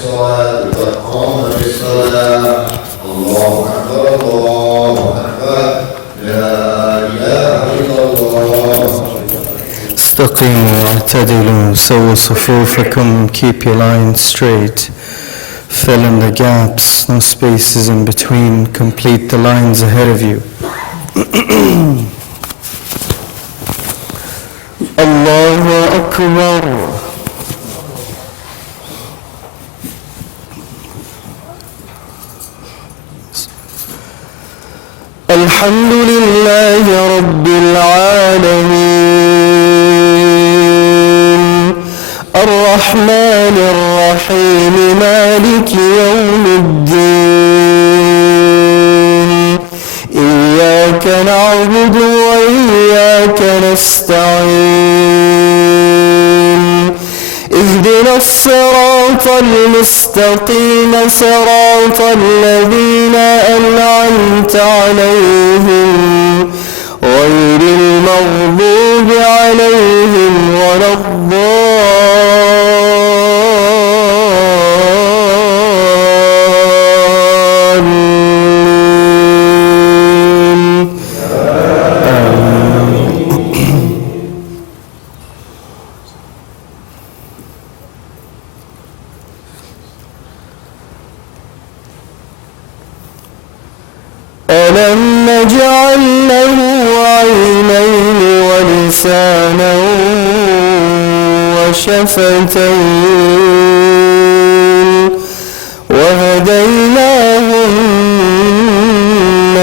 الصلاة قد قامت الصلاة الله أكبر الله أكبر لا إله إلا الله. استقيموا واعتدلوا سووا صفوفكم. Keep your line straight. Fill in the gaps, no spaces in between. Complete the lines ahead of you. Allahu Akbar. Alhamdulillahi Rabbil Alameen. Ar-Rahman Ar-Rahim. Malik Yawm Ad-Din. Iyyaka na'budu wa iyyaka nasta'in. اهدنا الصراط المستقيم صراط الذين أنعمت عليهم غير المغضوب عليهم ولا ألم نجعل له عينين ولسانا وشفتين وهديناه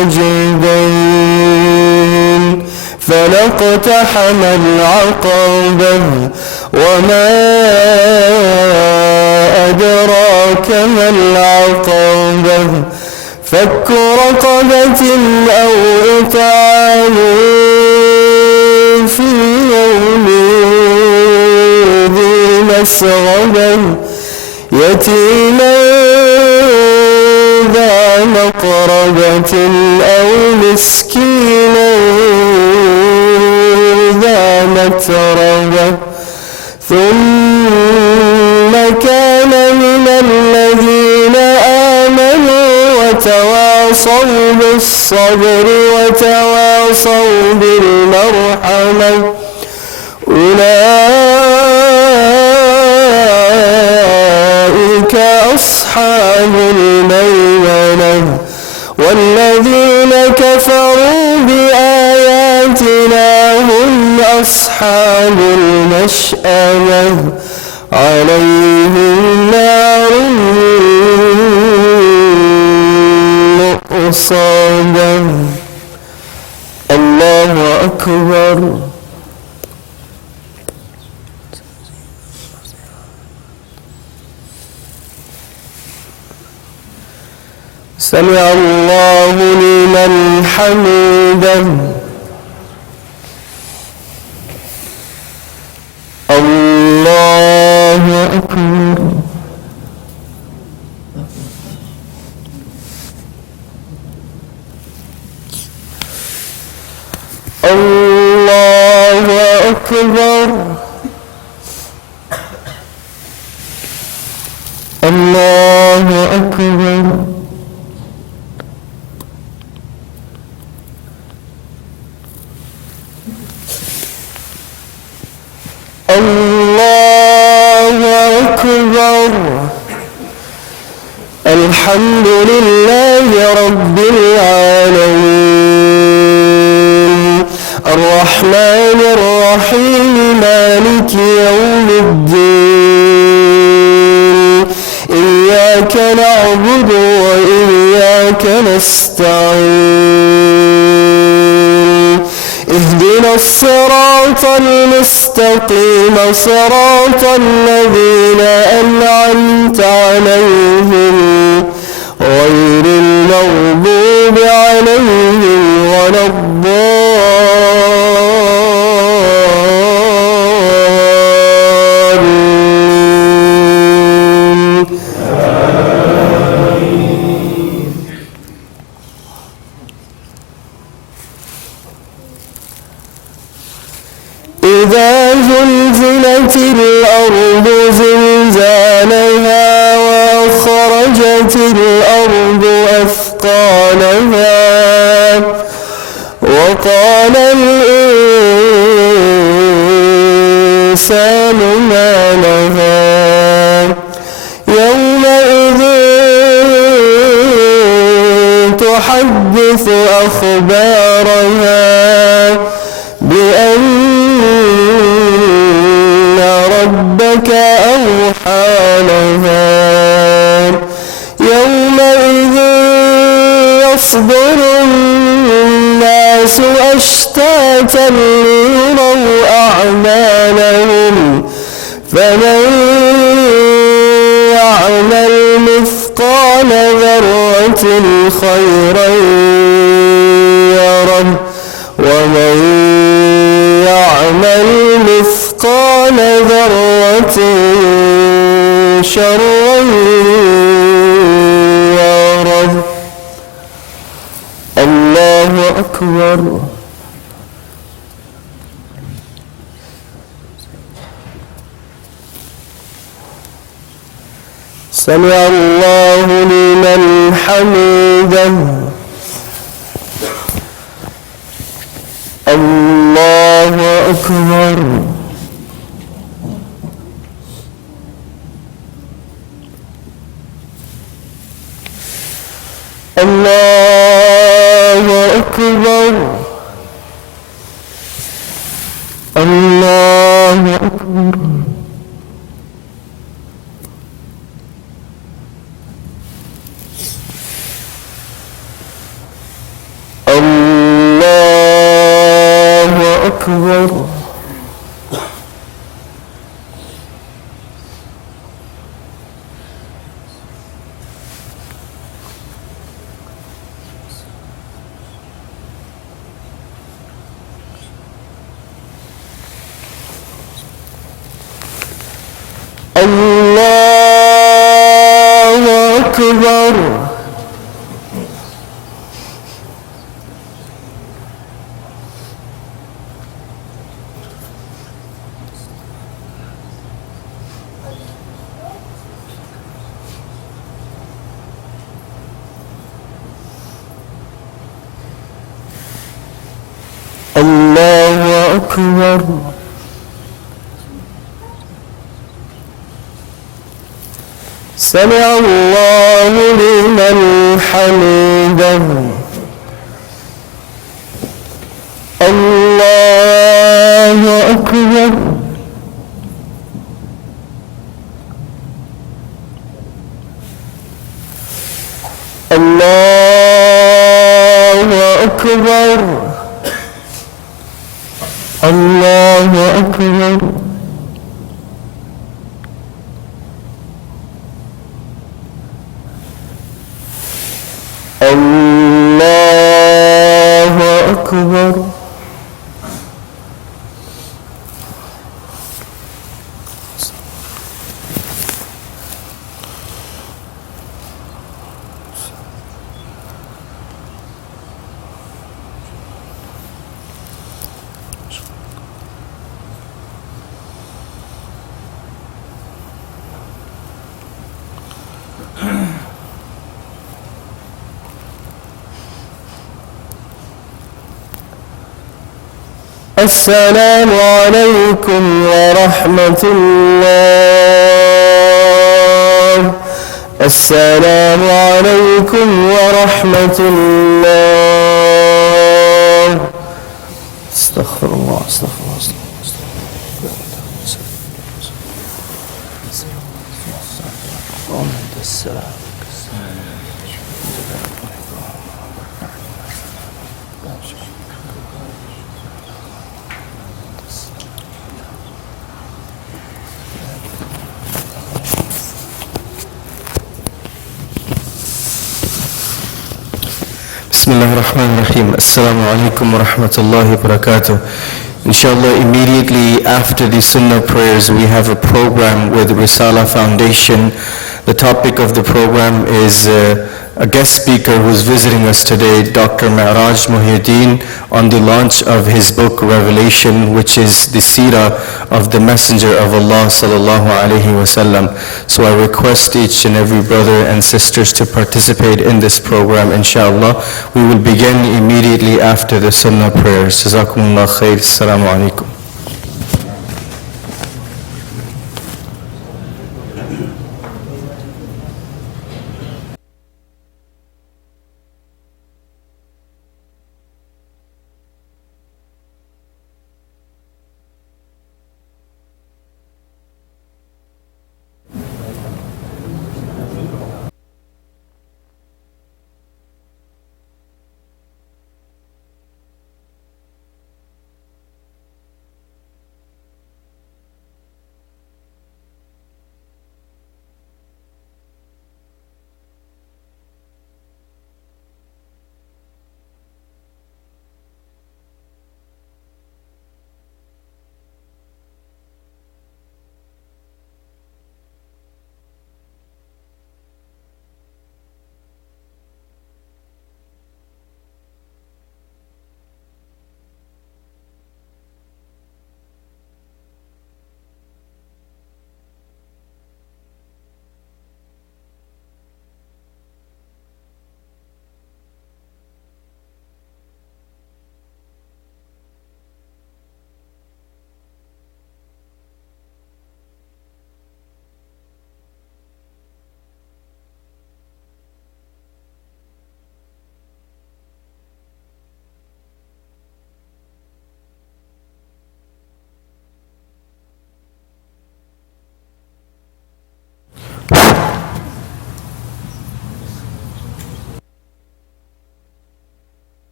النجدين فلاقتحم العقبة وما أدراك ما العقبة فك رقبة أو إطعام في يوم ذي مسغبة يتيما ذا مقربة أو مسكينا ذا متربة ثم كان من الذين آمنوا وتواصوا بالصبر وتواصوا بالمرحمة أولئك أصحاب الميمنة والذين كفروا بآياتنا هم أصحاب المشأمة عليهم نار مؤصدة. الله أكبر. سمع الله لمن حمده. الله أكبر. الله أكبر. الله أكبر. الله أكبر. الحمد لله رب العالمين الرحمن الرحيم مالك يوم الدين إياك نعبد وإياك نستعين اهدنا الصراط المستقيم صراط الذين أنعمت عليهم غير المغضوب عليهم ولا الضالين. إذا زلزلت الأرض زلزالها وأخرجت الأرض أثقالها وقال الإنسان ما لها يومئذ تحدث أخبارها بأن ربك أوحى لها يومئذ يصدر الناس أشتاتا ليروا أعمالهم فمن يعمل مثقال ذرة خيرا يره ومن يعمل مثقال ذرة شرا يره. الله أكبر. سمع الله لمن حمده. الله أكبر. الله أكبر. الله أكبر. الله أكبر. الله أكبر. الله أكبر. سمع الله لمن حمده. الله أكبر. الله أكبر. الله أكبر. الله أكبر. السلام عليكم ورحمة الله. السلام عليكم ورحمة الله. استغفر الله استغفر الله استغفر الله. Bismillahirrahmanirrahim. Assalamu alaikum wa rahmatullahi wa barakatuh. Inshallah, immediately after the Sunnah prayers, we have a program with the Risala Foundation. The topic of the program is a guest speaker who's visiting us today, Dr. Meraj Mohiuddin, on the launch of his book Revelation, which is the Seerah of the Messenger of Allah sallallahu alaihi wasallam. So I request each and every brother and sisters to participate in this program, inshallah. We will begin immediately after the Sunnah prayers. Jazakumullah khair. Assalamu alaikum.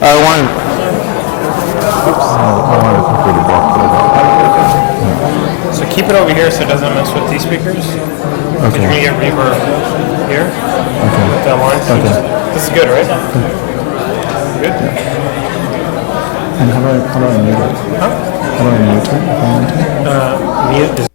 I want. So keep it over here so it doesn't mess with these speakers. Okay. You're going to get reverb here. Okay. That line. So okay. This is good, right? Good? And how do I mute it? Huh? How do I mute it? Mute is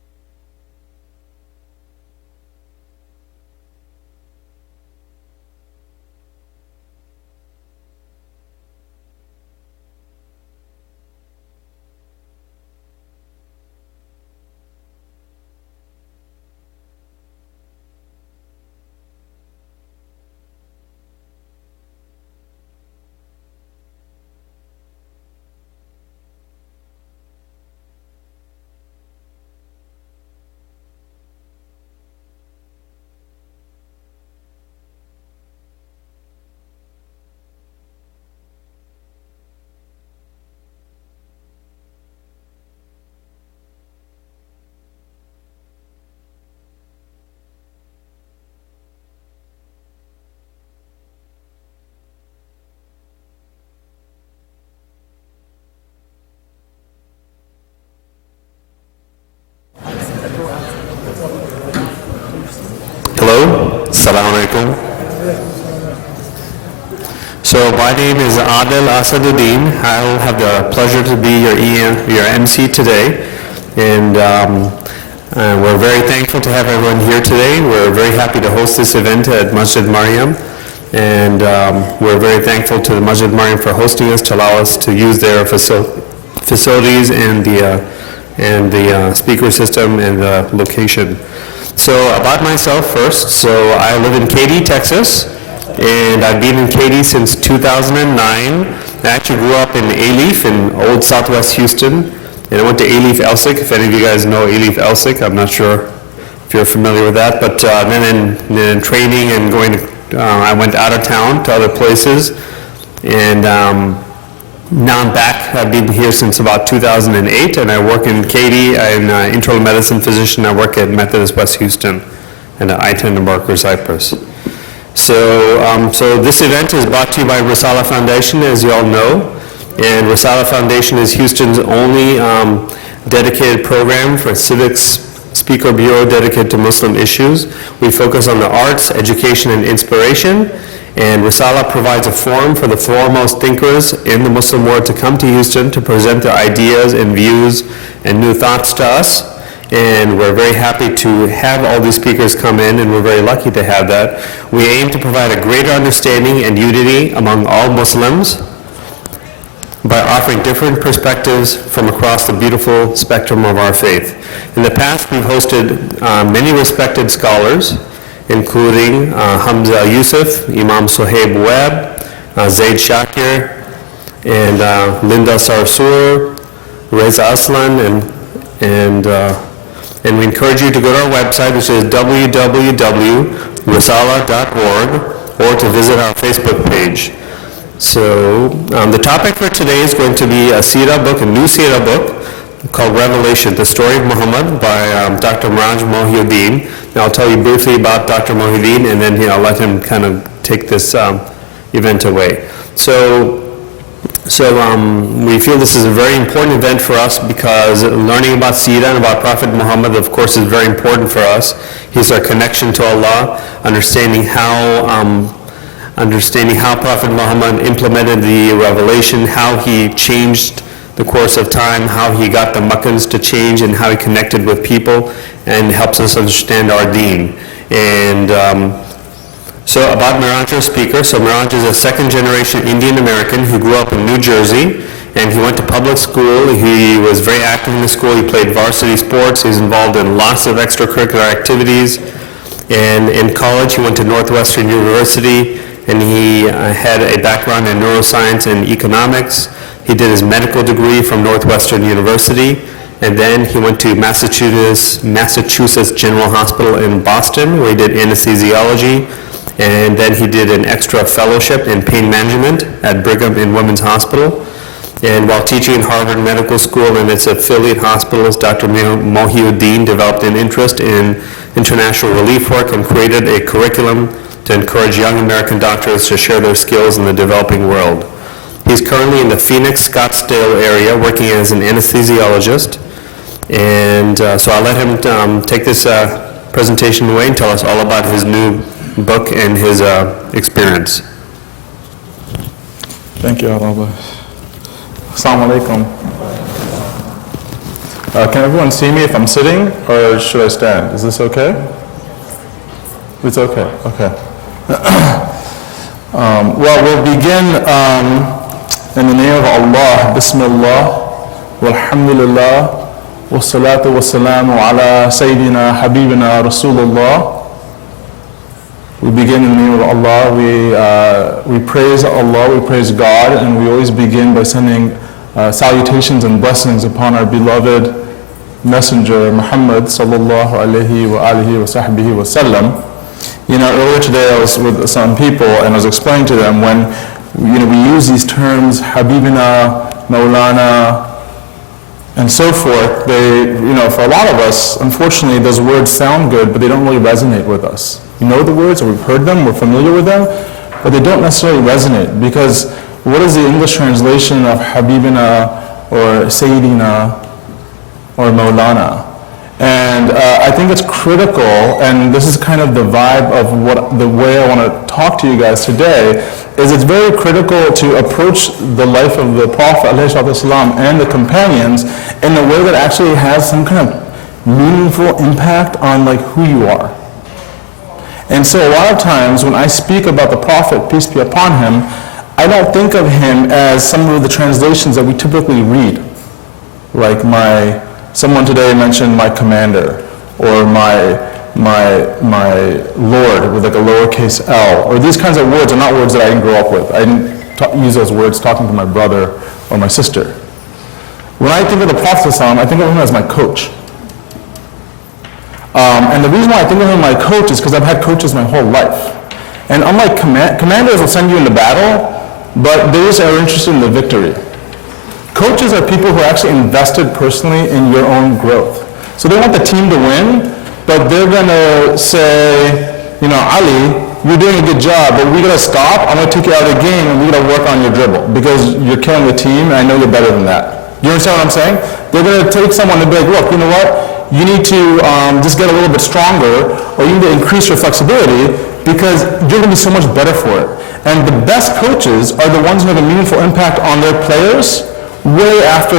Hello, Assalamu alaikum. So my name is Adil Asaduddin. I'll have the pleasure to be your MC today, and we're very thankful to have everyone here today. We're very happy to host this event at Masjid Maryam, and we're very thankful to the Masjid Maryam for hosting us, to allow us to use their facilities and the speaker system and the location. So about myself first, so I live in Katy, Texas, and I've been in Katy since 2009. I actually grew up in Alief in old Southwest Houston, and I went to Alief Elsik. If any of you guys know Alief Elsik, I'm not sure if you're familiar with that, but then in training and going to, I went out of town to other places, and now I'm back. I've been here since about 2008, and I work in Katy. I'm an internal medicine physician. I work at Methodist West Houston and at I-10 in Barker, Cyprus. So this event is brought to you by Risala Foundation, as you all know, and Risala Foundation is Houston's only dedicated program for civics speaker bureau dedicated to Muslim issues. We focus on the arts, education, and inspiration. And Risala provides a forum for the foremost thinkers in the Muslim world to come to Houston to present their ideas and views and new thoughts to us. And we're very happy to have all these speakers come in, and we're very lucky to have that. We aim to provide a greater understanding and unity among all Muslims by offering different perspectives from across the beautiful spectrum of our faith. In the past, we've hosted many respected scholars, including Hamza Yusuf, Imam Sohaib Webb, Zaid Shakir, and Linda Sarsour, Reza Aslan, and we encourage you to go to our website, which is www.risala.org, or to visit our Facebook page. So the topic for today is going to be a Seerah book, a new Seerah book, called Revelation, the Story of Muhammad by Dr. Meraj Mohiuddin. Now I'll tell you briefly about Dr. Mohiuddin, and then I'll let him kind of take this event away. So we feel this is a very important event for us because learning about Seerah and about Prophet Muhammad, of course, is very important for us. He's our connection to Allah, understanding how Prophet Muhammad implemented the revelation, how he changed the course of time, how he got the Makkans to change, and how he connected with people and helps us understand our deen. And so about Meraj, our speaker. So Meraj is a second-generation Indian American who grew up in New Jersey, and he went to public school. He was very active in the school. He played varsity sports. He's involved in lots of extracurricular activities. And in college, he went to Northwestern University, and he had a background in neuroscience and economics. He did his medical degree from Northwestern University, and then he went to Massachusetts General Hospital in Boston, where he did anesthesiology, and then he did an extra fellowship in pain management at Brigham and Women's Hospital. And while teaching in Harvard Medical School and its affiliate hospitals, Dr. Mohiuddin developed an interest in international relief work and created a curriculum to encourage young American doctors to share their skills in the developing world. He's currently in the Phoenix, Scottsdale area working as an anesthesiologist. And so I'll let him take this presentation away and tell us all about his new book and his experience. Thank you, Rabbi. Assalamu alaikum. Can everyone see me if I'm sitting, or should I stand? Is this okay? It's okay, okay. Well, we'll begin in the name of Allah. Bismillah, walhamdulillah, wassalatu wassalamu ala Sayyidina Habibina Rasulullah. We begin in the name of Allah. We praise Allah, we praise God, and we always begin by sending salutations and blessings upon our beloved Messenger Muhammad sallallahu alayhi wa alihi wa sahbihi wa sallam. You know, earlier today I was with some people and I was explaining to them when we use these terms, Habibina, Maulana, and so forth, they, for a lot of us, unfortunately, those words sound good, but they don't really resonate with us. You know the words, or we've heard them, we're familiar with them, but they don't necessarily resonate, because what is the English translation of Habibina, or Sayyidina, or Maulana? And I think it's critical, and this is kind of the vibe of the way I want to talk to you guys today, is it's very critical to approach the life of the Prophet ﷺ and the companions in a way that actually has some kind of meaningful impact on who you are. And so a lot of times when I speak about the Prophet, peace be upon him, I don't think of him as some of the translations that we typically read, like someone today mentioned my commander, or my Lord with a lowercase L, or these kinds of words are not words that I didn't grow up with. I didn't use those words talking to my brother or my sister. When I think of the Prophet ﷺ, I think of him as my coach. And the reason why I think of him as my coach is because I've had coaches my whole life. And unlike commanders will send you into battle, but they just are interested in the victory. Coaches are people who are actually invested personally in your own growth. So they want the team to win, but they're going to say, Ali, you're doing a good job, but we got to stop. I'm going to take you out of the game, and we got to work on your dribble, because you're killing the team, and I know you're better than that. You understand what I'm saying? They're going to take someone and be like, look, you know what? You need to just get a little bit stronger, or you need to increase your flexibility, because you're going to be so much better for it. And the best coaches are the ones who have a meaningful impact on their players way after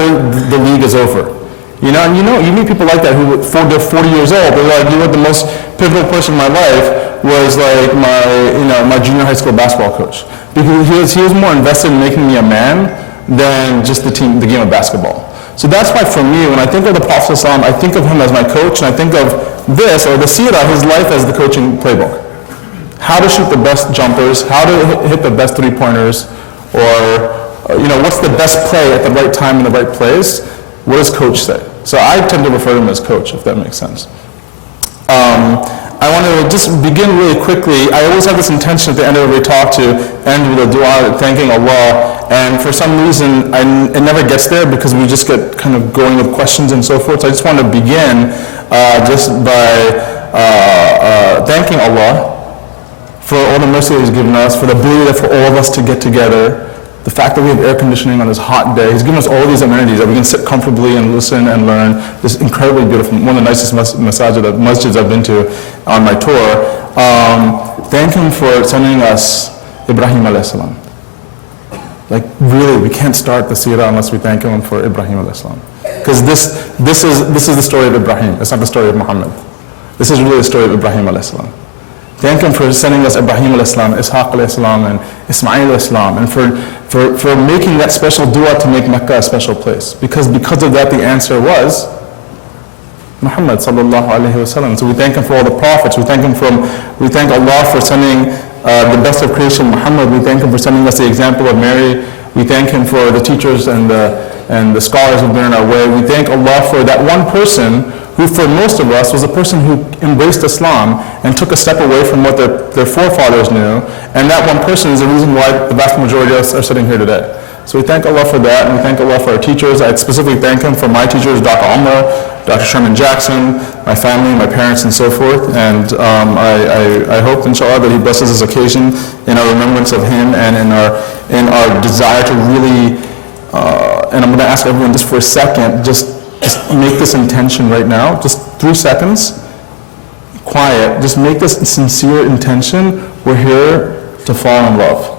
the league is over. You meet people like that who, they're 40 years old, they're like, the most pivotal person in my life was my junior high school basketball coach. Because he was more invested in making me a man than just the game of basketball. So that's why for me, when I think of the Prophet ﷺ, I think of him as my coach, and I think of this, or the Seerah, his life, as the coaching playbook. How to shoot the best jumpers, how to hit the best three-pointers, or what's the best play at the right time in the right place? What does coach say? So I tend to refer to him as coach, if that makes sense. I want to just begin really quickly. I always have this intention at the end of every talk to end with a dua, thanking Allah, and for some reason it never gets there because we just get kind of going with questions and so forth. So I just want to begin just by thanking Allah for all the mercy that He's given us, for the ability for all of us to get together, the fact that we have air conditioning on this hot day. He's given us all these amenities that we can sit comfortably and listen and learn. This incredibly beautiful, one of the nicest masjids I've been to on my tour. Thank Him for sending us Ibrahim alayhi salam. Really, we can't start the Seerah unless we thank Him for Ibrahim alayhi salam. Because this is the story of Ibrahim. It's not the story of Muhammad. This is really the story of Ibrahim alayhi salam. Thank Him for sending us Ibrahim alayhi salam, Ishaq alayhi salam, and Ismail alayhi salam, and for making that special dua to make Mecca a special place. Because of that, the answer was Muhammad sallallahu alayhi wa sallam. So we thank Him for all the prophets. We thank Allah for sending the best of creation, Muhammad. We thank Him for sending us the example of Mary. We thank Him for the teachers and the scholars who've been in our way. We thank Allah for that one person who for most of us was a person who embraced Islam and took a step away from what their forefathers knew, and that one person is the reason why the vast majority of us are sitting here today. So we thank Allah for that, and we thank Allah for our teachers. I'd specifically thank Him for my teachers, Dr. Umar, Dr. Sherman Jackson, my family, my parents, and so forth, and I hope, inshallah, that He blesses this occasion in our remembrance of him and in our in our desire to really, and I'm going to ask everyone just for a second, just make this intention right now, just 3 seconds, quiet, just make this sincere intention, we're here to fall in love.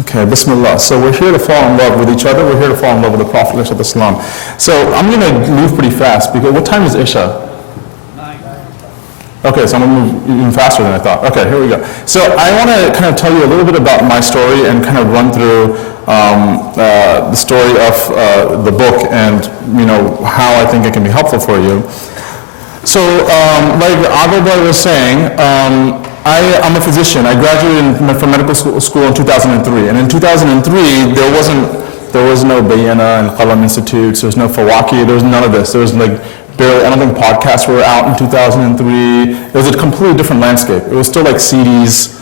Okay, Bismillah. So we're here to fall in love with each other. We're here to fall in love with the Prophet ﷺ. So I'm going to move pretty fast because what time is Isha? 9. Okay, so I'm going to move even faster than I thought. Okay, here we go. So I want to kind of tell you a little bit about my story and kind of run through the story of the book and how I think it can be helpful for you. So like Adil was saying, I'm a physician. I graduated from medical school in 2003, and in 2003 there was no Bayana and Qalam Institutes, there was no Fawaki, there was none of this. There was like barely, I don't think podcasts were out in 2003. It was a completely different landscape. It was still like CDs,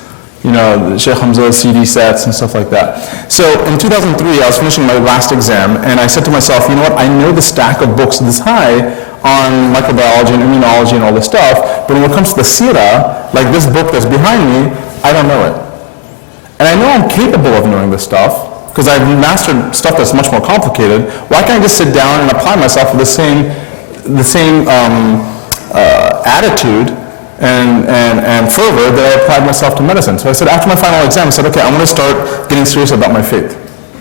Sheikh Hamza's CD sets and stuff like that. So in 2003 I was finishing my last exam, and I said to myself, you know what, I know the stack of books this high on microbiology and immunology and all this stuff, but when it comes to the Seerah, like this book that's behind me, I don't know it. And I know I'm capable of knowing this stuff, because I've mastered stuff that's much more complicated. Why can't I just sit down and apply myself with the same attitude and fervor that I applied myself to medicine? So I said, after my final exam, I said, okay, I'm going to start getting serious about my faith.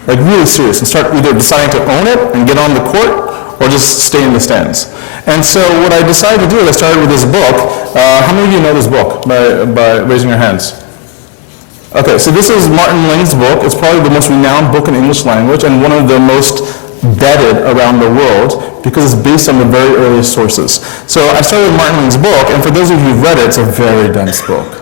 Like really serious, and start either deciding to own it and get on the court, or just stay in the stands. And so what I decided to do is I started with this book. How many of you know this book by raising your hands? Okay, so this is Martin Lane's book. It's probably the most renowned book in English language and one of the most vetted around the world because it's based on the very earliest sources. So I started with Martin Lane's book, and for those of you who've read it, it's a very dense book.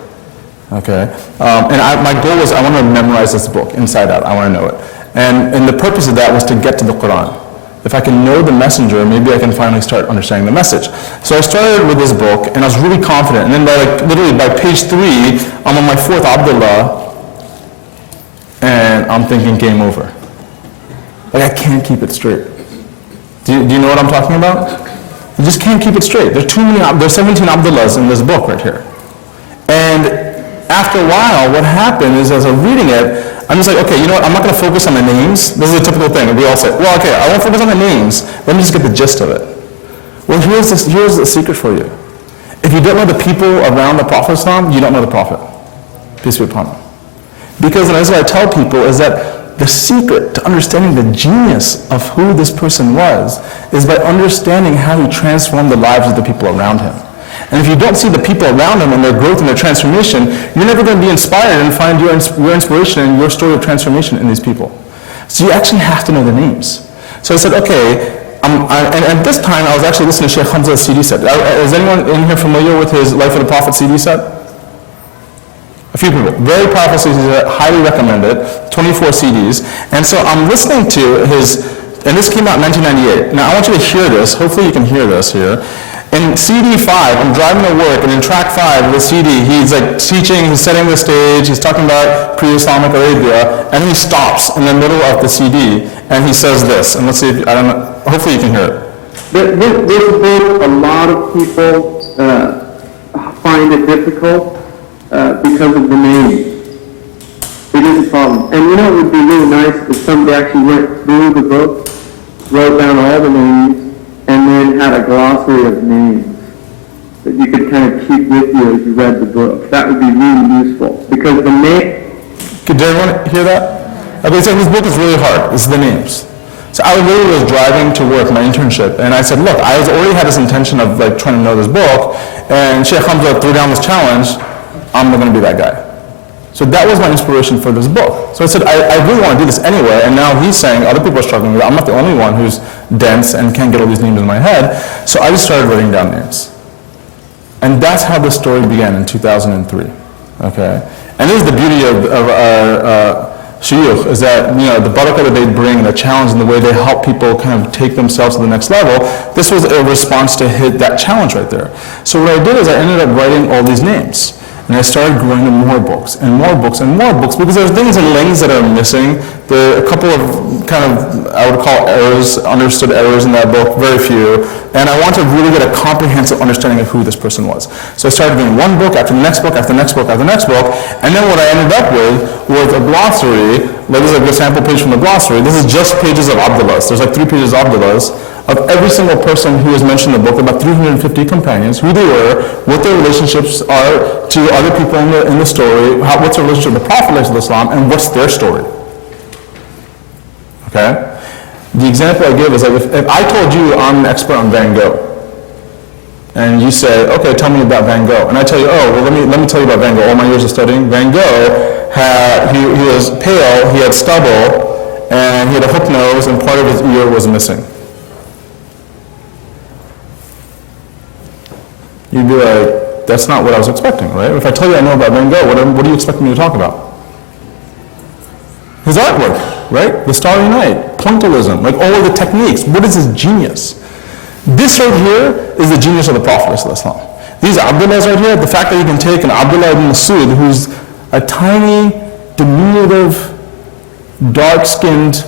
Okay, and my goal was I want to memorize this book inside out. I want to know it. And the purpose of that was to get to the Quran. If I can know the messenger, maybe I can finally start understanding the message. So I started with this book, and I was really confident. And then literally by page 3, I'm on my 4th Abdullah, and I'm thinking game over. Like I can't keep it straight. Do you know what I'm talking about? You just can't keep it straight. There's 17 Abdullahs in this book right here. And after a while, what happened is as I'm reading it, I'm just like, okay, you know what, I'm not going to focus on the names. This is a typical thing. We all say, well, okay, I won't focus on the names. Let me just get the gist of it. Well, here's the secret for you. If you don't know the people around the Prophet ﷺ, you don't know the Prophet. Peace be upon him. Because, and that's what I tell people, is that the secret to understanding the genius of who this person was is by understanding how he transformed the lives of the people around him. And if you don't see the people around him and their growth and their transformation, you're never going to be inspired and find your inspiration and your story of transformation in these people. So you actually have to know the names. So I said, okay, and at this time I was actually listening to Sheikh Hamza's CD set. Is anyone in here familiar with his Life of the Prophet CD set? A few people. Very powerful CD set, highly recommended, 24 CDs. And so I'm listening to his, and this came out in 1998. Now I want you to hear this, hopefully you can hear this here. In CD 5, I'm driving to work, and in track 5 of the CD, he's like teaching, he's setting the stage, he's talking about pre-Islamic Arabia, and he stops in the middle of the CD, and he says this, and let's see if, I don't know, hopefully you can hear it. This book, a lot of people find it difficult because of the name. It is a problem. And it would be really nice if somebody actually went through the book, wrote down all the names, and then had a glossary of names that you could kind of keep with you as you read the book. That would be really useful, because the name... Did everyone hear that? Okay, so this book is really hard. This is the names. So I literally was driving to work, my internship, and I said, look, I already had this intention of like trying to know this book, and Sheikh Hamza threw down this challenge, I'm going to be that guy. So that was my inspiration for this book. So I said, I really want to do this anyway, and now he's saying other people are struggling with it. I'm not the only one who's dense and can't get all these names in my head. So I just started writing down names. And that's how this story began in 2003. Okay? And this is the beauty of our shuyukh, is that, the barakah that they bring, the challenge, and the way they help people kind of take themselves to the next level, this was a response to hit that challenge right there. So what I did is I ended up writing all these names. And I started going to more books and more books and more books because there are things and links that are missing. There are a couple of kind of, I would call errors, understood errors in that book, very few. And I want to really get a comprehensive understanding of who this person was. So I started doing one book after the next book after the next book after the next book. And then what I ended up with was a glossary. Like, this is a sample page from the glossary. This is just pages of Abdullahs. There's like 3 pages of Abdullahs of every single person who is mentioned in the book, about 350 companions, who they were, what their relationships are to other people in the story, what's their relationship with the Prophet ﷺ, and what's their story. Okay? The example I give is like if I told you I'm an expert on Van Gogh, and you say, okay, tell me about Van Gogh, and I tell you, oh, well, let me tell you about Van Gogh. All my years of studying, Van Gogh he was pale, he had stubble, and he had a hook nose, and part of his ear was missing. You'd be like, that's not what I was expecting, right? If I tell you I know about Van Gogh, what do you expect me to talk about? His artwork, right? The Starry Night, pointillism, like all of the techniques. What is his genius? This right here is the genius of the Prophet ﷺ. These Abdullahs right here, the fact that you can take an Abdullah ibn Masud, who's a tiny, diminutive, dark-skinned,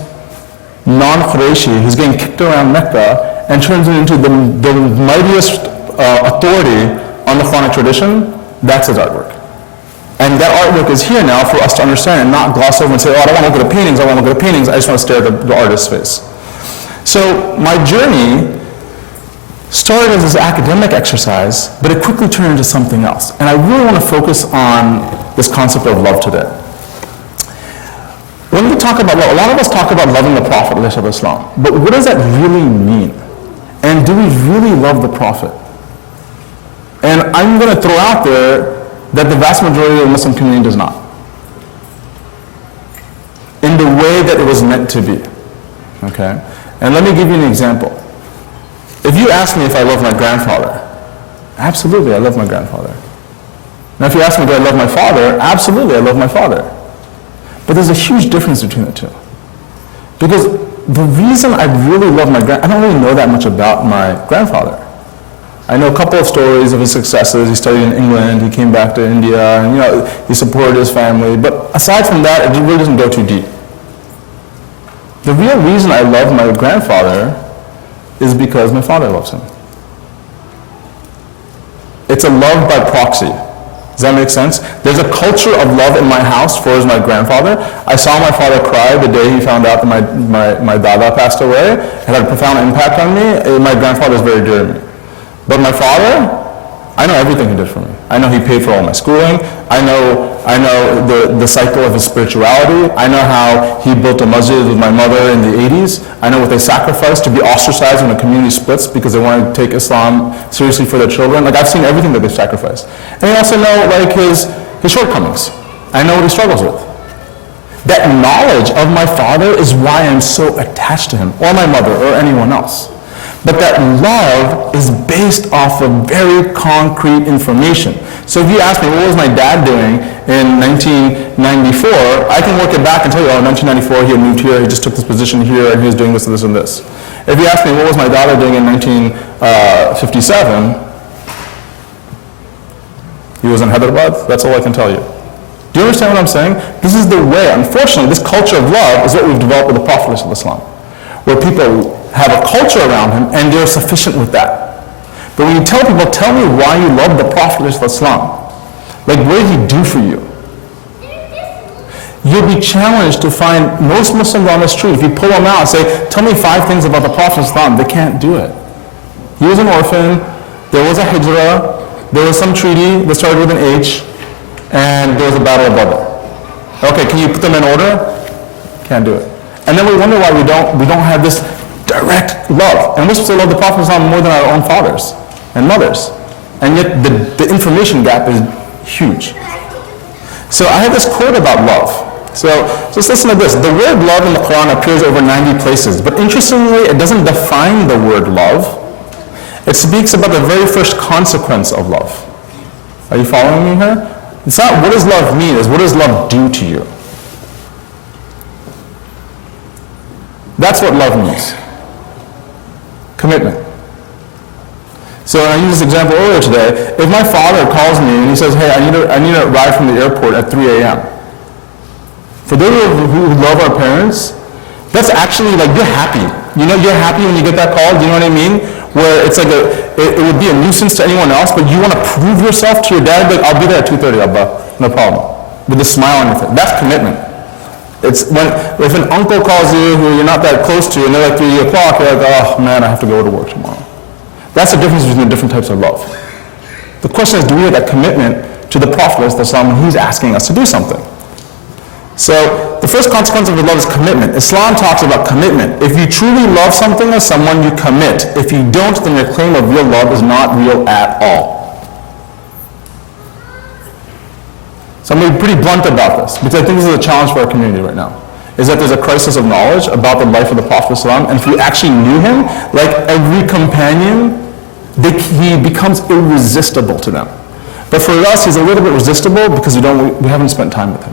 non-Qurayshi, who's getting kicked around Mecca, and turns it into the mightiest authority on the Quranic tradition, that's his artwork. And that artwork is here now for us to understand and not gloss over and say, oh, I don't want to look at the paintings, I want to look at the paintings, I just want to stare at the artist's face. So my journey started as this academic exercise, but it quickly turned into something else. And I really want to focus on this concept of love today. When we talk about love, a lot of us talk about loving the Prophet, ﷺ, but what does that really mean? And do we really love the Prophet? And I'm going to throw out there that the vast majority of the Muslim community does not. In the way that it was meant to be. Okay? And let me give you an example. If you ask me if I love my grandfather, absolutely I love my grandfather. Now if you ask me do I love my father, absolutely I love my father. But there's a huge difference between the two. Because the reason I really love I don't really know that much about my grandfather. I know a couple of stories of his successes. He studied in England, he came back to India, and he supported his family. But aside from that, it really doesn't go too deep. The real reason I love my grandfather is because my father loves him. It's a love by proxy. Does that make sense? There's a culture of love in my house for my grandfather. I saw my father cry the day he found out that my dada passed away. It had a profound impact on me. My grandfather is very dear to me. But my father, I know everything he did for me. I know he paid for all my schooling. I know the cycle of his spirituality. I know how he built a masjid with my mother in the 80s. I know what they sacrificed to be ostracized when a community splits because they wanted to take Islam seriously for their children. Like, I've seen everything that they've sacrificed. And I also know like his shortcomings. I know what he struggles with. That knowledge of my father is why I'm so attached to him, or my mother, or anyone else. But that love is based off of very concrete information. So if you ask me, what was my dad doing in 1994, I can work it back and tell you, oh, in 1994 he had moved here, he just took this position here, and he was doing this and this and this. If you ask me, what was my daughter doing in 1957, he was in Hyderabad, that's all I can tell you. Do you understand what I'm saying? This is the way, unfortunately, this culture of love is what we've developed with the Prophet ﷺ, where people have a culture around him and they're sufficient with that. But when you tell people, tell me why you love the Prophet ﷺ, like what did he do for you? You'll be challenged to find most Muslims on the street. If you pull them out and say, tell me 5 things about the Prophet ﷺ, they can't do it. He was an orphan, there was a hijrah, there was some treaty that started with an H, and there was a battle of Badr. Okay, can you put them in order? Can't do it. And then we wonder why we don't have this direct love. And we're supposed to love the Prophet ﷺ more than our own fathers and mothers. And yet the information gap is huge. So I have this quote about love. So just listen to this. The word love in the Quran appears over 90 places. But interestingly, it doesn't define the word love. It speaks about the very first consequence of love. Are you following me here? It's not what does love mean, it's what does love do to you. That's what love means. Commitment. So I used this example earlier today. If my father calls me and he says, hey, I need a ride from the airport at 3 a.m. For those who love our parents, that's actually like, you're happy. You know, you're happy when you get that call, do you know what I mean? Where it's like it would be a nuisance to anyone else, but you want to prove yourself to your dad, like, I'll be there at 2:30, Abba, no problem. With a smile on your face. That's commitment. It's if an uncle calls you who you're not that close to, and they're like 3 o'clock, you're like, oh man, I have to go to work tomorrow. That's the difference between the different types of love. The question is, do we have that commitment to the Prophet ﷺ who's asking us to do something? So the first consequence of love is commitment. Islam talks about commitment. If you truly love something or someone, you commit. If you don't, then your claim of real love is not real at all. So I'm going to be pretty blunt about this, because I think this is a challenge for our community right now, is that there's a crisis of knowledge about the life of the Prophet ﷺ, and if we actually knew him, like every companion, he becomes irresistible to them. But for us, he's a little bit resistible because we haven't spent time with him.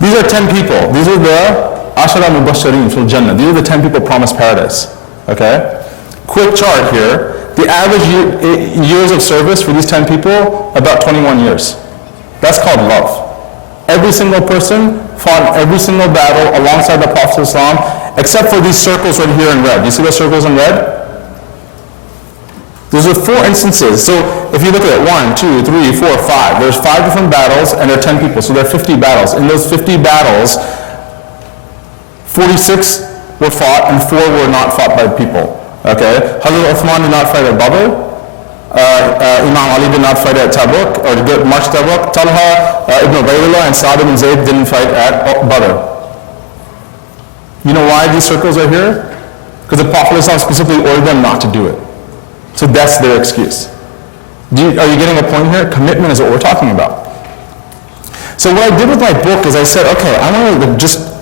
These are 10 people. These are the Ashara Mubashirin fil Jannah. These are the 10 people promised paradise. Okay? Quick chart here. The average years of service for these 10 people, about 21 years. That's called love. Every single person fought in every single battle alongside the Prophet ﷺ, except for these circles right here in red. You see those circles in red? Those are 4 instances. So if you look at it, 1, 2, 3, 4, 5. There's 5 different battles, and there are 10 people. So there are 50 battles. In those 50 battles, 46 were fought, and 4 were not fought by people. Okay? Hazrat Uthman did not fight at Badr. Imam Ali did not fight at Tabuk, or did march Tabuk. Talha, Ibn Ubaydullah, and Sa'd ibn Zayd didn't fight at Badr. You know why these circles are here? Because the Prophet ﷺ specifically ordered them not to do it. So that's their excuse. Are you getting a point here? Commitment is what we're talking about. So what I did with my book is I said, okay, I want to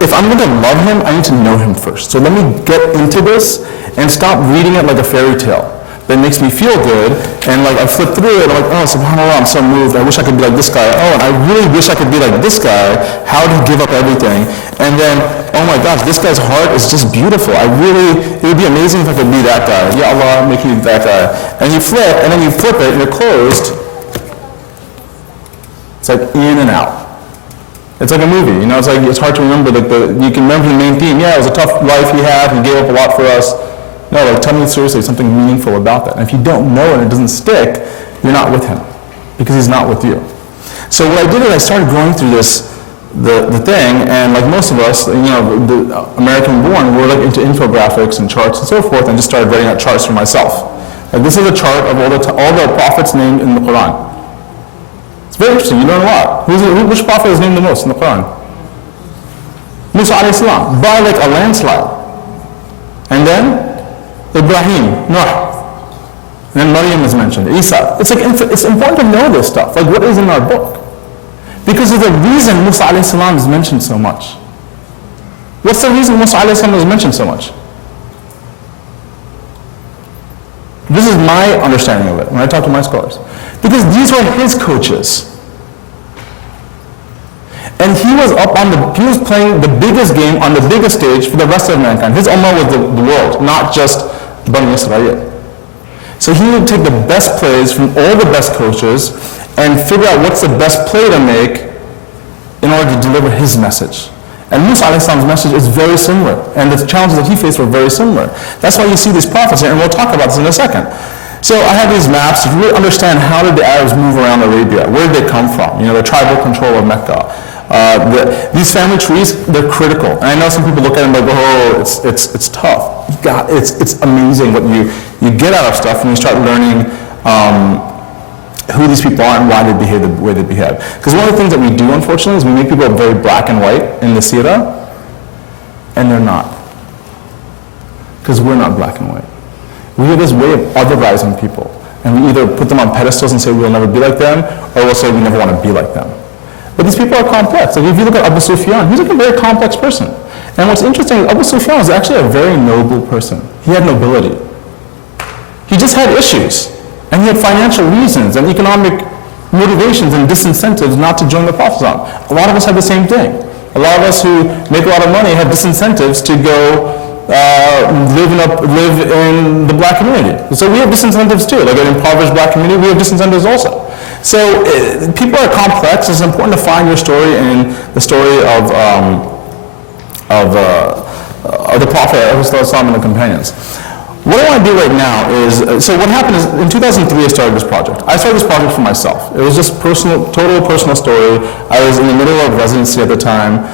if I'm going to love him, I need to know him first. So let me get into this and stop reading it like a fairy tale that makes me feel good, and like I flip through it, I'm like, oh, subhanAllah, I'm so moved, I wish I could be like this guy. Oh, and I really wish I could be like this guy. How did he give up everything? And then, oh my gosh, this guy's heart is just beautiful. It would be amazing if I could be that guy. Ya Allah, make me that guy. And you flip, and then you flip it, and you're closed. It's like in and out. It's like a movie, you know, it's hard to remember, you can remember the main theme. Yeah, it was a tough life he had, he gave up a lot for us. No, like tell me seriously something meaningful about that. And if you don't know and it doesn't stick, you're not with him, because he's not with you. So what I did is I started going through the thing, and like most of us, you know, the American born, we're like into infographics and charts and so forth, and just started writing out charts for myself. Like this is a chart of all the prophets named in the Quran. It's very interesting, you learn a lot. Which prophet is named the most in the Quran? Musa alayhi salam, by like a landslide. And then Ibrahim, Noah. And then Maryam is mentioned, Isa. It's important to know this stuff, like what is in our book. Because of the reason Musa alayhi salam is mentioned so much. What's the reason Musa alayhi salam is mentioned so much? This is my understanding of it when I talk to my scholars. Because these were his coaches. And he was he was playing the biggest game on the biggest stage for the rest of mankind. His ummah was the world, not just Bani Israel. So he would take the best plays from all the best coaches and figure out what's the best play to make in order to deliver his message. And Musa alayhi salam's message is very similar, and the challenges that he faced were very similar. That's why you see these prophets here, and we'll talk about this in a second. So I have these maps to really understand how did the Arabs move around Arabia, where did they come from, you know, the tribal control of Mecca. These family trees, they're critical. And I know some people look at them like, oh, it's tough. It's amazing what you get out of stuff when you start learning who these people are and why they behave the way they behave. Because one of the things that we do, unfortunately, is we make people very black and white in the Seerah, and they're not. Because we're not black and white. We have this way of otherizing people, and we either put them on pedestals and say we'll never be like them, or we'll say we never want to be like them. But these people are complex. Like if you look at Abu Sufyan, he's like a very complex person. And what's interesting is Abu Sufyan was actually a very noble person. He had nobility. He just had issues. And he had financial reasons and economic motivations and disincentives not to join the Prophet. A lot of us have the same thing. A lot of us who make a lot of money have disincentives to go live in the black community. So we have disincentives too, like an impoverished black community, we have disincentives also. So people are complex. It's important to find your story in the story of the Prophet, Islam, and the companions. What I want to do right now is, so what happened is, in 2003 I started this project. I started this project for myself. It was just total personal story. I was in the middle of residency at the time,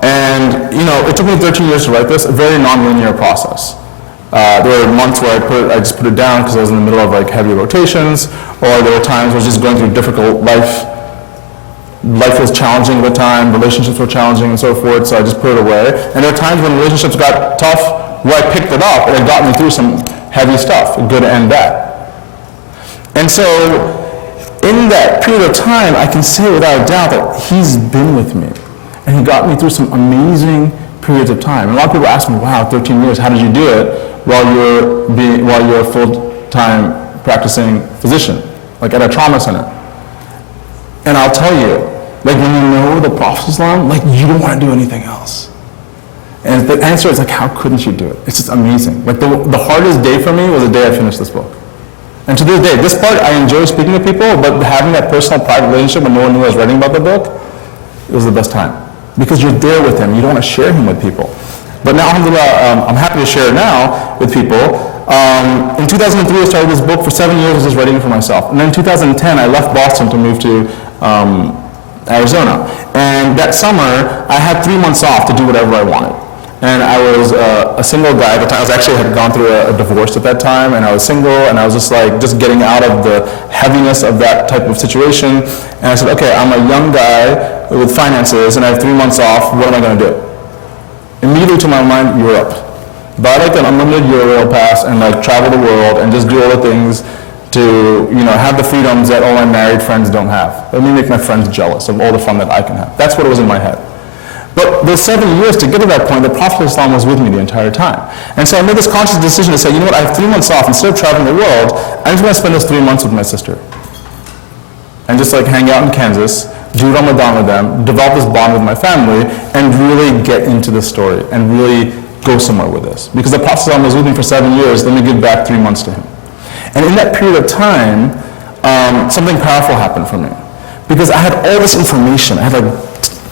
and it took me 13 years to write this, a very non-linear process. There were months where I just put it down because I was in the middle of like heavy rotations, or there were times where I was just going through difficult life. Life was challenging at the time, relationships were challenging and so forth, so I just put it away. And there were times when relationships got tough where I picked it up and it got me through some heavy stuff, good and bad. And so in that period of time, I can say without a doubt that he's been with me. And he got me through some amazing periods of time. And a lot of people ask me, wow, 13 years, how did you do it while you're a full-time practicing physician, like at a trauma center? And I'll tell you, like when you know the Prophet Islam, like you don't want to do anything else. And the answer is like, how couldn't you do it? It's just amazing. Like the hardest day for me was the day I finished this book. And to this day, this part I enjoy speaking to people, but having that personal private relationship when no one knew I was writing about the book, it was the best time. Because you're there with him, you don't want to share him with people. But now, alhamdulillah, I'm happy to share it now with people. In 2003, I started this book. For 7 years, I was just writing it for myself. And then in 2010, I left Boston to move to Arizona. And that summer, I had 3 months off to do whatever I wanted. And I was a single guy at the time. I had gone through a divorce at that time, and I was single, and I was just getting out of the heaviness of that type of situation. And I said, okay, I'm a young guy with finances, and I have 3 months off. What am I going to do? Immediately to my mind, Europe. Buy like an unlimited Euro pass and travel the world and just do all the things to have the freedoms that all my married friends don't have. Let me make my friends jealous of all the fun that I can have. That's what was in my head. But those 7 years to get to that point, the Prophet Islam was with me the entire time. And so I made this conscious decision to say, you know what, I have 3 months off. Instead of traveling the world, I'm just going to spend those 3 months with my sister. And just hang out in Kansas, do Ramadan with them, develop this bond with my family, and really get into the story and really go somewhere with this. Because the Prophet ﷺ was with me for 7 years, let me give back 3 months to him. And in that period of time, something powerful happened for me. Because I had all this information. I had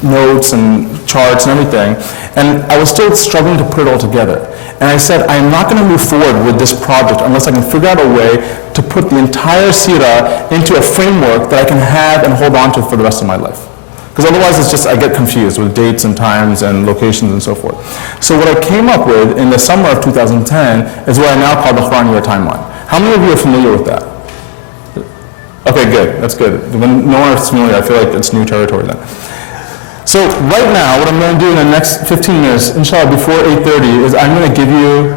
notes and charts and everything, and I was still struggling to put it all together. And I said, I'm not going to move forward with this project unless I can figure out a way to put the entire Seerah into a framework that I can have and hold on to for the rest of my life. Because otherwise it's just, I get confused with dates and times and locations and so forth. So what I came up with in the summer of 2010 is what I now call the Quran Year Timeline. How many of you are familiar with that? Okay, good, that's good. When no one is familiar, I feel like it's new territory then. So right now, what I'm going to do in the next 15 minutes, inshallah, before 8:30, is I'm going to give you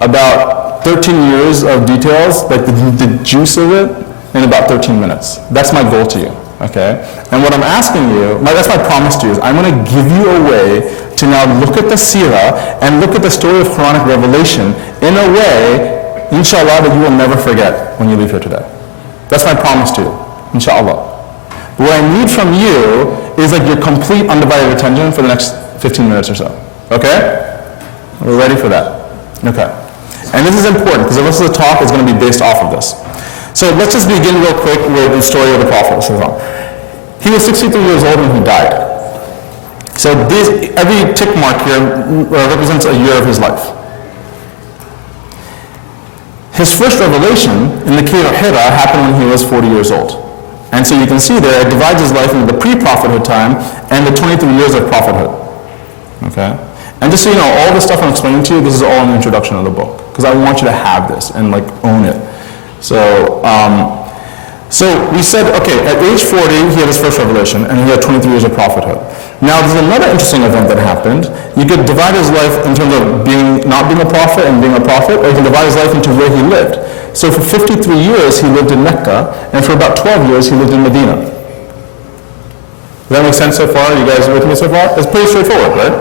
about 13 years of details, like the juice of it, in about 13 minutes. That's my goal to you, okay? And what I'm asking you, that's my promise to you, is I'm going to give you a way to now look at the Seerah and look at the story of Quranic revelation in a way, inshallah, that you will never forget when you leave here today. That's my promise to you, inshallah. What I need from you is your complete undivided attention for the next 15 minutes or so. Okay? We're ready for that. Okay. And this is important because the rest of the talk is going to be based off of this. So let's just begin real quick with the story of the Prophet. He was 63 years old when he died. So every tick mark here represents a year of his life. His first revelation in the cave of Hira happened when he was 40 years old. And so you can see there, it divides his life into the pre-prophethood time and the 23 years of prophethood. Okay? And just so you know, all the stuff I'm explaining to you, this is all in the introduction of the book. Because I want you to have this and own it. So we said, okay, at age 40, he had his first revelation, and he had 23 years of prophethood. Now, there's another interesting event that happened. You could divide his life in terms of not being a prophet and being a prophet, or you can divide his life into where he lived. So for 53 years, he lived in Mecca, and for about 12 years, he lived in Medina. Does that make sense so far? You guys with me so far? It's pretty straightforward, right?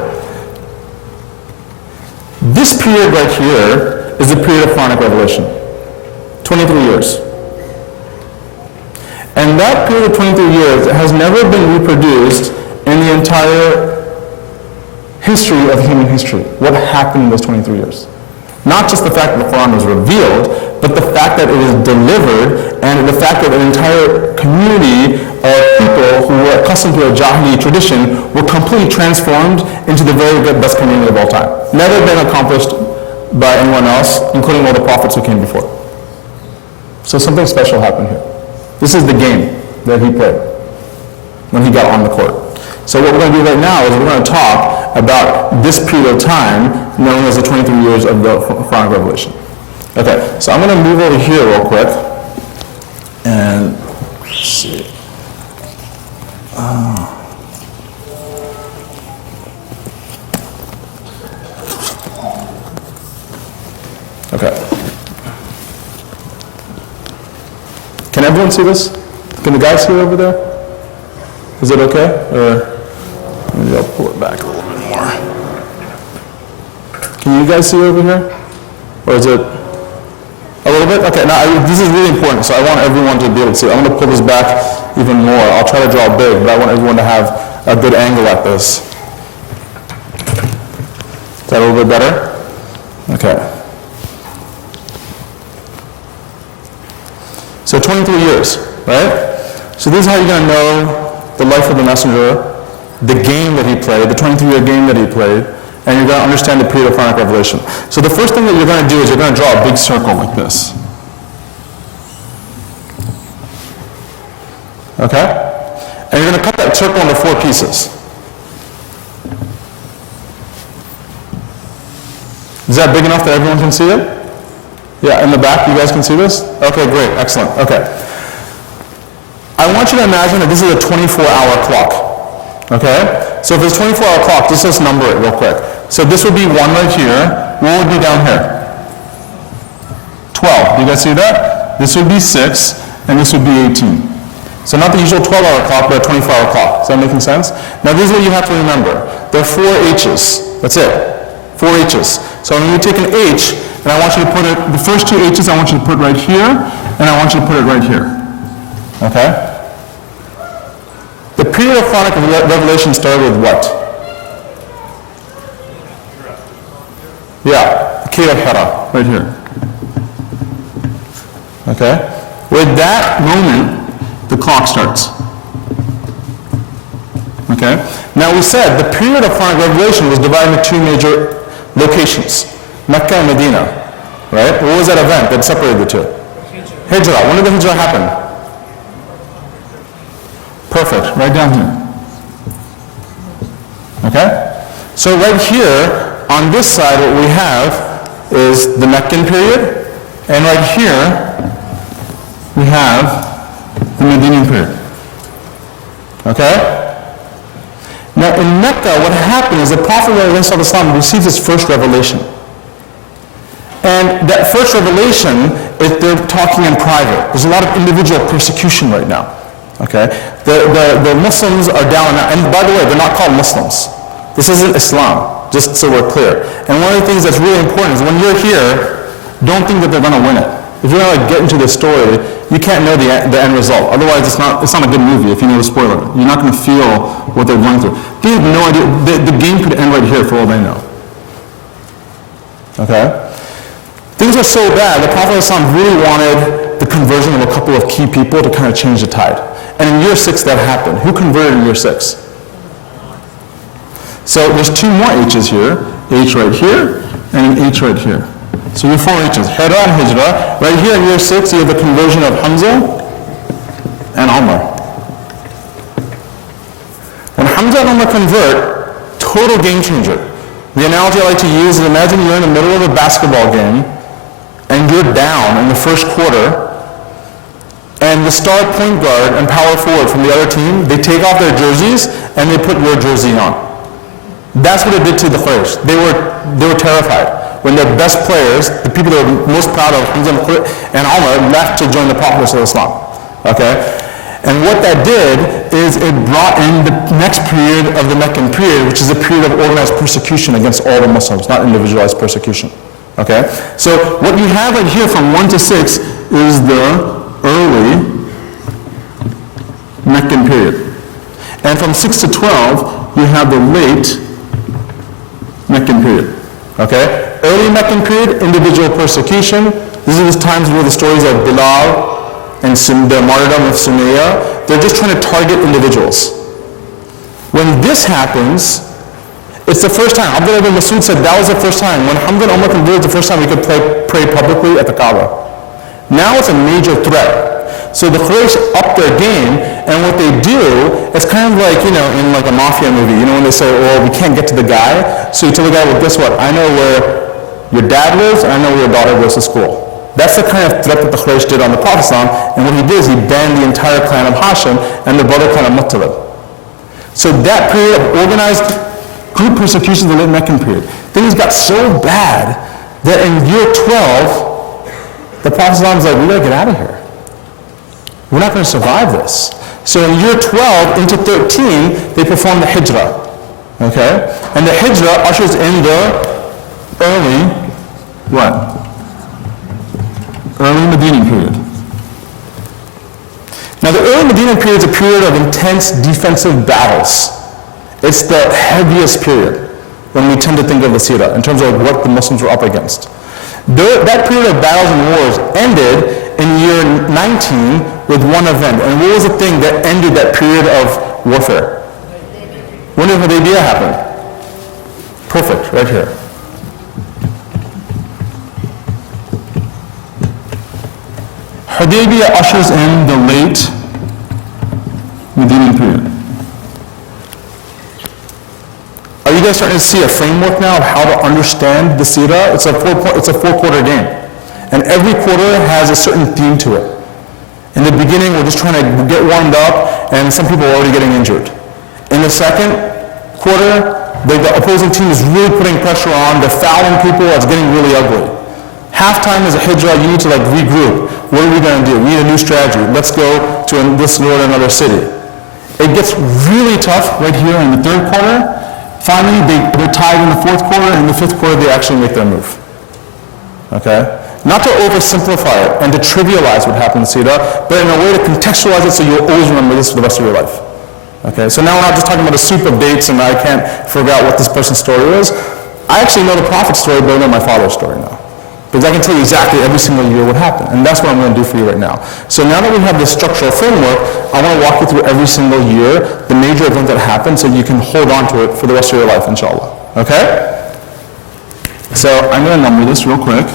This period right here is the period of Quranic revelation. 23 years. And that period of 23 years has never been reproduced in the entire history of human history. What happened in those 23 years? Not just the fact that the Quran was revealed, but the fact that it was delivered, and the fact that an entire community of people who were accustomed to a Jahili tradition were completely transformed into the very best community of all time. Never been accomplished by anyone else, including all the prophets who came before. So something special happened here. This is the game that he played when he got on the court. So what we're going to do right now is we're going to talk about this period of time known as the 23 years of the Quranic revelation. Okay, so I'm going to move over here real quick and let's see. Okay. Can everyone see this? Can the guys see it over there? Is it okay? Or maybe I'll pull it back a little bit more. Can you guys see over here? Or is it a little bit? Okay, now this is really important, so I want everyone to be able to see. I'm going to pull this back even more. I'll try to draw big, but I want everyone to have a good angle at this. Is that a little bit better? Okay. So 23 years, right? So this is how you're going to know the life of the messenger, the game that he played, the 23-year game that he played, and you're going to understand the period of Quranic revelation. So the first thing that you're going to do is you're going to draw a big circle like this. Okay? And you're going to cut that circle into 4 pieces. Is that big enough that everyone can see it? Yeah, in the back, you guys can see this? Okay, great, excellent, okay. I want you to imagine that this is a 24-hour clock, okay? So if it's a 24-hour clock, just let's number it real quick. So this would be 1 right here. What would be down here? 12, do you guys see that? This would be 6, and this would be 18. So not the usual 12-hour clock, but a 24-hour clock. Is that making sense? Now this is what you have to remember. There are 4 H's, that's it, 4 H's. So when you take an H, and I want you to put it, the first 2 H's I want you to put right here, and I want you to put it right here. Okay? The period of Quranic revelation started with what? Yeah, the Cave of Hira, right here. Okay? With that moment, the clock starts. Okay? Now we said the period of Quranic revelation was divided into 2 major locations. Mecca and Medina, right? What was that event that separated the 2? Hijrah. When did the Hijrah happen? Perfect, right down here. Okay? So right here, on this side, what we have is the Meccan period, and right here, we have the Medinian period. Okay? Now in Mecca, what happened is the Prophet ﷺ received his first revelation. And that first revelation, they're talking in private. There's a lot of individual persecution right now. Okay? The Muslims are down now. And by the way, they're not called Muslims. This isn't Islam, just so we're clear. And one of the things that's really important is when you're here, don't think that they're going to win it. If you're going to get into this story, you can't know the end result. Otherwise, it's not a good movie if you know the spoiler. You're not going to feel what they're going through. They have no idea. The game could end right here for all they know. Okay? Things are so bad, the Prophet ﷺ really wanted the conversion of a couple of key people to kind of change the tide. And in year 6 that happened. Who converted in year 6? So there's 2 more H's here. H right here, and an H right here. So you have 4 H's. Hira and Hijrah. Right here in year 6, you have the conversion of Hamza and Umar. When Hamza and Umar convert, total game changer. The analogy I like to use is imagine you're in the middle of a basketball game, and you're down in the first quarter, and the star point guard and power forward from the other team, they take off their jerseys and they put your jersey on. That's what it did to the Quraysh. They were terrified when their best players, the people they were most proud of, Hamza and Umar, left to join the Prophet ﷺ. Okay? And what that did is it brought in the next period of the Meccan period, which is a period of organized persecution against all the Muslims, not individualized persecution. Okay? So what you have right here from 1 to 6 is the early Meccan period. And from 6 to 12, you have the late Meccan period. Okay? Early Meccan period, individual persecution. These are the times where the stories of Bilal and the martyrdom of Sumayya, they're just trying to target individuals. When this happens, it's the first time. Abdullah ibn Masud said that was the first time. When Hamza and Umar converted, the first time we could pray publicly at the Kaaba. Now it's a major threat. So the Quraysh up their game, and what they do, it's kind of like, in like a mafia movie, when they say, well, we can't get to the guy, so you tell the guy, well, guess what? I know where your dad lives, and I know where your daughter goes to school. That's the kind of threat that the Quraysh did on the Prophet, and what he did is he banned the entire clan of Hashim and the brother clan of Muttalib. So that period of organized group persecution, the late Meccan period, things got so bad that in year 12, the Prophet was like, we gotta get out of here. We're not going to survive this. So in year 12 into 13, they performed the Hijrah. Okay? And the Hijrah ushers in the early, early Medina period. Now the early Medina period is a period of intense defensive battles. It's the heaviest period when we tend to think of the Seerah in terms of what the Muslims were up against. That period of battles and wars ended in year 19 with one event. And what was the thing that ended that period of warfare? When did Hudaybiyah happen? Perfect, right here. Hudaybiyah ushers in the late Medina period. Are you guys starting to see a framework now of how to understand the Seerah? It's a four-quarter game. And every quarter has a certain theme to it. In the beginning, we're just trying to get warmed up, and some people are already getting injured. In the second quarter, the opposing team is really putting pressure on. They're fouling people. It's getting really ugly. Halftime is a hijrah. You need to regroup. What are we going to do? We need a new strategy. Let's go to another city. It gets really tough right here in the third quarter. Finally, they're tied in the fourth quarter, and in the fifth quarter, they actually make their move. Okay? Not to oversimplify it and to trivialize what happened in Seerah, but in a way to contextualize it so you'll always remember this for the rest of your life. Okay? So now we're not just talking about a soup of dates and I can't figure out what this person's story is. I actually know the Prophet's story better than my father's story now. Because I can tell you exactly every single year what happened. And that's what I'm going to do for you right now. So now that we have this structural framework, I want to walk you through every single year, the major event that happened, so you can hold on to it for the rest of your life, inshallah. Okay? So I'm going to number this real quick.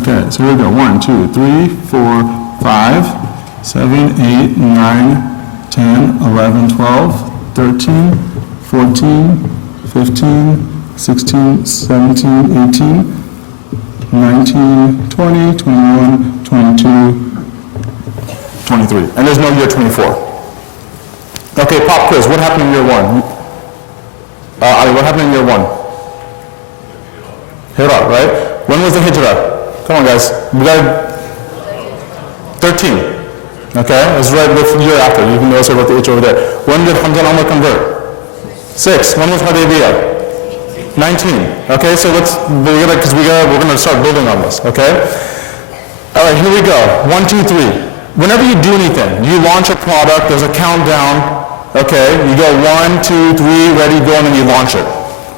Okay, so here we go. 1, 2, 3, 4, 5, 7, 8, 9, 10, 11, 12, 13, 14, 15, 16, 17, 18, 19, 20, 21, 22, 23. And there's no year 24. Okay, pop quiz. What happened in year 1? Ali, what happened in year 1? Hijrah, right? When was the Hijrah? Come on, guys. We got 13. Okay? It's right the year after. You can notice I wrote the H over there. When did Hamza and Umar convert? 6. When was Hudaybiyah? 19. Okay, so we're gonna start building on this. Okay? All right, here we go. 1, 2, 3. Whenever you do anything, you launch a product. There's a countdown. Okay? You go 1, 2, 3, ready, go, and then you launch it.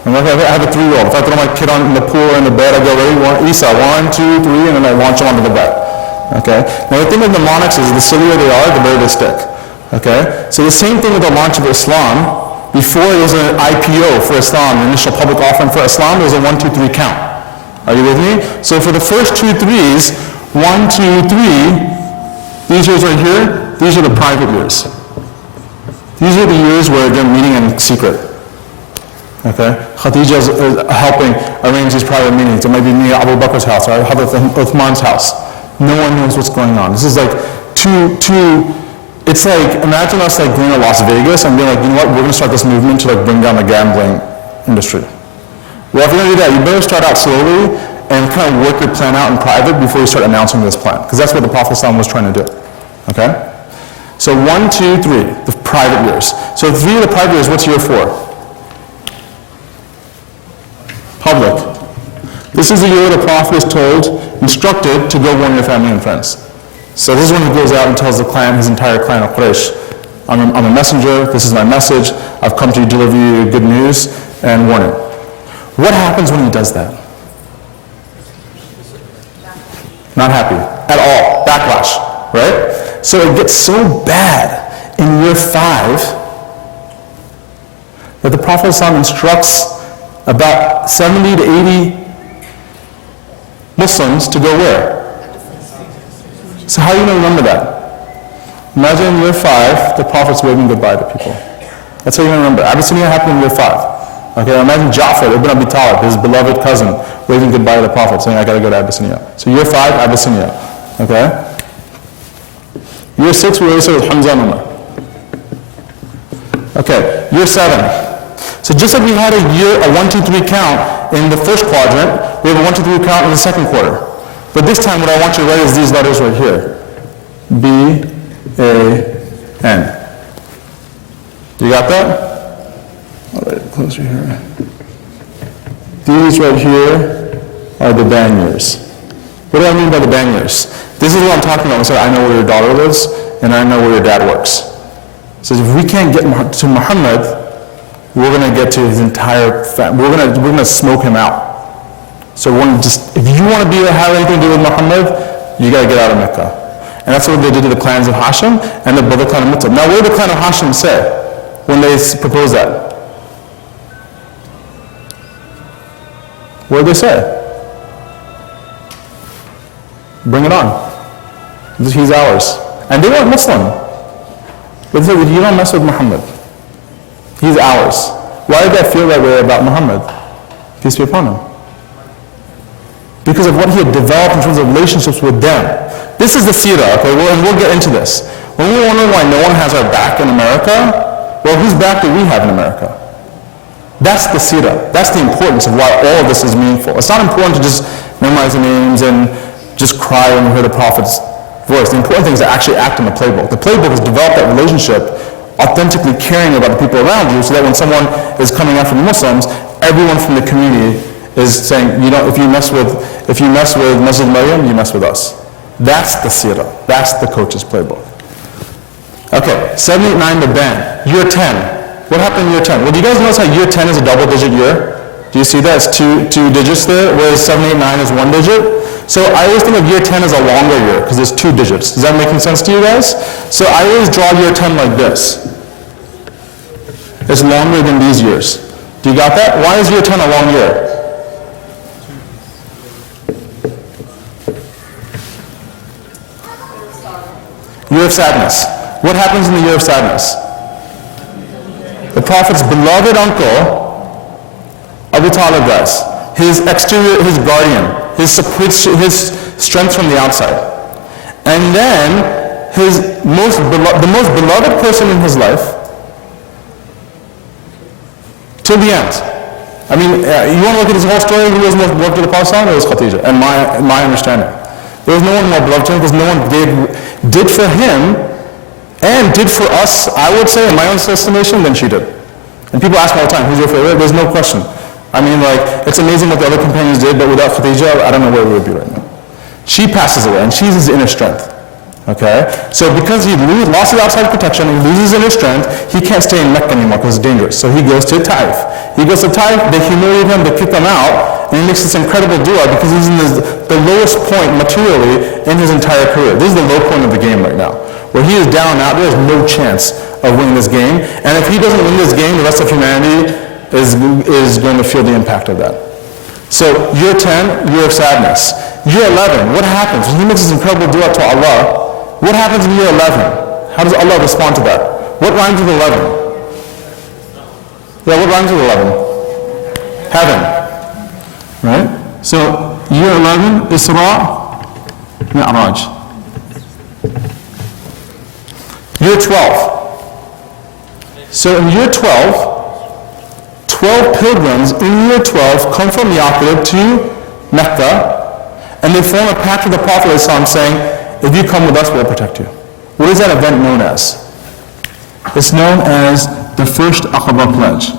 And I have a 3-year-old. If I throw my kid in the pool or in the bed, I go, ready, Isa, 1, 2, 3, and then I launch them onto the bed. Okay? Now the thing with mnemonics is the sillier they are, the better they stick. Okay? So the same thing with the launch of Islam. Before it was an IPO for Islam, the initial public offering for Islam, there was a 1, 2, 3 count. Are you with me? So for the first 2 3s, 1, 2, 3, these years right here, these are the private years. These are the years where they're meeting in secret. Okay? Khadija is helping arrange these private meetings. It might be me at Abu Bakr's house or Uthman's house. No one knows what's going on. This is like it's like, imagine us like going to Las Vegas and being like, you know what, we're going to start this movement to like bring down the gambling industry. Well, if you're going to do that, you better start out slowly and kind of work your plan out in private before you start announcing this plan. Because that's what the Prophet ﷺ was trying to do. Okay? So 1, 2, 3, the private years. So 3 of the private years, what's year 4? Public. This is the year the Prophet is instructed to go warn your family and friends. So this is when he goes out and tells the clan, his entire clan of Quraysh, I'm a messenger, this is my message, I've come to deliver you good news and warning. What happens when he does that? Not happy at all, backlash, right? So it gets so bad in year 5 that the Prophet ﷺ instructs about 70 to 80 Muslims to go where? So how are you going to remember that? Imagine in year 5, the Prophet's waving goodbye to people. That's how you're going to remember. Abyssinia happened in year 5. Okay, imagine Ja'far ibn Abi Talib, his beloved cousin, waving goodbye to the Prophet, saying, I got to go to Abyssinia. So year 5, Abyssinia. Okay? Year 6, we already said with Hamza and Umar. Okay, year 7. So just like we had a 1, 2, 3 count in the first quadrant, we have a 1, 2, 3 count in the second quarter. But this time what I want you to write is these letters right here. B, A, N. You got that? I'll write it closer here. These right here are the ban years. What do I mean by the ban years? This is what I'm talking about when I say I know where your daughter lives and I know where your dad works. So if we can't get to Muhammad, we're going to get to his entire family. We're going to smoke him out. So if you want to have anything to do with Muhammad, you got to get out of Mecca. And that's what they did to the clans of Hashim and the brother clan of Muttalib. Now, what did the clan of Hashim say when they proposed that? What did they say? Bring it on. He's ours. And they weren't Muslim. But they said, you don't mess with Muhammad. He's ours. Why did they feel that way about Muhammad? Peace be upon him. Because of what he had developed in terms of relationships with them. This is the Seerah, okay? And we'll get into this. When we wonder why no one has our back in America, well, whose back do we have in America? That's the Seerah. That's the importance of why all of this is meaningful. It's not important to just memorize the names and just cry when you hear the Prophet's voice. The important thing is to actually act in the playbook. The playbook is develop that relationship, authentically caring about the people around you, so that when someone is coming after the Muslims, everyone from the community is saying, you know, if you mess with Masjid Maryam, you mess with us. That's the Seerah. That's the coach's playbook. Okay, 7, 8, 9, the ban. Year 10. What happened in year 10? Well, do you guys notice how year 10 is a double-digit year? Do you see that? It's two digits there, whereas 7, 8, 9 is 1 digit. So I always think of year 10 as a longer year, because there's 2 digits. Is that making sense to you guys? So I always draw year 10 like this. It's longer than these years. Do you got that? Why is year 10 a long year? Year of sadness. What happens in the year of sadness? The Prophet's beloved uncle, Abu Talib dies. His exterior, his guardian, his strength from the outside. And then the most beloved person in his life, till the end. I mean, you want to look at his whole story, who was most beloved to the Prophet? It was Khadija, and my understanding. There was no one more beloved to him because no one did for him and did for us, I would say, in my own estimation, than she did. And people ask me all the time, who's your favorite? There's no question. I mean, it's amazing what the other companions did, but without Khadija, I don't know where we would be right now. She passes away, and she's his inner strength. Okay? So because he lost his outside protection, he loses inner strength, he can't stay in Mecca anymore because it's dangerous. So he goes to Taif. He goes to Taif, they humiliate him, they kick him out, and he makes this incredible dua because he's in the lowest point materially in his entire career. This is the low point of the game right now, where he is down and out. There's no chance of winning this game. And if he doesn't win this game, the rest of humanity is going to feel the impact of that. So year 10, year of sadness. Year 11, what happens? When he makes this incredible dua to Allah, what happens in year 11? How does Allah respond to that? What rhymes with 11? Yeah, what rhymes with 11? Heaven. Right? So year 11, Isra, Mi'raj. Year 12. So in year 12 pilgrims in year 12 come from Yathrib to Mecca, and they form a pact with the Prophet ﷺ saying, if you come with us, we'll protect you. What is that event known as? It's known as the first Aqaba pledge.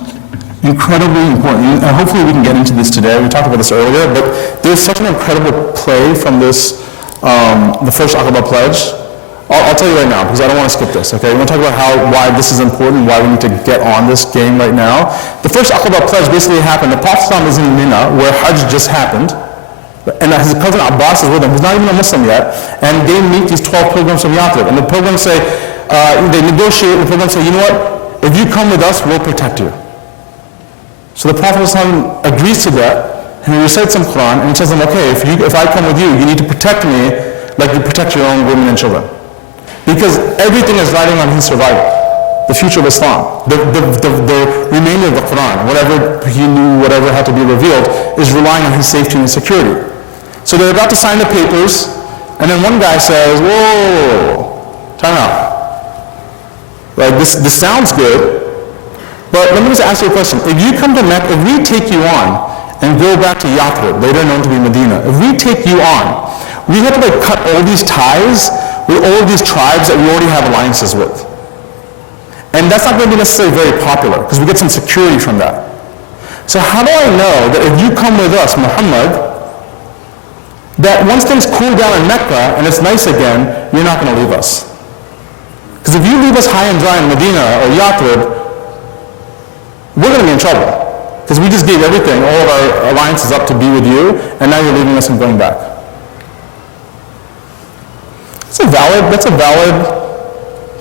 Incredibly important, and hopefully we can get into this today. We talked about this earlier, but there's such an incredible play from this, the first Aqaba pledge. I'll tell you right now, because I don't want to skip this, okay? We're going to talk about why this is important, why we need to get on this game right now. The first Aqaba pledge basically happened. The Prophet ﷺ is in Mina, where Hajj just happened, and his cousin Abbas is with him, who's not even a Muslim yet, and they meet these 12 pilgrims from Yathrib, and the pilgrims say, they negotiate, and the pilgrims say, you know what, if you come with us, we'll protect you. So the Prophet ﷺ agrees to that, and he recites some Quran, and he tells them, okay, if I come with you, you need to protect me like you protect your own women and children. Because everything is riding on his survival, the future of Islam. The remainder of the Quran, whatever he knew, whatever had to be revealed, is relying on his safety and security. So they're about to sign the papers, and then one guy says, whoa, time out. Like, this sounds good, but let me just ask you a question. If you come to Mecca, if we take you on and go back to Yathrib, later known to be Medina, if we take you on, we have to like cut all these ties with all of these tribes that we already have alliances with. And that's not going to be necessarily very popular because we get some security from that. So how do I know that if you come with us, Muhammad, that once things cool down in Mecca and it's nice again, you're not going to leave us? Because if you leave us high and dry in Medina or Yathrib, we're going to be in trouble because we just gave everything, all of our alliances up to be with you, and now you're leaving us and going back. That's a valid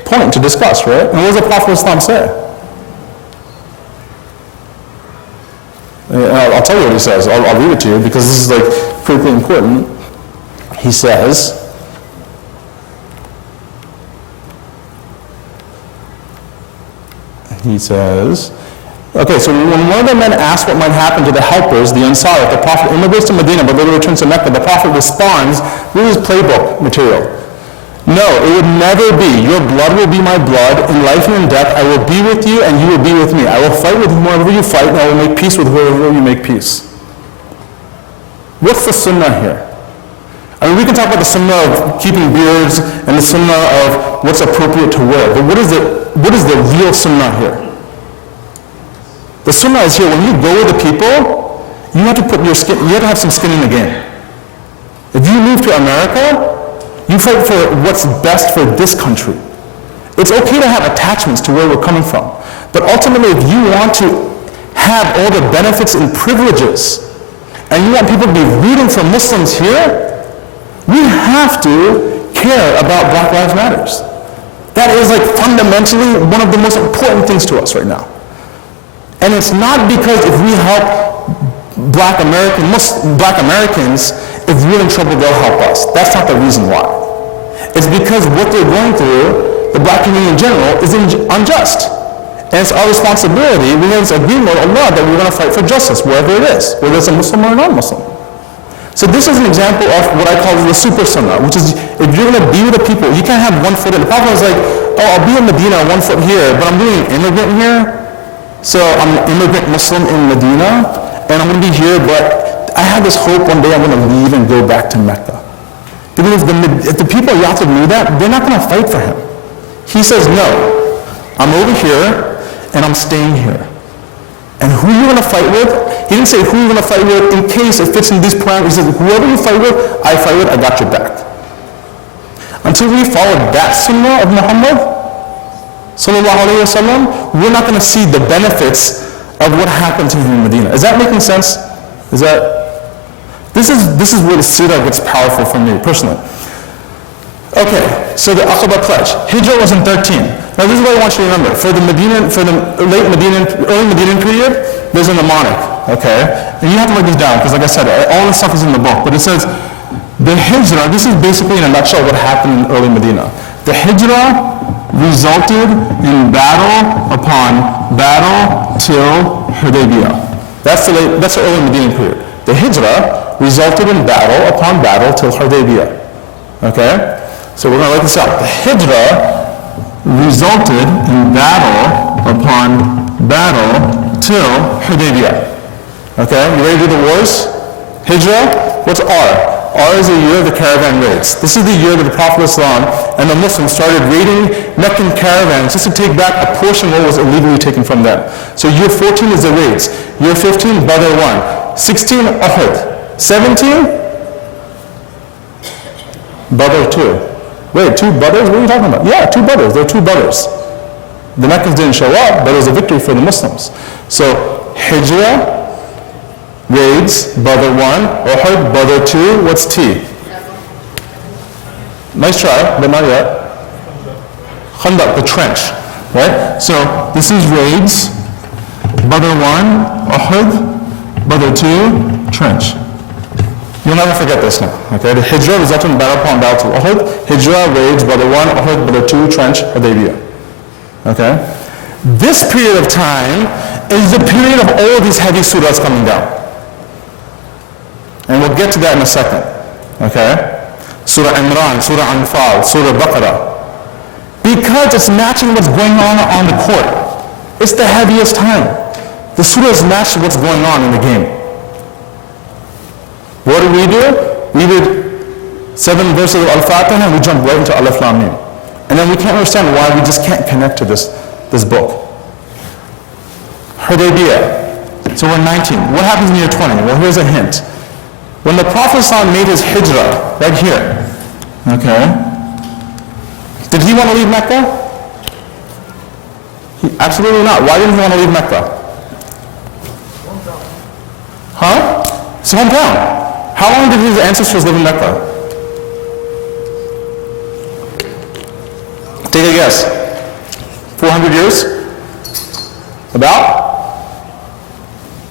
point to discuss, right? And what does the Prophet ﷺ say? I'll tell you what he says. I'll read it to you because this is like critically important. He says, okay, so when one of the men asked what might happen to the helpers, the Ansar, if the Prophet immigrates to Medina but later returns to Mecca, the Prophet responds with his playbook material. No, it would never be. Your blood will be my blood. In life and in death, I will be with you and you will be with me. I will fight with whoever you fight and I will make peace with whoever you make peace. What's the sunnah here? I mean, we can talk about the sunnah of keeping beards and the sunnah of what's appropriate to wear, but what is the real sunnah here? The sunnah is here, when you go with the people, you have to put your skin, you have to have some skin in the game. If you move to America, you fight for what's best for this country. It's okay to have attachments to where we're coming from, but ultimately if you want to have all the benefits and privileges, and you want people to be rooting for Muslims here, we have to care about Black Lives Matters. That is like fundamentally one of the most important things to us right now. And it's not because if we help Black Americans, if we're in trouble, they'll help us. That's not the reason why. It's because what they're going through, the Black community in general, is unjust. And it's our responsibility, we have this agreement with Allah that we're going to fight for justice, wherever it is, whether it's a Muslim or a non-Muslim. So this is an example of what I call the super sunnah, which is if you're going to be with the people, you can't have one foot in. The Prophet was like, oh, I'll be in Medina, one foot here, but I'm being an immigrant here. So I'm an immigrant Muslim in Medina, and I'm going to be here, but I have this hope one day I'm going to leave and go back to Mecca. Because if the people of Yathrib knew that, they're not going to fight for him. He says, no, I'm over here, and I'm staying here. And who you're going to fight with, he didn't say who you're going to fight with in case it fits in these parameters. He says, whoever you fight with, I got your back. Until we follow that sunnah of Muhammad, sallallahu alayhi wa sallam, we're not going to see the benefits of what happened to him in Medina. Is that making sense? This is where the Seerah gets powerful for me, personally. Okay, so the Aqaba pledge. Hijrah was in 13. Now this is what I want you to remember. For the early Medinan period, there's a mnemonic, okay? And you have to write this down, because like I said, all this stuff is in the book. But it says, the Hijrah, this is basically in a nutshell what happened in early Medina. The Hijrah resulted in battle upon battle till Hudaybiyah. That's the early Medinan period. The Hijrah resulted in battle upon battle till Hudaybiyah. Okay? So we're going to write this out. The Hijrah resulted in battle upon battle till Hudaybiyah. Okay? You ready to do the wars? Hijrah, what's R? R is the year of the caravan raids. This is the year that the Prophet ﷺ and the Muslims started raiding Meccan caravans just to take back a portion of what was illegally taken from them. So year 14 is the raids. Year 15, Badr 1. 16, Uhud. 17, Badr 2. Wait, 2 brothers? What are you talking about? Yeah, 2 brothers. There are 2 brothers. The Meccans didn't show up, but it was a victory for the Muslims. So Hijrah, raids, Badr 1, Uhud, Badr 2, what's T? Nice try, but not yet. Khandaq, the trench, right? So this is raids, Badr 1, Uhud, Badr 2, trench. You'll never forget this now, okay? The Hijrah resulted in battle upon battle to Uhud, Hijrah, raids, Badr 1, Uhud, Badr 2, trench, Hudaybiyah. Okay? This period of time is the period of all of these heavy surahs coming down. And we'll get to that in a second. Okay? Surah Imran, Surah Anfal, Surah Baqarah. Because it's matching what's going on the court. It's the heaviest time. The surahs match what's going on in the game. What do? We did 7 verses of Al-Fatiha and we jumped right into Alif Lam Mim. And then we can't understand why we just can't connect to this book. Hudaybiyah. So we're 19. What happens in year 20? Well, here's a hint. When the Prophet ﷺ made his hijrah, right here, okay, did he want to leave Mecca? Absolutely not. Why didn't he want to leave Mecca? Huh? His hometown. How long did his ancestors live in Mecca? Take a guess. 400 years? About?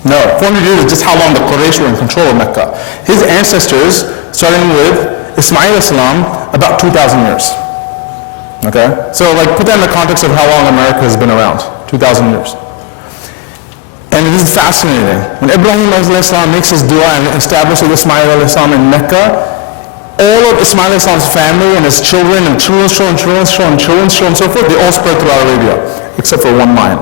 No, 400 years is just how long the Quraysh were in control of Mecca. His ancestors, starting with Ismail Islam, about 2,000 years. Okay? So put that in the context of how long America has been around. 2,000 years. And it is fascinating. When Ibrahim Islam makes his dua and establishes Ismail Islam in Mecca, all of Ismail Islam's family and his children and children's children and so forth, they all spread throughout Arabia, except for one line.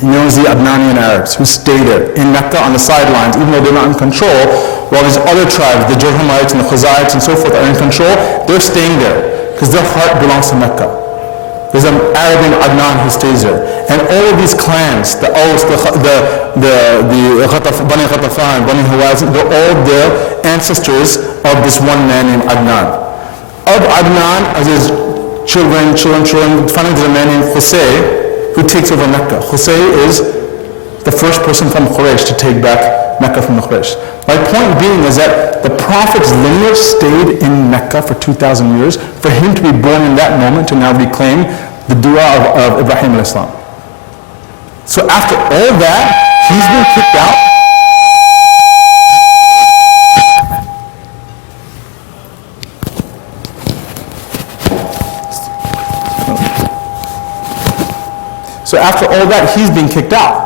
He knows the Adnanian Arabs who stay there in Mecca on the sidelines, even though they're not in control, while these other tribes, the Jurhamites and the Khuzaits and so forth, are in control. They're staying there because their heart belongs to Mecca. There's an Arab in Adnan who stays there. And all of these clans, the Aus, the Bani Ghatafan, Bani Hawazin, they're all the ancestors of this one man named Adnan. Of Adnan, as his children, finally there's a man named Qusay, who takes over Mecca. Qusay is the first person from Quraysh to take back Mecca from the Quraysh. My point being is that the Prophet's lineage stayed in Mecca for 2,000 years. For him to be born in that moment to now reclaim the dua of Ibrahim al-Islam. So after all that, he's been kicked out. So after all that, he's being kicked out.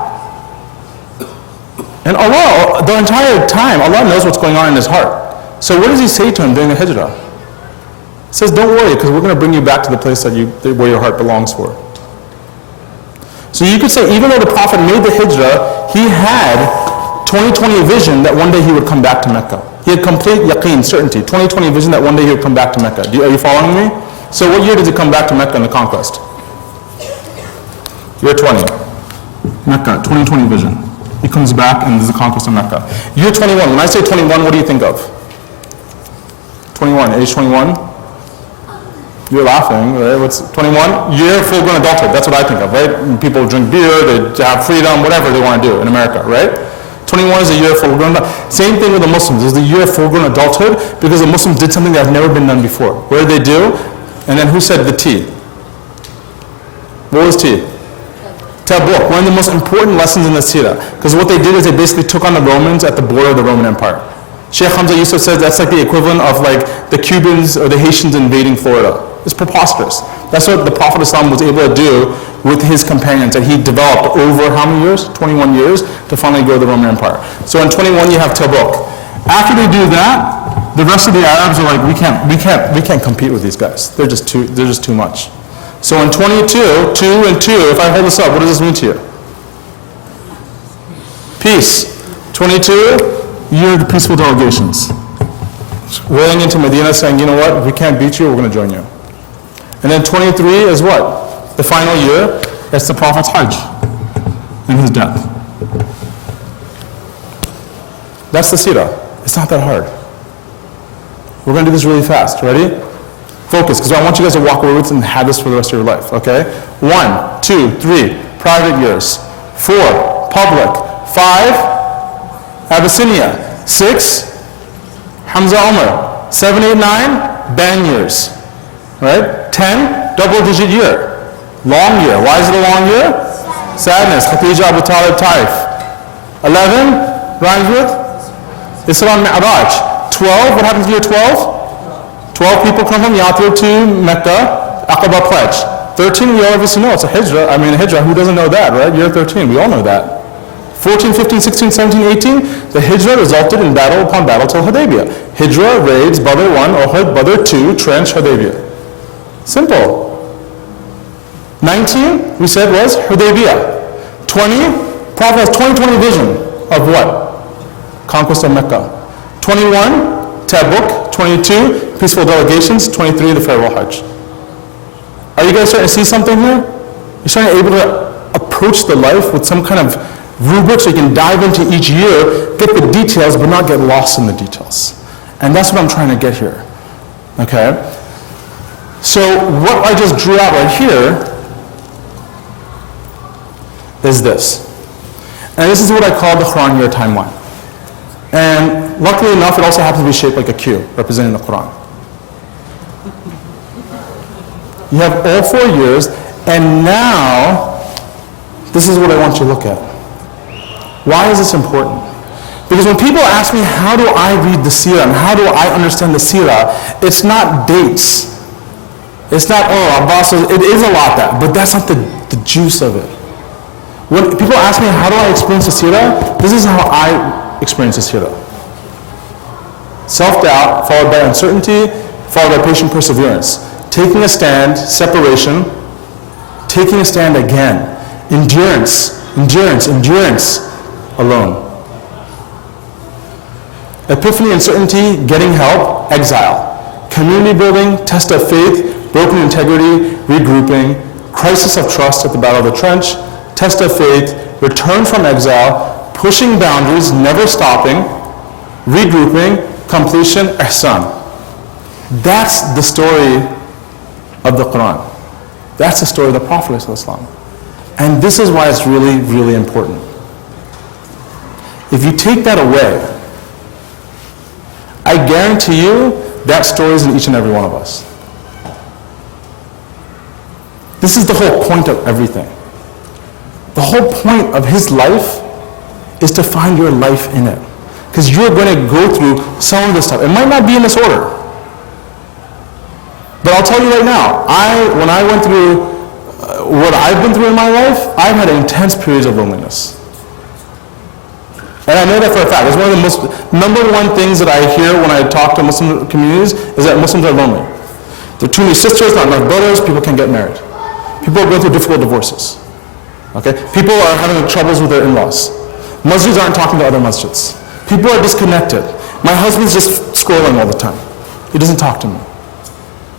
And Allah, the entire time, Allah knows what's going on in his heart. So what does he say to him during the hijrah? He says, don't worry, because we're going to bring you back to the place where your heart belongs for. So you could say, even though the Prophet made the hijrah, he had 20/20 vision that one day he would come back to Mecca. He had complete yaqeen, certainty, 20/20 vision that one day he would come back to Mecca. Are you following me? So what year does he come back to Mecca in the conquest? Year 20. Mecca, 20/20 vision. He comes back and there's a conquest of Mecca. Year 21. When I say 21, what do you think of? 21, age 21? You're laughing, right? What's 21? Year full-grown adulthood. That's what I think of, right? People drink beer, they have freedom, whatever they want to do in America, right? 21 is the year of full-grown adulthood. Same thing with the Muslims. It's the year of full-grown adulthood because the Muslims did something that had never been done before. What did they do? And then who said the T? What was T? Tabuk, one of the most important lessons in the Seerah. Because what they did is they basically took on the Romans at the border of the Roman Empire. Sheikh Hamza Yusuf says that's like the equivalent of the Cubans or the Haitians invading Florida. It's preposterous. That's what the Prophet ﷺ was able to do with his companions that he developed over how many years? 21 years to finally go to the Roman Empire. So in 21 you have Tabuk. After they do that, the rest of the Arabs are like, we can't compete with these guys. They're just too much. So in 22, 2 and 2, if I hold this up, what does this mean to you? Peace. 22, year of the peaceful delegations. rolling into Medina saying, you know what, if we can't beat you, we're going to join you. And then 23 is what? The final year, it's the Prophet's Hajj and his death. That's the seerah. It's not that hard. We're going to do this really fast. Ready? Focus, because I want you guys to walk away with this and have this for the rest of your life, okay? 1, 2, 3, private years. 4, public. 5, Abyssinia. 6, Hamza Umar. 7, 8, 9, band years. Right? 10, double-digit year. Long year. Why is it a long year? Sadness. Khadija, Abu Talib, Taif. 11, rhymes with? Isra and Mi'raj. 12, what happens to year 12? 12 people come from Yathrib to Mecca, Aqaba pledge. 13, we obviously know, it's a hijrah. I mean, hijrah, who doesn't know that, right? Year 13, we all know that. 14, 15, 16, 17, 18, the hijrah resulted in battle upon battle till Hudaybiyah. Hijrah, raids, Badr 1, Uhud, Badr 2, trench, Hudaybiyah. Simple. 19, we said was Hudaybiyah. 20, Prophet has 2020 vision of what? Conquest of Mecca. 21, Tabuk. 22, peaceful delegations. 23, the farewell Hajj. Are you guys starting to see something here? You're starting to be able to approach the life with some kind of rubric so you can dive into each year, get the details, but not get lost in the details. And that's what I'm trying to get here. Okay? So what I just drew out right here is this. And this is what I call the Quran year timeline. And luckily enough, it also happens to be shaped like a Q, representing the Quran. You have all 4 years, and now, this is what I want you to look at. Why is this important? Because when people ask me, how do I read the seerah, and how do I understand the seerah, it's not dates. It's not, oh, Abbas, it is a lot that, but that's not the juice of it. When people ask me, how do I experience the seerah, this is how I experience the seerah. Self-doubt, followed by uncertainty, followed by patient perseverance. Taking a stand, separation, taking a stand again. Endurance, endurance, endurance, alone. Epiphany, uncertainty, getting help, exile. Community building, test of faith, broken integrity, regrouping, crisis of trust at the Battle of the Trench, test of faith, return from exile, pushing boundaries, never stopping, regrouping, completion, ihsan. That's the story of the Quran. That's the story of the Prophet ﷺ. And this is why it's really, really important. If you take that away, I guarantee you that story is in each and every one of us. This is the whole point of everything. The whole point of his life is to find your life in it. Because you're going to go through some of this stuff. It might not be in this order. But I'll tell you right now, when I went through what I've been through in my life, I've had intense periods of loneliness. And I know that for a fact. It's one of the most number one things that I hear when I talk to Muslim communities is that Muslims are lonely. There are too many sisters, not enough brothers, people can't get married. People are going through difficult divorces. Okay? People are having troubles with their in-laws. Masjids aren't talking to other masjids. People are disconnected. My husband's just scrolling all the time. He doesn't talk to me.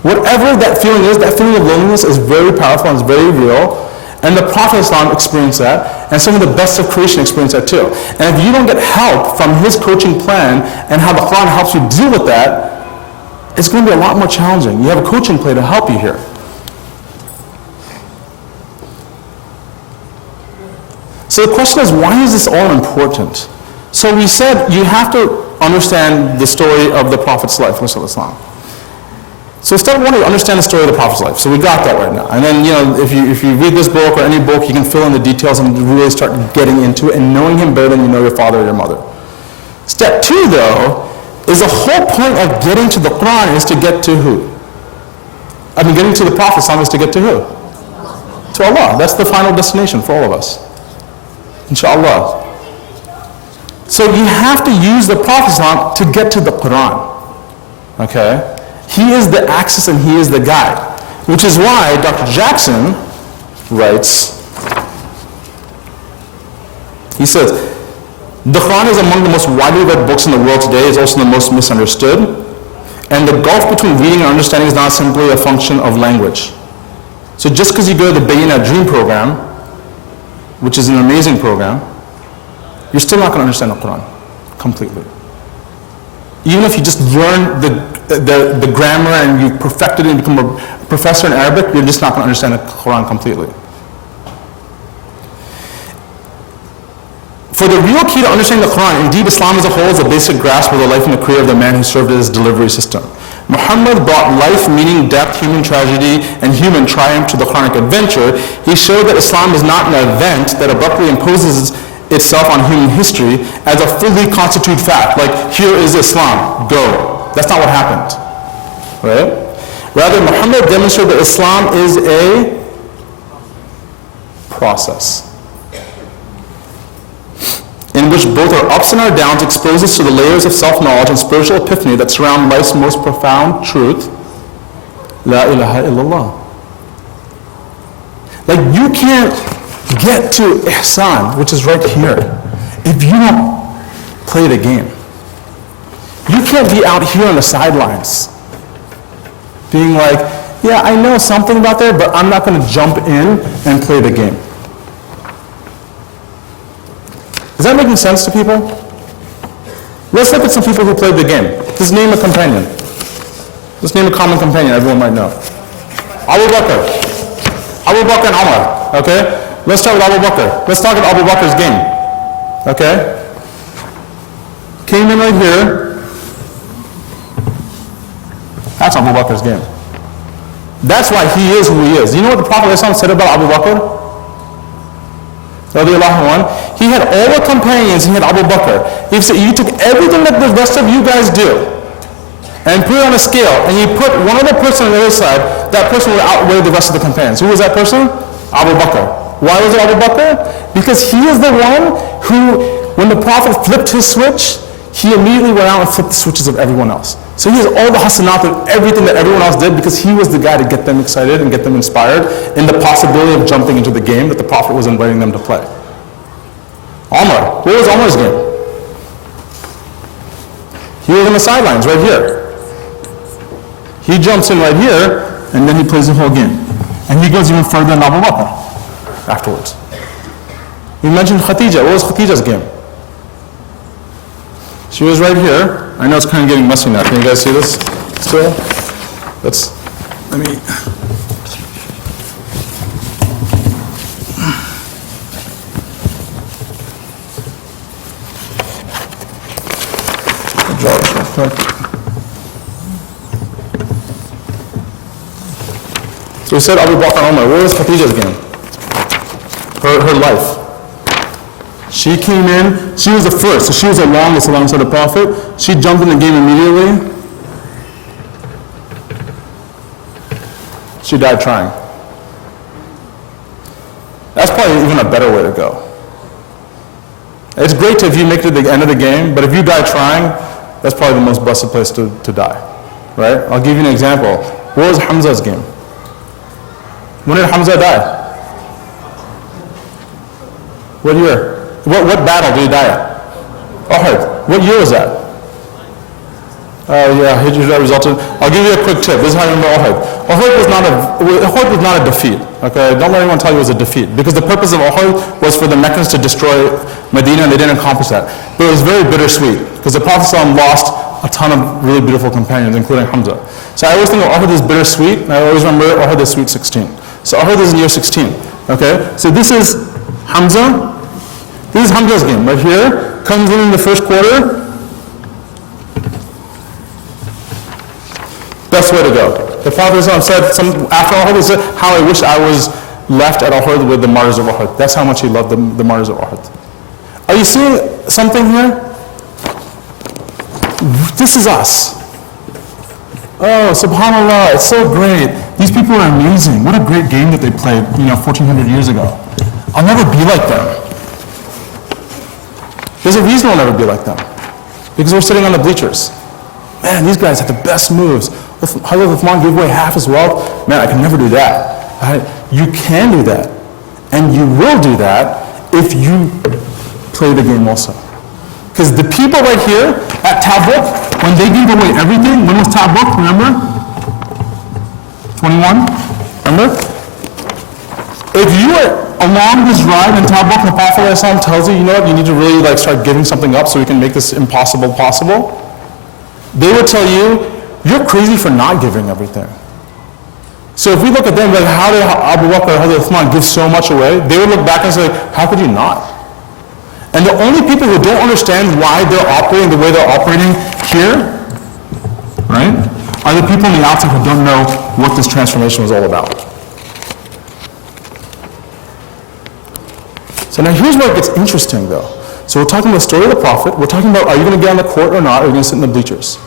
Whatever that feeling is, that feeling of loneliness is very powerful and it's very real. And the Prophet ﷺ experienced that, and some of the best of creation experienced that too. And if you don't get help from his coaching plan and how the Quran helps you deal with that, it's going to be a lot more challenging. You have a coaching plan to help you here. So the question is, why is this all important? So we said you have to understand the story of the Prophet's life. So step one is understand the story of the Prophet's life. So we got that right now. And then, if you read this book or any book, you can fill in the details and really start getting into it and knowing him better than you know your father or your mother. Step two, though, is the whole point of getting to the Quran is to get to who? Getting to the Prophet is to get to who? To Allah. That's the final destination for all of us. Inshallah. So you have to use the Prophet to get to the Quran. Okay? He is the axis and he is the guide. Which is why Dr. Jackson writes, he says, the Quran is among the most widely read books in the world today. It's also the most misunderstood. And the gulf between reading and understanding is not simply a function of language. So just because you go to the Bayina Dream program, which is an amazing program, you're still not going to understand the Quran completely. Even if you just learn the grammar and you perfected it and become a professor in Arabic, you're just not going to understand the Quran completely. For the real key to understanding the Quran, indeed Islam as a whole is a basic grasp of the life and the career of the man who served as delivery system. Muhammad brought life, meaning, depth, human tragedy, and human triumph to the Quranic adventure. He showed that Islam is not an event that abruptly imposes itself on human history as a fully constituted fact, like here is Islam, go. That's not what happened, right? Rather, Muhammad demonstrated that Islam is a process in which both our ups and our downs expose us to the layers of self-knowledge and spiritual epiphany that surround life's most profound truth, La ilaha illallah. Like, you can't get to ihsan, which is right here, if you don't play the game. You can't be out here on the sidelines being like, yeah, I know something about there, but I'm not going to jump in and play the game. Is that making sense to people? Let's look at some people who played the game. Just name a companion. Let's name a common companion everyone might know. Abu Bakr. Abu Bakr and Umar, okay? Let's start with Abu Bakr. Let's talk about Abu Bakr's game, okay? Came in right here. That's Abu Bakr's game. That's why he is who he is. You know what the Prophet ﷺ said about Abu Bakr? He had all the companions, he had Abu Bakr. He said, you took everything that the rest of you guys do and put it on a scale, and you put one other person on the other side, that person would outweigh the rest of the companions. Who was that person? Abu Bakr. Why was it Abu Bakr? Because he is the one who, when the Prophet flipped his switch, he immediately went out and flipped the switches of everyone else. So he has all the hasanat of everything that everyone else did because he was the guy to get them excited and get them inspired in the possibility of jumping into the game that the Prophet was inviting them to play. Umar, what was Umar's game? He was on the sidelines right here. He jumps in right here and then he plays the whole game. And he goes even further than Abu Bakr afterwards. We mentioned Khadija. What was Khadija's game? She was right here. I know it's kind of getting messy now. Can you guys see this still? Let me. Draw this real quick. So we said Abu Bakr Umar. What was Khadija's game? Her life. She came in, she was the first, so she was the longest alongside the Prophet. She jumped in the game immediately. She died trying. That's probably even a better way to go. It's great if you make it to the end of the game, but if you die trying, that's probably the most blessed place to die, right? I'll give you an example. What was Hamza's game? When did Hamza die? What year? What battle did he die at? Uhud. What year was that? Oh yeah, Hijrah resulted. I'll give you a quick tip. This is how you remember Uhud. Uhud was not a defeat. Okay, don't let anyone tell you it was a defeat, because the purpose of Uhud was for the Meccans to destroy Medina, and they didn't accomplish that. But it was very bittersweet because the Prophet ﷺ lost a ton of really beautiful companions, including Hamza. So I always think of Uhud as bittersweet, and I always remember Uhud as sweet 16. So Uhud is in year 16. Okay, so this is Hamza. This is Hamza's game right here. Comes in the first quarter. Best way to go. The Prophet said, after Uhud, he said, how I wish I was left at Uhud with the martyrs of Uhud. That's how much he loved the martyrs of Uhud. Are you seeing something here? This is us. Oh, subhanAllah, it's so great. These people are amazing. What a great game that they played, 1,400 years ago. I'll never be like them. There's a reason I'll never be like them. Because we're sitting on the bleachers. Man, these guys had the best moves. Hazrat Uthman gave away half his wealth. Man, I can never do that. You can do that. And you will do that if you play the game also. Because the people right here at Tabuk, When they gave away everything, when was Tabuk, remember? 21, remember? If you are along this ride in Tabuk, the Prophet ﷺ tells you, you know what, you need to really like start giving something up so we can make this impossible possible, they would tell you, you're crazy for not giving everything. So if we look at them, like how did Abu Bakr or Hazrat Uthman give so much away, they would look back and say, how could you not? And the only people who don't understand why they're operating the way they're operating here, right, are the people on the outside who don't know what this transformation was all about. So now here's where it gets interesting though. So we're talking about the story of the Prophet, we're talking about are you going to get on the court or not, or are you going to sit in the bleachers?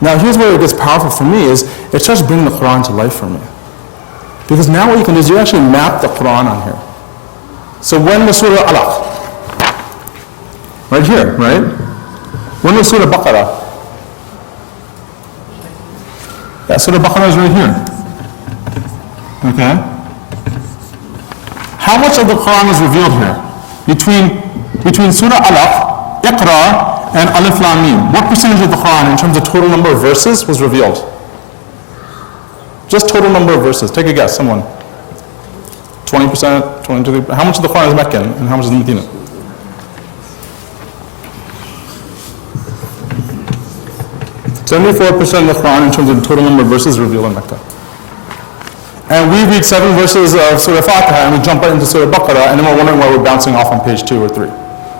Now here's where it gets powerful for me is, it starts bringing the Quran to life for me. Because now what you can do is you actually map the Quran on here. So when was Surah Alaq? Right here, right? When was Surah Baqarah? Yeah, Surah Baqarah is right here. Okay? How much of the Quran was revealed here? Between Surah Alaq, Iqra, and Alif Lam Mim. What percentage of the Quran in terms of total number of verses was revealed? Just total number of verses. Take a guess, someone. 20%, 22%. How much of the Quran is Meccan and how much is Medina? 74% of the Quran in terms of the total number of verses revealed in Mecca. And we read 7 verses of Surah Fatiha and we jump right into Surah Baqarah and then we're wondering why we're bouncing off on page 2 or 3.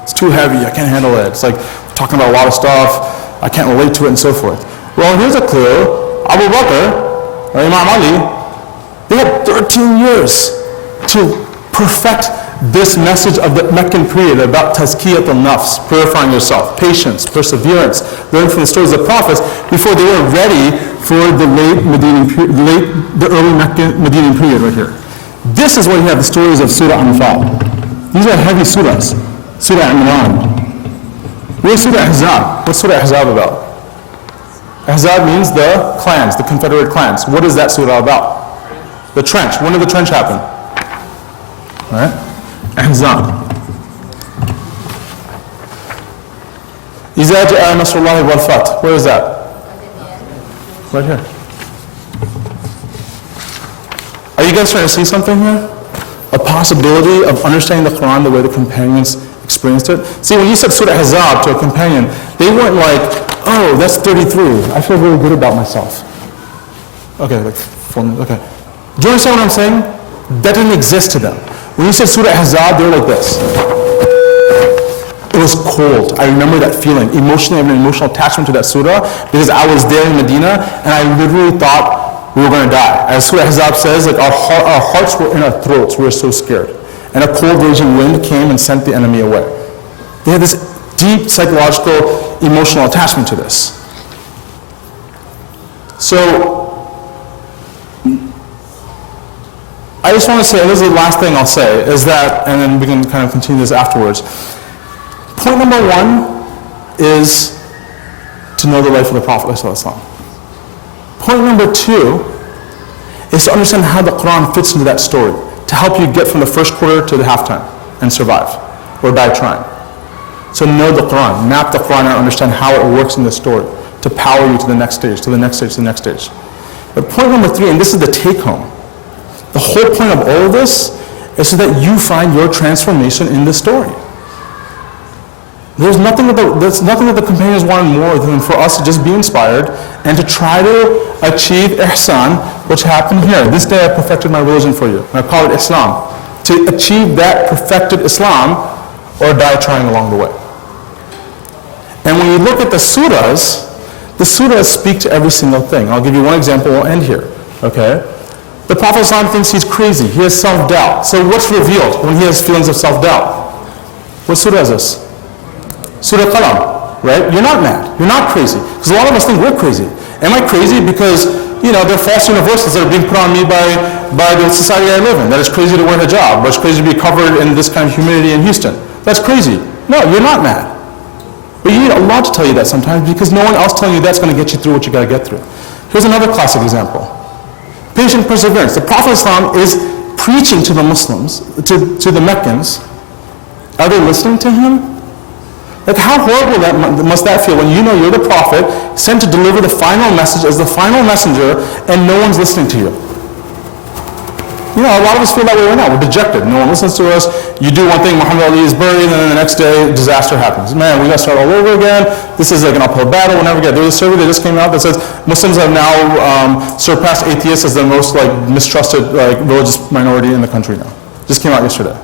It's too heavy, I can't handle it. It's like talking about a lot of stuff, I can't relate to it and so forth. Well, here's a clue. Abu Bakr, or Imam Ali, they had 13 years to perfect this message of the Meccan period about tazkiyat al-nafs, purifying yourself, patience, perseverance, learning from the stories of the prophets before they were ready for the the early Meccan Medinan period right here. This is where you have the stories of Surah Anfal. These are heavy surahs. Surah Imran. Where's Surah Ahzab? What's Surah Ahzab about? Ahzab means the clans, the confederate clans. What is that surah about? The trench. When did the trench happen? All right? Ahzab. إِذَا جَاءَ نَصْرُ اللَّهِ وَالْفَتْحُ. Where is that? Right here. Are you guys trying to see something here? A possibility of understanding the Quran the way the companions experienced it? See, when you said Surah Ahzab to a companion, they weren't like, oh, that's 33. I feel really good about myself. Okay, like 4 minutes, okay. Do you understand what I'm saying? That didn't exist to them. When you said Surah Ahzab, they were like this. It was cold. I remember that feeling. Emotionally, I have an emotional attachment to that surah because I was there in Medina and I literally thought we were going to die. As Surah Ahzab says, like our hearts were in our throats. We were so scared. And a cold raging wind came and sent the enemy away. They had this deep psychological, emotional attachment to this. So, I just want to say, this is the last thing I'll say, is that, and then we can kind of continue this afterwards. Point number 1 is to know the life of the Prophet ﷺ. Point number 2 is to understand how the Quran fits into that story, to help you get from the first quarter to the halftime and survive, or die trying. So know the Quran, map the Quran and understand how it works in the story to power you to the next stage, to the next stage, to the next stage. But point number 3, and this is the take home, the whole point of all of this is so that you find your transformation in the story. There's nothing that the companions wanted more than for us to just be inspired and to try to achieve ihsan, which happened here. This day I perfected my religion for you. And I call it Islam. To achieve that perfected Islam or die trying along the way. And when you look at the surahs speak to every single thing. I'll give you one example, we'll end here. Okay? The Prophet ﷺ thinks he's crazy. He has self-doubt. So what's revealed when he has feelings of self-doubt? What surah is this? Surah Qalam, right? You're not mad. You're not crazy. Because a lot of us think we're crazy. Am I crazy because, there are false universals that are being put on me by the society I live in? That it's crazy to wear a hijab, but it's crazy to be covered in this kind of humidity in Houston. That's crazy. No, you're not mad. But you need Allah to tell you that sometimes because no one else telling you that's going to get you through what you got to get through. Here's another classic example. Patient perseverance. The Prophet ﷺ is preaching to the Muslims, to the Meccans. Are they listening to him? Like how horrible must that feel when you know you're the prophet, sent to deliver the final message as the final messenger, and no one's listening to you. You know, a lot of us feel that way right now. We're dejected. No one listens to us. You do one thing, Muhammad Ali is buried, and then the next day, disaster happens. Man, we got to start all over again. This is like an uphill battle. We'll never get. There's a survey that just came out that says Muslims have now surpassed atheists as the most mistrusted religious minority in the country now. Just came out yesterday.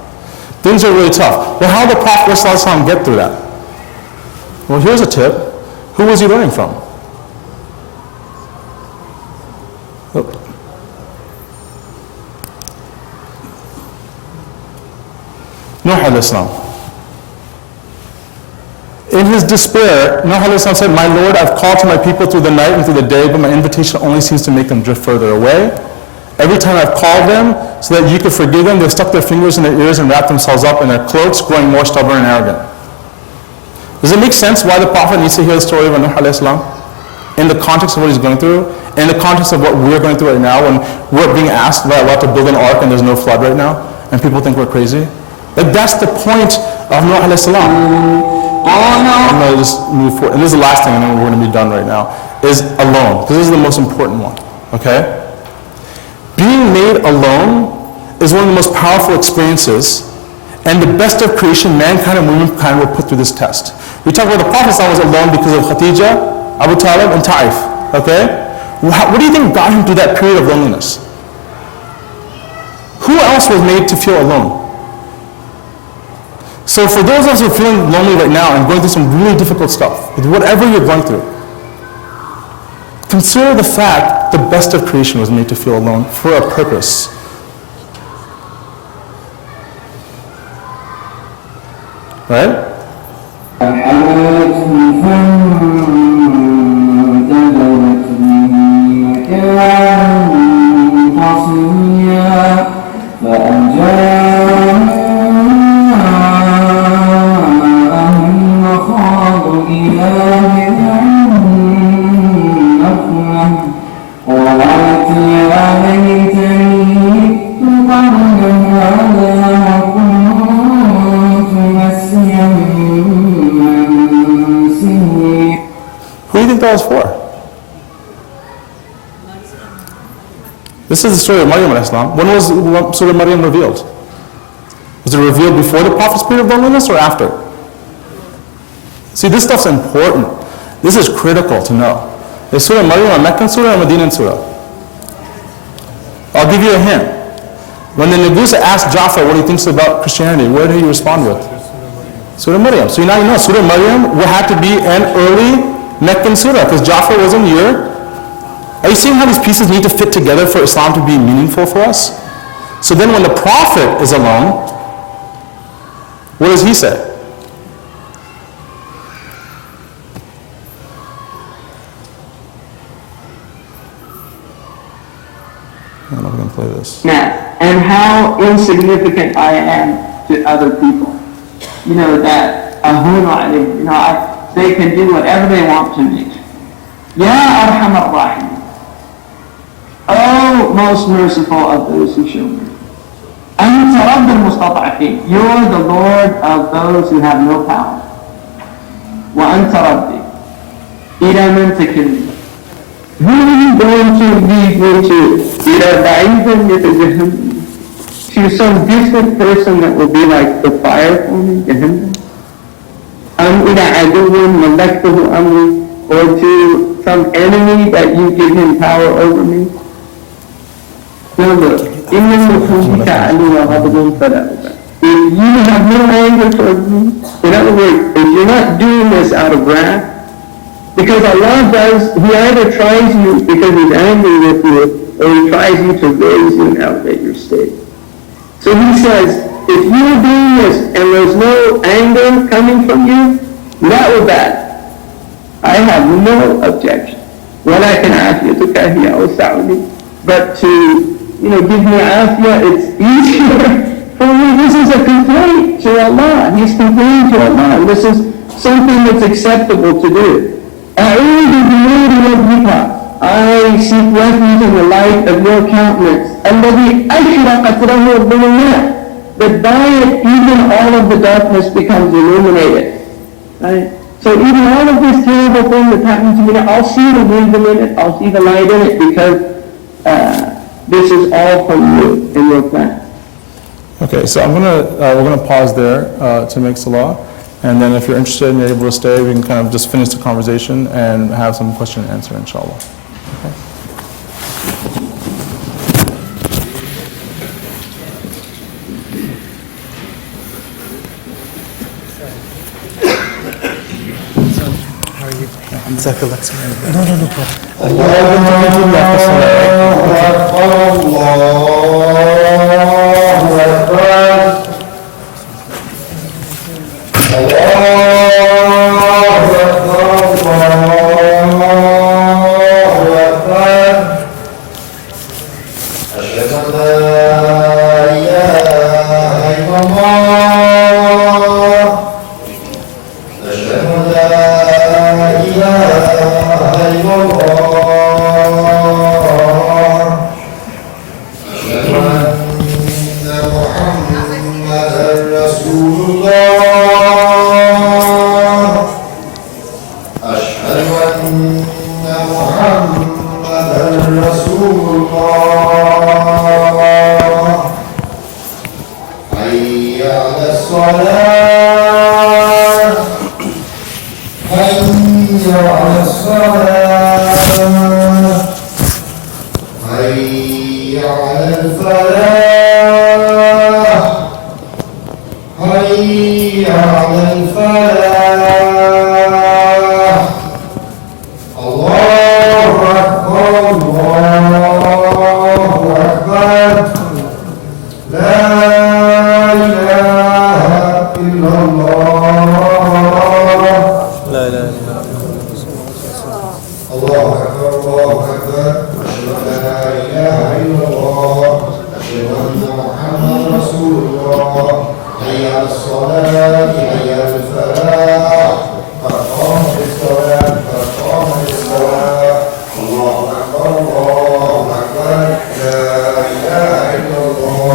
Things are really tough. Well, how did the Prophet ﷺ get through that? Well, here's a tip. Who was he learning from? Nuh alayhi salam. In his despair, Nuh alayhi salam said, "My Lord, I've called to my people through the night and through the day, but my invitation only seems to make them drift further away. Every time I've called them so that you could forgive them, they've stuck their fingers in their ears and wrapped themselves up in their cloaks, growing more stubborn and arrogant." Does it make sense why the Prophet needs to hear the story of Nuh alayhi salam? In the context of what he's going through, in the context of what we're going through right now, when we're being asked by Allah to build an ark and there's no flood right now, and people think we're crazy? Like that's the point of Nuh alayhi salam. I'm going to just move forward. And this is the last thing, and then we're going to be done right now, is alone. Because this is the most important one, okay? Being made alone is one of the most powerful experiences, and the best of creation, mankind and womankind were put through this test. We talk about the Prophet was alone because of Khadija, Abu Talib, and Taif, okay? What do you think got him through that period of loneliness? Who else was made to feel alone? So for those of us who are feeling lonely right now and going through some really difficult stuff, with whatever you're going through, consider the fact the best of creation was made to feel alone for a purpose. Right? That was for? This is the story of Maryam alayhi salam. When was Surah Maryam revealed? Was it revealed before the Prophet's period of loneliness or after? See, this stuff's important. This is critical to know. Is Surah Maryam a Meccan surah or a Medinan surah? I'll give you a hint. When the Nagusa asked Ja'far what he thinks about Christianity, what did he respond with? Surah Maryam. So now you know Surah Maryam will have to be an early Meccan surah, because Ja'far wasn't here. Are you seeing how these pieces need to fit together for Islam to be meaningful for us? So then when the Prophet is alone, what does he say? I don't know if I can play this. And how insignificant I am to other people. You know, that they can do whatever they want to me. Ya Arham Ar-Rahim. Oh, most merciful of those who show mercy. Anta Rabb al-Mustata'afin. You're the Lord of those who have no power. Wa Anta Rabbi. Ila man takilni. Who are you going to lead me to? Ila ba'idhan yatajahannam. To some distant person that will be like the fire for me, Jahannam. Or to some enemy that you give him power over me. Now look, if you have no anger towards me, in other words, if you're not doing this out of wrath, because Allah does, He either tries you because He's angry with you, or He tries you to raise you and elevate your state. So He says, if you're doing this and there's no anger coming from you, not with that, I have no objection. وَلَكِنْ عَافِيَتُكَ هِيَ أَوْسَعُ لِي. But to, give me afiyah, it's easier for me. This is a complaint to Allah. He's complaining to Allah. This is something that's acceptable to do. أَعُوذُ بِنُورِ وَجْهِكَ. I seek refuge in the light of your countenance. الَّذِي أَشْرَقَتْ لَهُ الظُّلُمَاتُ. That by it, even all of the darkness becomes illuminated. Right? So even all of this terrible thing that's happening to me now, I'll see the wisdom in it, I'll see the light in it, because this is all from you in your plan. Okay, so we're gonna pause there to make salah, and then if you're interested and you're able to stay, we can kind of just finish the conversation and have some question and answer, inshallah. Okay.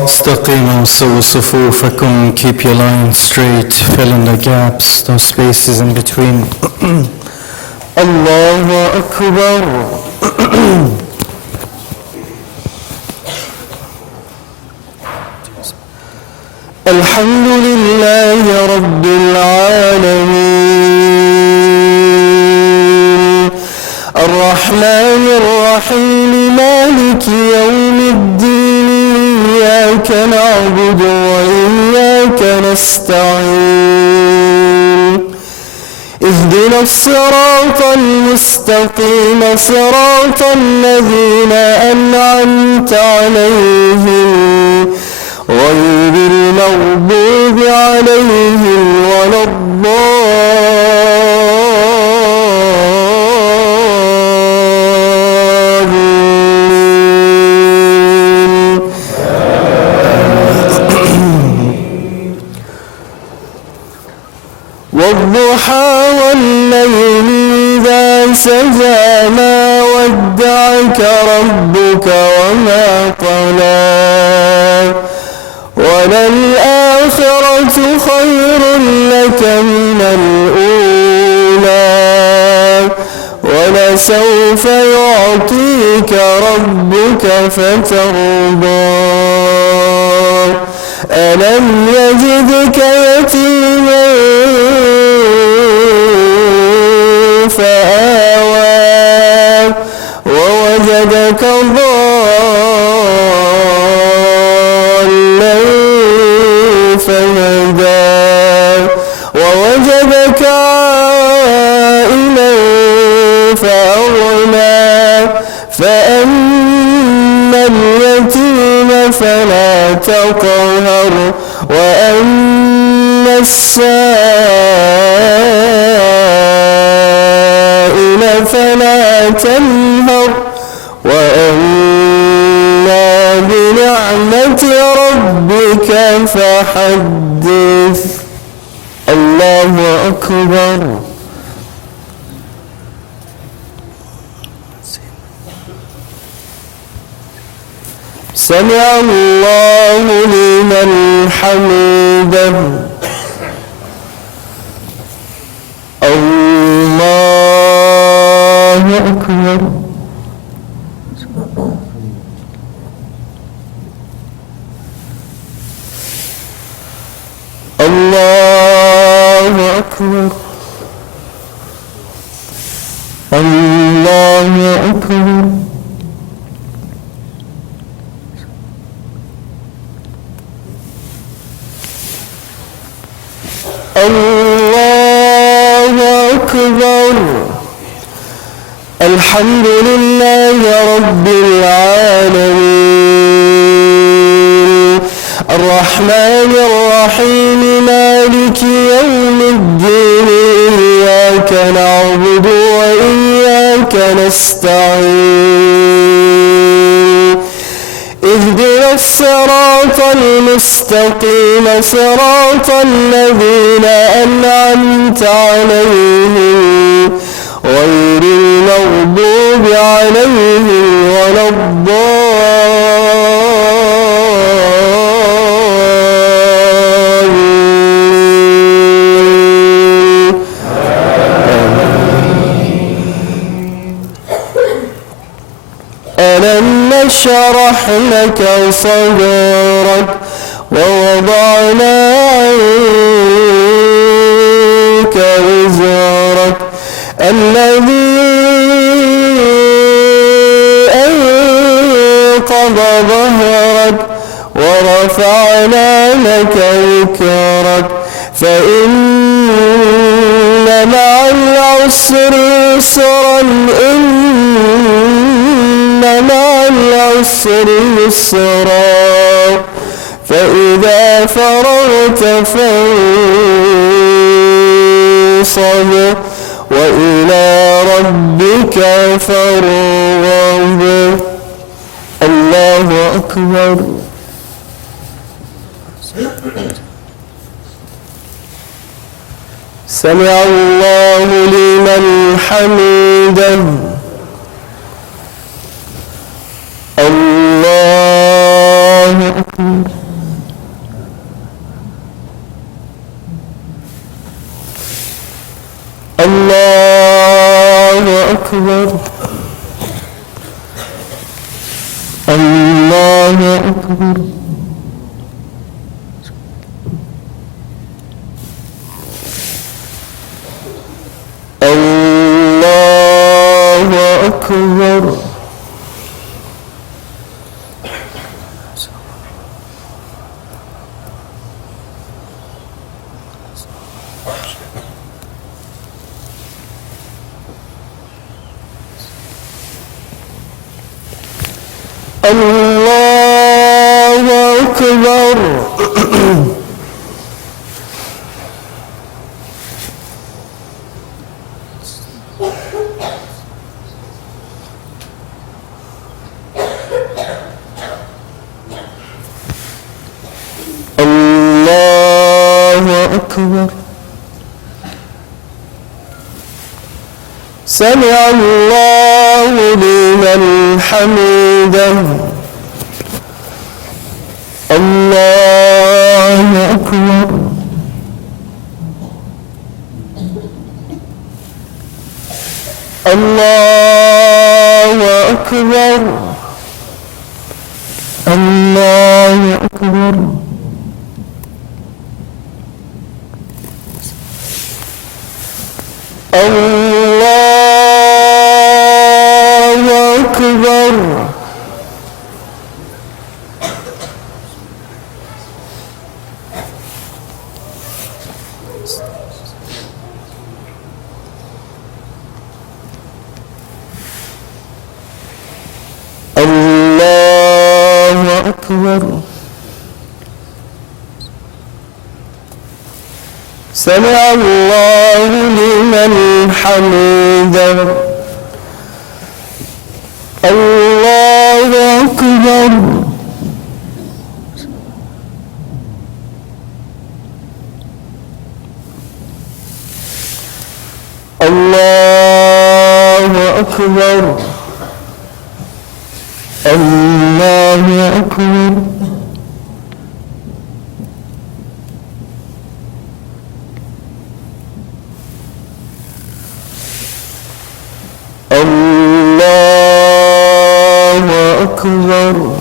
استقيموا صفوفكم, keep your line straight, fill in the gaps, no spaces in between. Allahu Akbar. الحمد لله رب العالمين الرحمن الرحيم مالك يوم الدين إياك نعبد وإياك نستعين اهدنا الصراط المستقيم صراط الذين أنعمت عليهم غير المغضوب عليهم ولا الضالين والضحى والليل إذا سجى ما ودعك ربك وما قلى وللآخرة خير لك من الأولى ولسوف يعطيك ربك فترضى ألم يجدك يتيما فآوى ووجدك ضالا فهدى ووجدك عائلا فأغنى فأما اليتيم فلا تقهر وأما السائل فلا تنهر وأما بنعمة ربك فحدث الله أكبر سمع الله لمن حمده الحمد لله رب العالمين الرحمن الرحيم مالك يوم الدين إياك نعبد وإياك نستعين اهدنا الصراط المستقيم صراط الذين أنعمت عليهم غير المغضوب عليهم ولا ألم نشرح لك صدرك ووضعنا عنك وزرك الذي أنقض ظهرك ورفعنا لك ذكرك فإن مع العسر يسرا إن مع العسر يسرا فإذا فرغت فانصب وإلى ربك فارغب الله أكبر سمع الله لمن حمده الله أكبر الله أكبر الله أكبر الله أكبر الله أكبر الله أكبر سمع الله لمن حمده الله أكبر الله أكبر الله أكبر الله أكبر الله أكبر سمع الله لمن حمده الله أكبر الله أكبر الله أكبر الله أكبر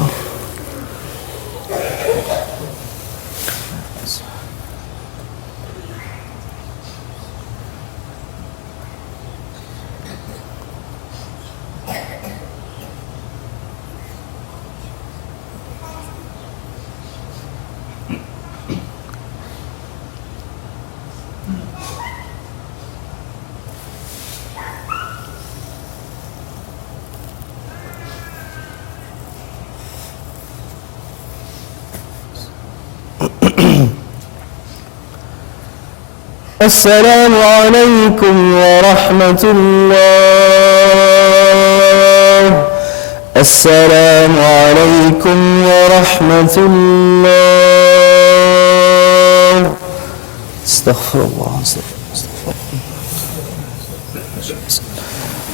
السلام عليكم ورحمة الله. السلام عليكم ورحمة الله. استغفر الله.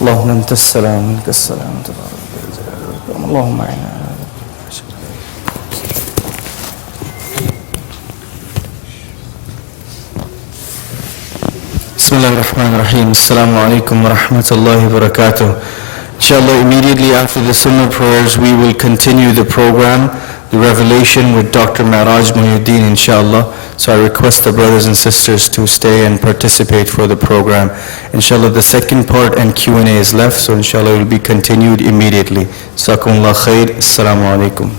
اللهم أنت السلام منك السلام تبارك وتعالى. اللهم أعنا. Bismillahirrahmanirrahim. Assalamu alaikum wa rahmatullahi wa barakatuh. Inshallah, immediately after the Sunnah prayers, we will continue the program, the revelation with Dr. Meraj Mohiuddin, inshallah. So I request the brothers and sisters to stay and participate for the program. Inshallah, the second part and Q&A is left, so inshallah it will be continued immediately. Jazakumullah khair. Assalamu alaikum.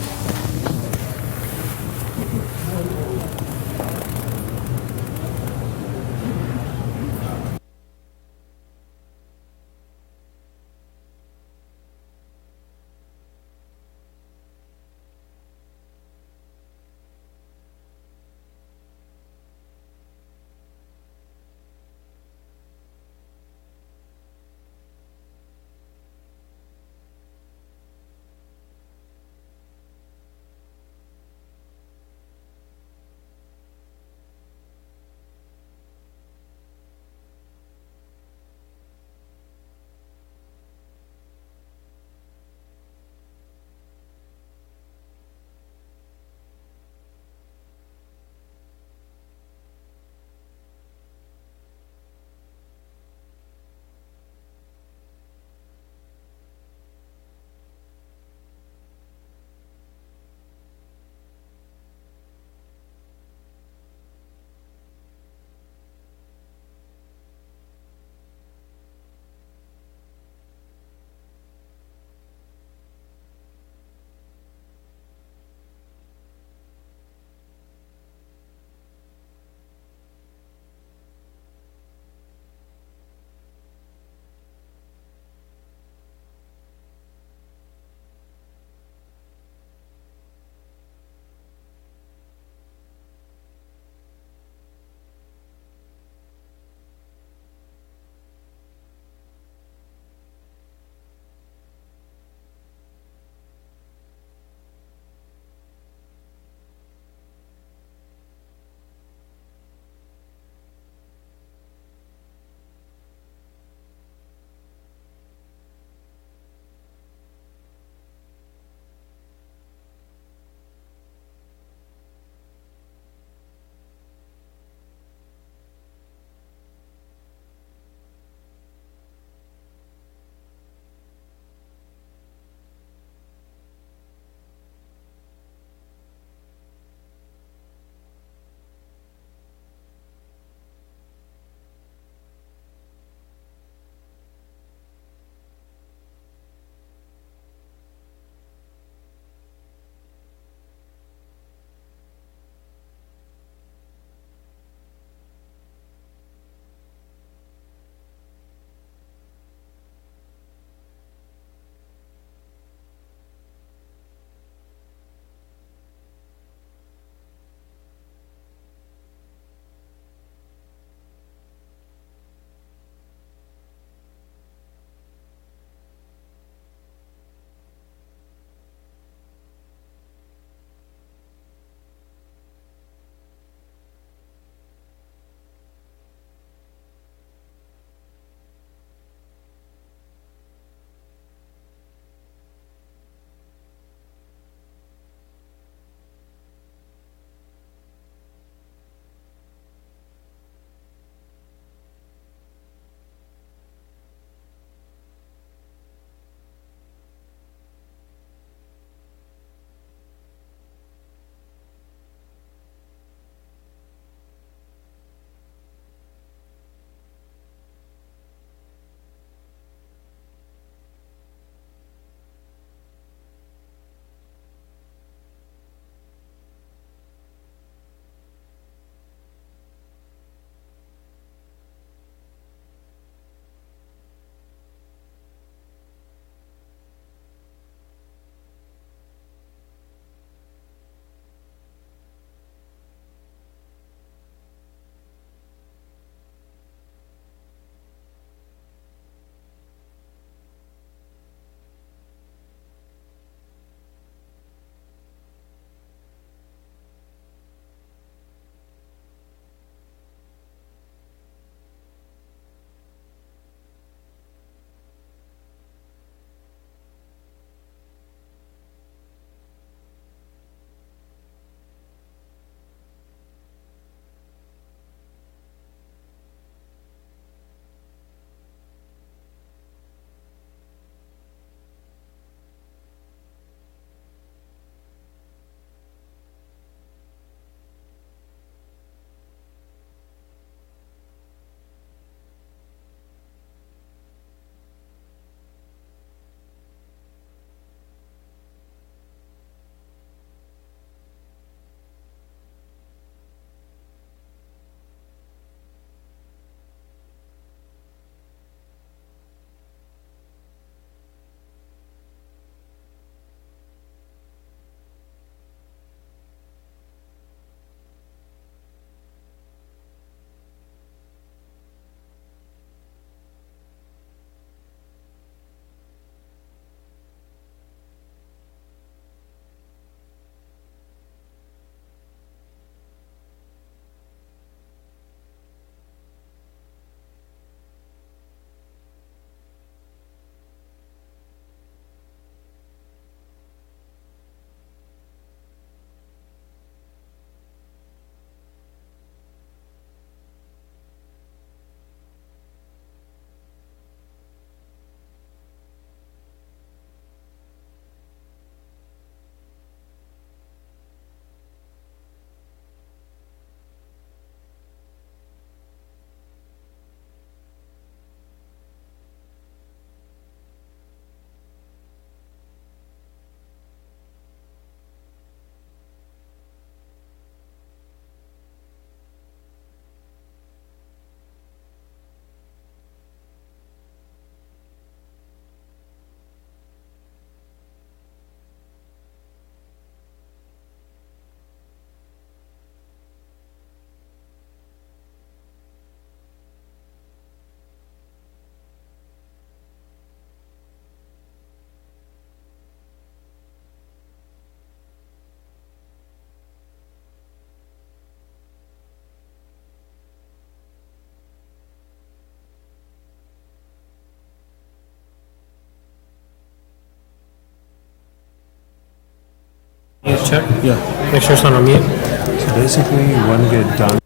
Check. Yeah. Make sure it's not on mute. So basically, one get done.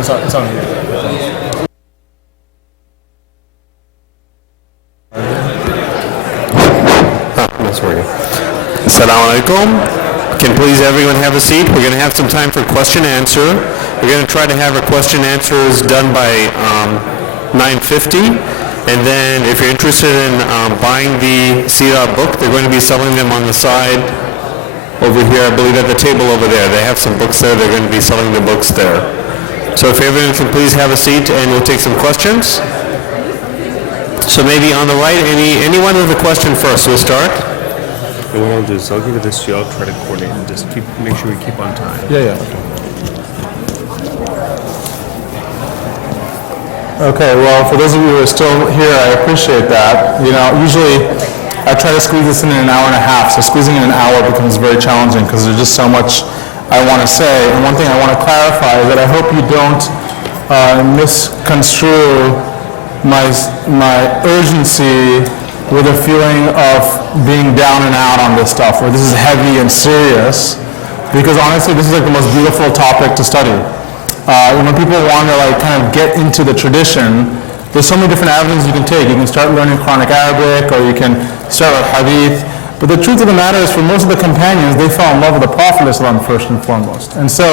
It's on here. That's working. Assalamu alaikum. Can please everyone have a seat? We're going to have some time for question answer. We're going to try to have our question answers done by 9:50. And then if you're interested in buying the Seerah book, they're going to be selling them on the side over here, I believe at the table over there. They have some books there. They're going to be selling the books there. So if everyone can please have a seat and we'll take some questions. So maybe on the right, anyone with a question first? We'll start. And what I'll do is I'll give it this to you. I'll try to coordinate and just make sure we keep on time. Yeah. Okay, well, for those of you who are still here, I appreciate that. You know, usually I try to squeeze this in an hour and a half, so squeezing in an hour becomes very challenging because there's just so much I want to say. And one thing I want to clarify is that I hope you don't misconstrue my urgency with a feeling of being down and out on this stuff, where this is heavy and serious, because honestly, this is like the most beautiful topic to study. When people want to like kind of get into the tradition, there's so many different avenues you can take. You can start learning Quranic Arabic, or you can start with Hadith. But the truth of the matter is, for most of the companions, they fell in love with the Prophet ﷺ first and foremost. And so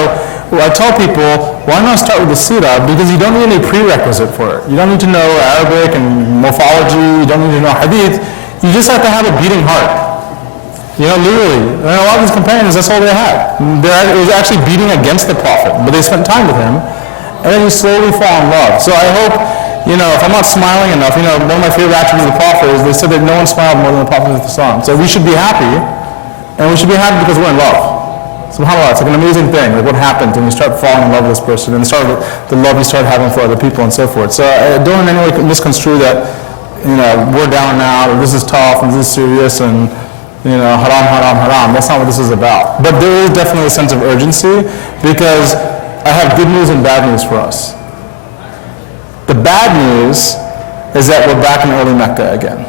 I tell people, why not start with the Seerah? Because you don't need any prerequisite for it. You don't need to know Arabic and morphology. You don't need to know Hadith. You just have to have a beating heart. You know, literally. And a lot of these companions, that's all they had. It was actually beating against the Prophet, but they spent time with him, and then you slowly fall in love. So I hope, you know, if I'm not smiling enough, you know, one of my favorite attributes of the Prophet is they said that no one smiled more than the Prophet of Islam. So we should be happy, and we should be happy because we're in love. SubhanAllah, it's like an amazing thing, like what happens when you start falling in love with this person, and start the love you start having for other people and so forth. So I don't in any way misconstrue that, you know, we're down and out, or this is tough, and this is serious, and, you know, haram, haram, haram. That's not what this is about. But there is definitely a sense of urgency, because I have good news and bad news for us. The bad news is that we're back in early Mecca again.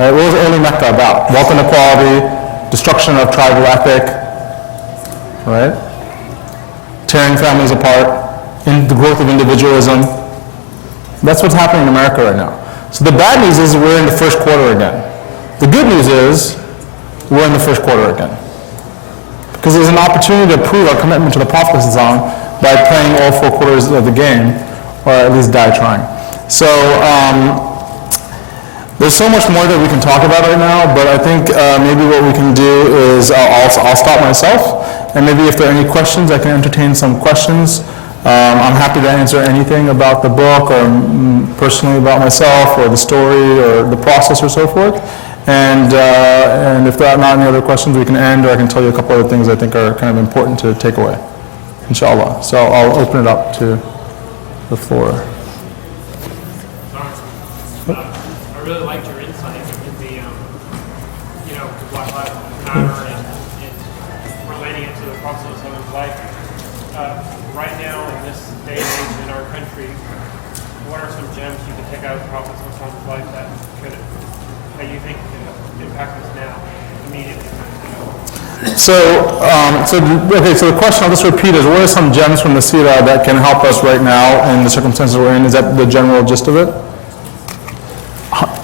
Right? What was early Mecca about? Wealth inequality, destruction of tribal ethic, right? Tearing families apart, the growth of individualism. That's what's happening in America right now. So the bad news is we're in the first quarter again. The good news is we're in the first quarter again. Because there's an opportunity to prove our commitment to the Prophet by playing all 4 quarters of the game, or at least die trying. So there's so much more that we can talk about right now, but I think maybe what we can do is I'll stop myself, and maybe if there are any questions, I can entertain some questions. I'm happy to answer anything about the book, or personally about myself, or the story, or the process, or so forth. And if there are not any other questions, we can end, or I can tell you a couple other things I think are kind of important to take away, inshallah. So I'll open it up to the floor. I really liked your insight into the, you know, Black Lives Matter and relating it to the Prophet of Islam's life. Right now, in this day and age in our country, what are some gems you can take out of the Prophet of Islam's life that you think can impact us now, immediately? So the question, I'll just repeat, is what are some gems from the Seerah that can help us right now in the circumstances we're in? Is that the general gist of it?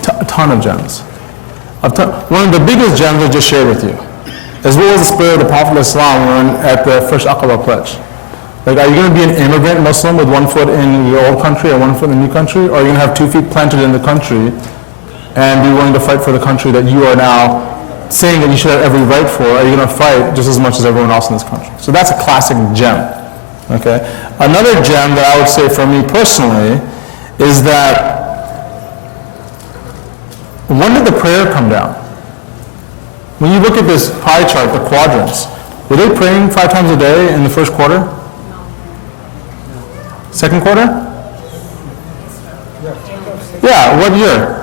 A ton of gems. One of the biggest gems I just shared with you is what was the spirit of the Prophet of Islam at the first Aqaba pledge? Like, are you going to be an immigrant Muslim with 1 foot in your old country or 1 foot in the new country? Or are you going to have 2 feet planted in the country and be willing to fight for the country that you are now saying that you should have every right for? Are you going to fight just as much as everyone else in this country? So that's a classic gem. Okay. Another gem that I would say for me personally is that when did the prayer come down? When you look at this pie chart, the quadrants, were they praying 5 times a day in the first quarter? Second quarter? Yeah, what year?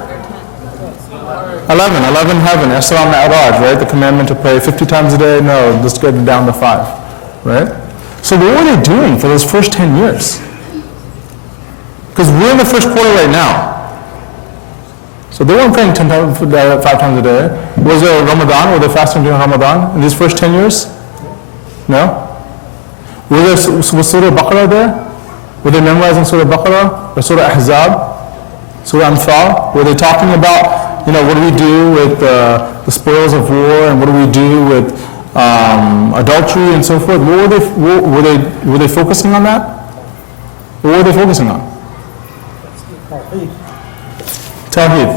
11 heaven, Isra Mi'raj, right? The commandment to pray 50 times a day, no, let's get it down to 5, right? So what were they doing for those first 10 years? Because we're in the first quarter right now. So they weren't praying 5 times a day. Was there Ramadan? Were they fasting during Ramadan in these first 10 years? No? Was Surah Baqarah there? Were they memorizing Surah Baqarah? Or Surah Ahzab? Surah Anfal? Were they talking about, what do we do with the spoils of war, and what do we do with adultery and so forth? Were they focusing on that? What were they focusing on? Tawheed.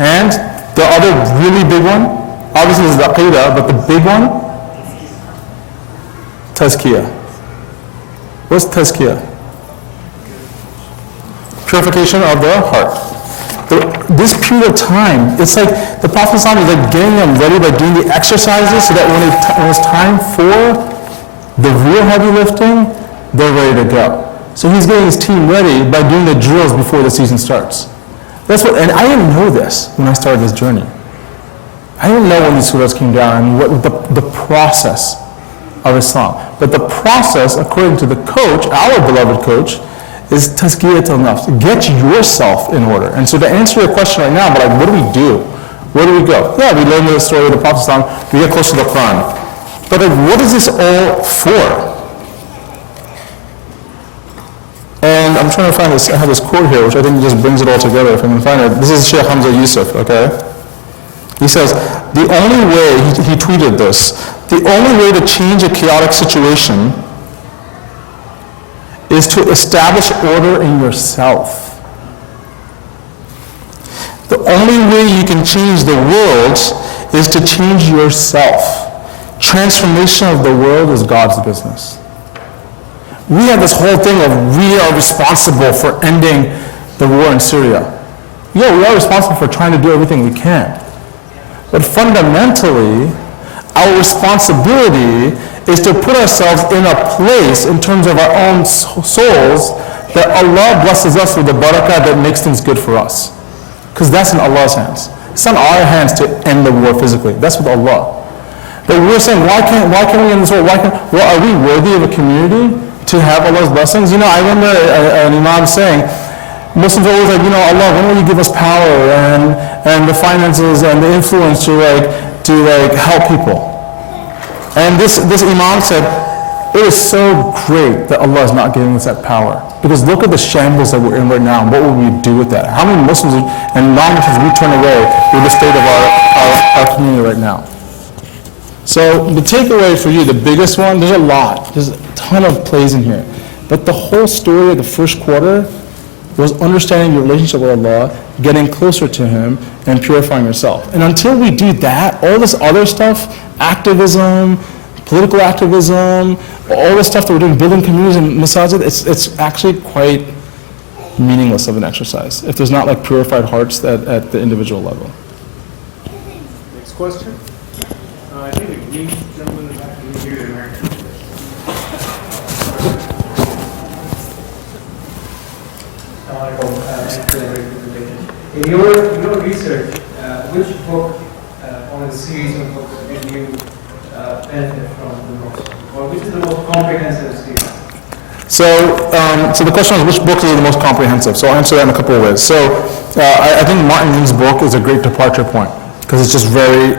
And the other really big one, obviously is the Aqidah, but the big one, Tazkiyah. What's Tazkiyah? Purification of the heart. This period of time, it's like the Prophet is like getting them ready by doing the exercises so that when it's time for the real heavy lifting, they're ready to go. So he's getting his team ready by doing the drills before the season starts. And I didn't know this when I started this journey. I didn't know when these surahs came down and what the process of Islam. But the process, according to the coach, our beloved coach, is tazkiyat al-nafs. Get yourself in order. And so to answer your question right now, what do we do? Where do we go? Yeah, we learn the story of the Prophet, we get close to the Quran. But what is this all for? And I'm trying to find this, I have this quote here, which I think just brings it all together, if I can find it. This is Sheikh Hamza Yusuf, okay? He says, the only way, he tweeted this, the only way to change a chaotic situation is to establish order in yourself. The only way you can change the world is to change yourself. Transformation of the world is God's business. We have this whole thing of we are responsible for ending the war in Syria. Yeah, we are responsible for trying to do everything we can. But fundamentally, our responsibility is to put ourselves in a place in terms of our own souls that Allah blesses us with the barakah that makes things good for us. Because that's in Allah's hands. It's not our hands to end the war physically. That's with Allah. But we're saying, why can't we end this war? Are we worthy of a community to have Allah's blessings? I remember an imam saying, Muslims are always like, Allah, when will you give us power and the finances and the influence to help people? And this imam said, it is so great that Allah is not giving us that power. Because look at the shambles that we're in right now. What will we do with that? How many Muslims and non-Muslims we turn away with the state of our community right now? So the takeaway for you, the biggest one, there's a lot. There's a ton of plays in here. But the whole story of the first quarter was understanding your relationship with Allah, getting closer to Him, and purifying yourself. And until we do that, all this other stuff, activism, political activism, all the stuff that we're doing, building communities and masajid, it's actually quite meaningless of an exercise if there's not purified hearts at the individual level. Next question. I think the green gentleman in the back is here in America. In your research, which book or the series of books did you benefit from the most? Or which is the most comprehensive series? So the question is, which book is the most comprehensive? So I'll answer that in a couple of ways. So I think Martin Lee's book is a great departure point because it's just very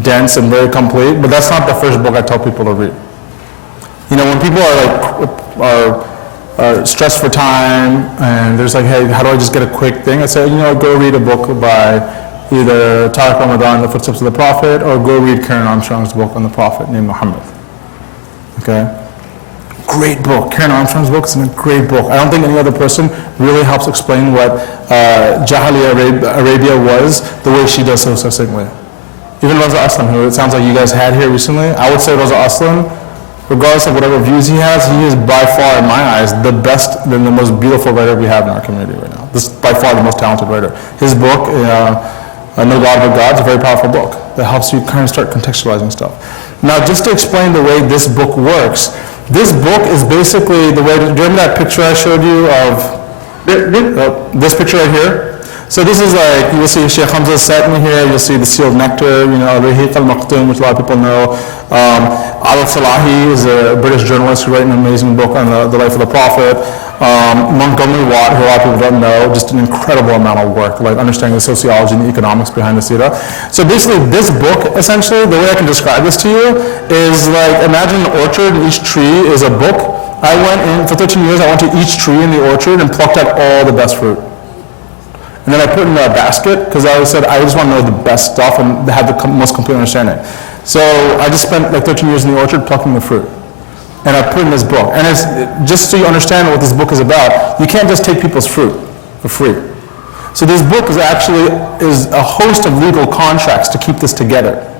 dense and very complete, but that's not the first book I tell people to read. When people are stressed for time and there's hey, how do I just get a quick thing? I say, go read a book by either Tariq Ramadan, The Footsteps of the Prophet, or go read Karen Armstrong's book on the Prophet named Muhammad. Okay? Great book. Karen Armstrong's book is a great book. I don't think any other person really helps explain what Jahiliya Arabia was the way she does so succinctly. Even Raza Aslam, who it sounds like you guys had here recently, I would say Raza Aslam, regardless of whatever views he has, he is by far, in my eyes, the best and the most beautiful writer we have in our community right now. This is by far the most talented writer. His book, No God But God, is a very powerful book that helps you kind of start contextualizing stuff. Now, just to explain the way this book works, This book is basically the way, do you remember that picture I showed you of, this picture right here? So this is like, you'll see Sheikh Hamza Satni here, you'll see the sealed nectar, Rahiq al-Maktoum, which a lot of people know. Adil Salahi is a British journalist who wrote an amazing book on the life of the Prophet. Montgomery Watt, who a lot of people don't know, just an incredible amount of work, like understanding the sociology and the economics behind the Seerah. So basically this book, essentially, the way I can describe this to you is like, imagine an orchard and each tree is a book. I went in, for 13 years, I went to each tree in the orchard and plucked out all the best fruit. And then I put it in a basket, because I always said, I just want to know the best stuff and have the most complete understanding. So I just spent like 13 years in the orchard plucking the fruit. And I put in this book. And it's, just so you understand what this book is about, you can't just take people's fruit for free. So this book is actually a host of legal contracts to keep this together.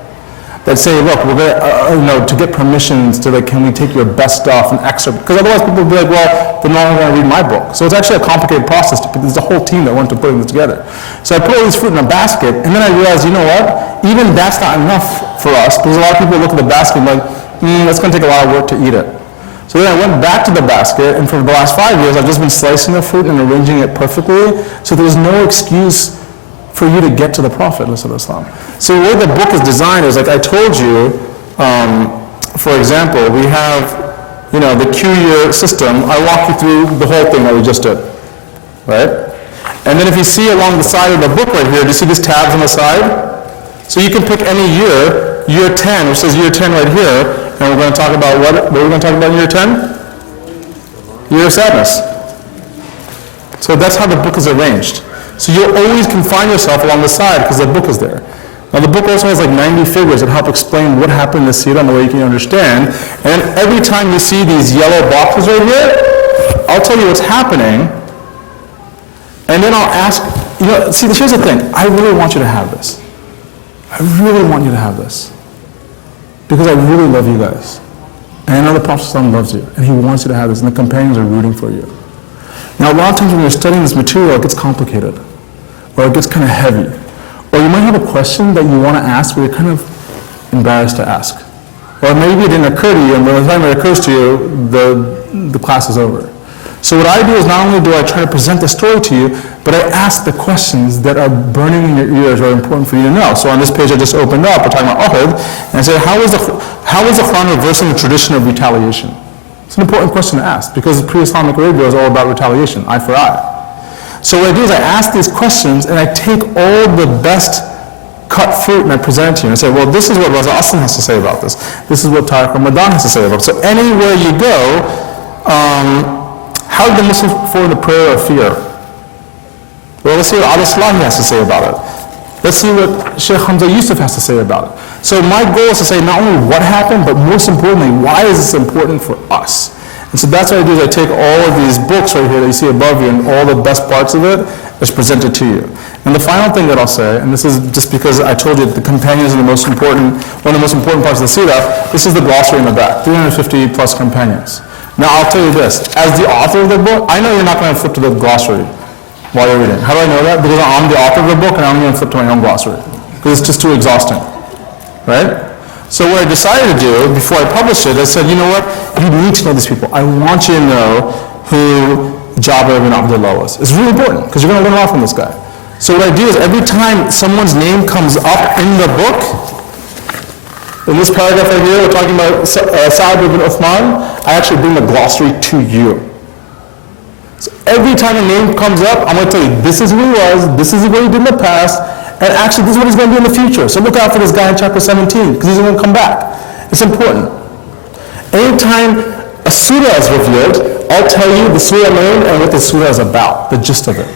That say, look, we're going to, to get permissions to like, can we take your best stuff and excerpt? Because otherwise people will be like, well, they're not going to read my book. So it's actually a complicated process. There's a whole team that went to putting this together. So I put all this fruit in a basket, and then I realized, you know what? Even that's not enough for us, because a lot of people look at the basket and like, that's going to take a lot of work to eat it. So then I went back to the basket, and for the last 5 years, I've just been slicing the fruit and arranging it perfectly, so there's no excuse for you to get to the Prophet ﷺ. So the way the book is designed is, like I told you, for example, we have, the Q-year system. I walk you through the whole thing that we just did, right? And then if you see along the side of the book right here, do you see these tabs on the side? So you can pick any year, year 10, which says year 10 right here, and we're going to talk about what are we going to talk about in year 10? Year of sadness. So that's how the book is arranged. So you'll always confine yourself along the side because the book is there. Now the book also has like 90 figures that help explain what happened in the Seerah and the way you can understand. And then every time you see these yellow boxes right here, I'll tell you what's happening. And then I'll ask, see, here's the thing. I really want you to have this. I really want you to have this. Because I really love you guys. And I know the Prophet ﷺ loves you. And he wants you to have this. And the companions are rooting for you. Now, a lot of times when you're studying this material, it gets complicated, or it gets kind of heavy, or you might have a question that you want to ask, but you're kind of embarrassed to ask, or maybe it didn't occur to you, and by the time it occurs to you, the class is over. So what I do is not only do I try to present the story to you, but I ask the questions that are burning in your ears or are important for you to know. So on this page I just opened up, we're talking about Uhud, and I said, how is the Quran reversing the tradition of retaliation? It's an important question to ask, because pre-Islamic Arabia is all about retaliation, eye for eye. So what I do is I ask these questions, and I take all the best cut fruit and I present it to you, and I say, well, this is what Raza Aslan has to say about this. This is what Tariq Ramadan has to say about it. So anywhere you go, how did the Muslims perform the prayer of fear? Well, let's see what Adil Salahi has to say about it. Let's see what Sheikh Hamza Yusuf has to say about it. So my goal is to say not only what happened, but most importantly, why is this important for us? And so that's what I do, is I take all of these books right here that you see above you and all the best parts of it, is present it to you. And the final thing that I'll say, and this is just because I told you that the companions are one of the most important parts of the Seerah, this is the glossary in the back, 350 plus companions. Now I'll tell you this, as the author of the book, I know you're not going to flip to the glossary while you're reading. How do I know that? Because I'm the author of the book and I'm going to flip to my own glossary, because it's just too exhausting, right? So what I decided to do before I published it, I said, you know what, you need to know these people. I want you to know who Jabir ibn Abdullah was. It's really important, because you're going to learn a lot from this guy. So what I do is every time someone's name comes up in the book, in this paragraph right here, we're talking about Sa'd ibn Uthman, I actually bring the glossary to you. So every time a name comes up, I'm going to tell you, this is who he was, this is what he did in the past, and actually this is what he's going to do in the future. So look out for this guy in chapter 17, because he's going to come back. It's important. Anytime a surah is revealed, I'll tell you the surah name and what the surah is about, the gist of it.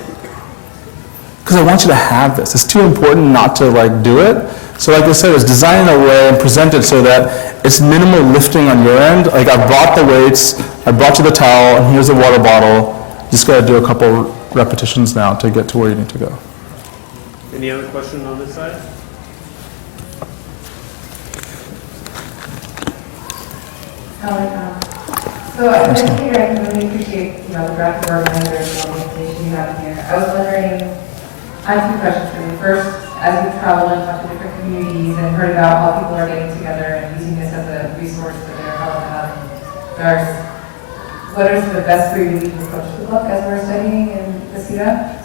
Because I want you to have this. It's too important not to do it. So like I said, it's designed in a way and presented so that it's minimal lifting on your end. Like I brought the weights, I brought you the towel, and here's the water bottle. Just got to do a couple repetitions now to get to where you need to go. Any other questions on this side? So I think I can really appreciate the breadth of organizers and all the information you have here. I was wondering, I have two questions for you. First, as you've traveled and talked to different communities and heard about how people are getting together and using this as a resource for their health and Dars, what is the best way we can approach the book as we're studying in the Seerah?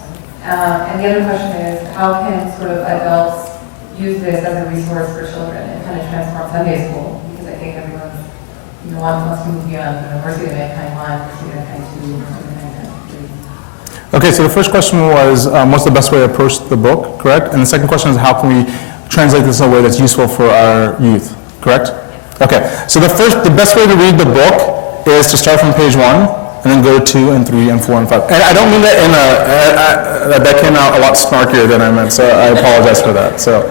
And the other question is, how can sort of adults use this as a resource for children and kind of transform Sunday school? Because I think everyone wants to move beyond Mercy of Mankind 1, Mercy of Mankind 2, Mercy of Mankind 3. Okay, so the first question was, what's the best way to approach the book, correct? And the second question is, how can we translate this in a way that's useful for our youth, correct? Okay, so the best way to read the book is to start from page 1, and then go to 2 and 3 and 4 and 5. And I don't mean that that came out a lot snarkier than I meant, so I apologize for that. So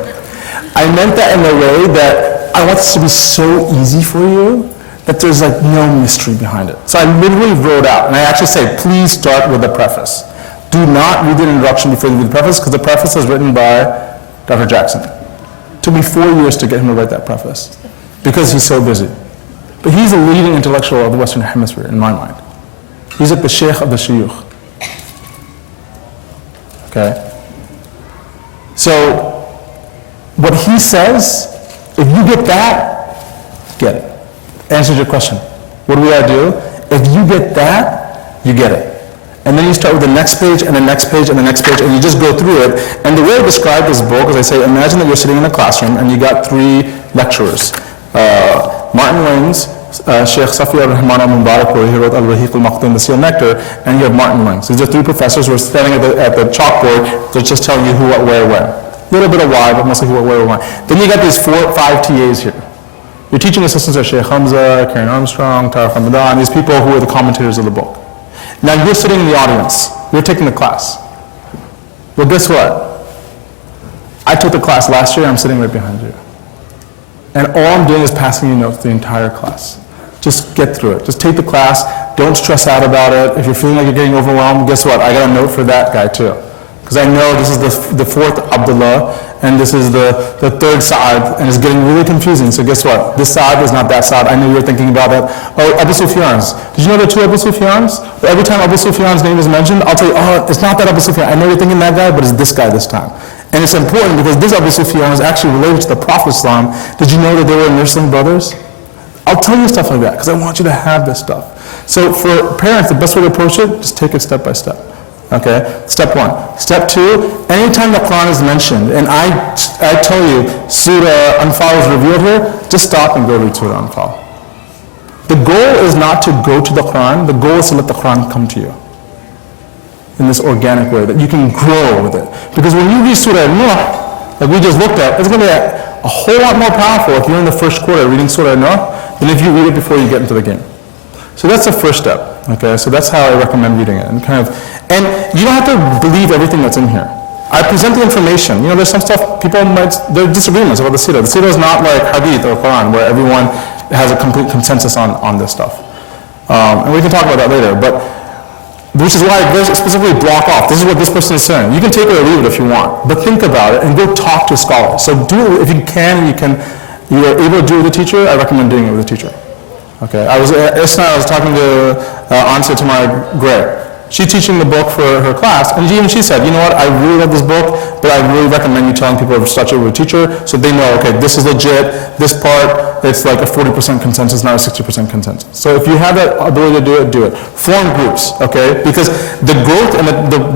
I meant that in a way that I want this to be so easy for you that there's like no mystery behind it. So I literally wrote out, and I actually say, please start with the preface. Do not read the introduction before you read the preface, because the preface is written by Dr. Jackson. It took me 4 years to get him to write that preface, because he's so busy. But he's a leading intellectual of the Western Hemisphere, in my mind. He's like the sheikh of the shuyukh. Okay? So, what he says, if you get that, get it. Answers your question. What do we gotta do? If you get that, you get it. And then you start with the next page, and the next page, and the next page, and you just go through it. And the way I describe this book is I say, imagine that you're sitting in a classroom, and you got 3 lecturers. Martin Wings, Sheikh Safi al-Rahman al-Mubarak, where he wrote Al-Rahiq al-Maktum, the Seal Nectar, and you have Martin Wings. These are 3 professors who are standing at the chalkboard. They're just telling you who, what, where, when. A little bit of why, but mostly who, what, where, when. Then you got these 4 or 5 TAs here. Your teaching assistants are Sheikh Hamza, Karen Armstrong, Tariq Ramadan, these people who are the commentators of the book. Now you're sitting in the audience. You're taking the class. Well, guess what? I took the class last year. I'm sitting right behind you. And all I'm doing is passing you notes the entire class. Just get through it. Just take the class. Don't stress out about it. If you're feeling like you're getting overwhelmed, guess what? I got a note for that guy too. Because I know this is the 4th Abdullah, and this is the 3rd Sa'ad, and it's getting really confusing. So guess what? This Sa'ad is not that Sa'ad. I know you were thinking about that. Oh, Abu Sufyan's. Did you know there are 2 Abu Sufyan's? But every time Abu Sufyan's name is mentioned, I'll tell you, oh, it's not that Abu Sufyan. I know you're thinking that guy, but it's this guy this time. And it's important because this Abu Sufyan is actually related to the Prophet Islam. Did you know that they were nursling brothers? I'll tell you stuff like that because I want you to have this stuff. So for parents, the best way to approach it, just take it step by step. Okay, step 1. Step 2, anytime the Quran is mentioned, and I tell you, Surah Anfal is revealed here, just stop and go read Surah Anfal. The goal is not to go to the Quran, the goal is to let the Quran come to you in this organic way, that you can grow with it. Because when you read Surah Nuh, like we just looked at, it's going to be a whole lot more powerful if you're in the first quarter reading Surah Nuh than if you read it before you get into the game. So that's the first step, okay? So that's how I recommend reading it. And you don't have to believe everything that's in here. I present the information. You know, there's some stuff, there are disagreements about the Seerah. The Seerah is not like Hadith or Quran, where everyone has a complete consensus on this stuff. And we can talk about that later, which is why I specifically block off, this is what this person is saying. You can take it or leave it if you want, but think about it and go talk to a scholar. So do it if you can, and you are able to do it with a teacher, I recommend doing it with a teacher. Okay, I was talking to Ansa Tamara Gray. She's teaching the book for her class, and even she said, you know what, I really love this book, but I really recommend you telling people to start it with a teacher so they know, okay, this is legit, this part, it's like a 40% consensus, not a 60% consensus. So if you have that ability to do it. Form groups, okay, because the growth and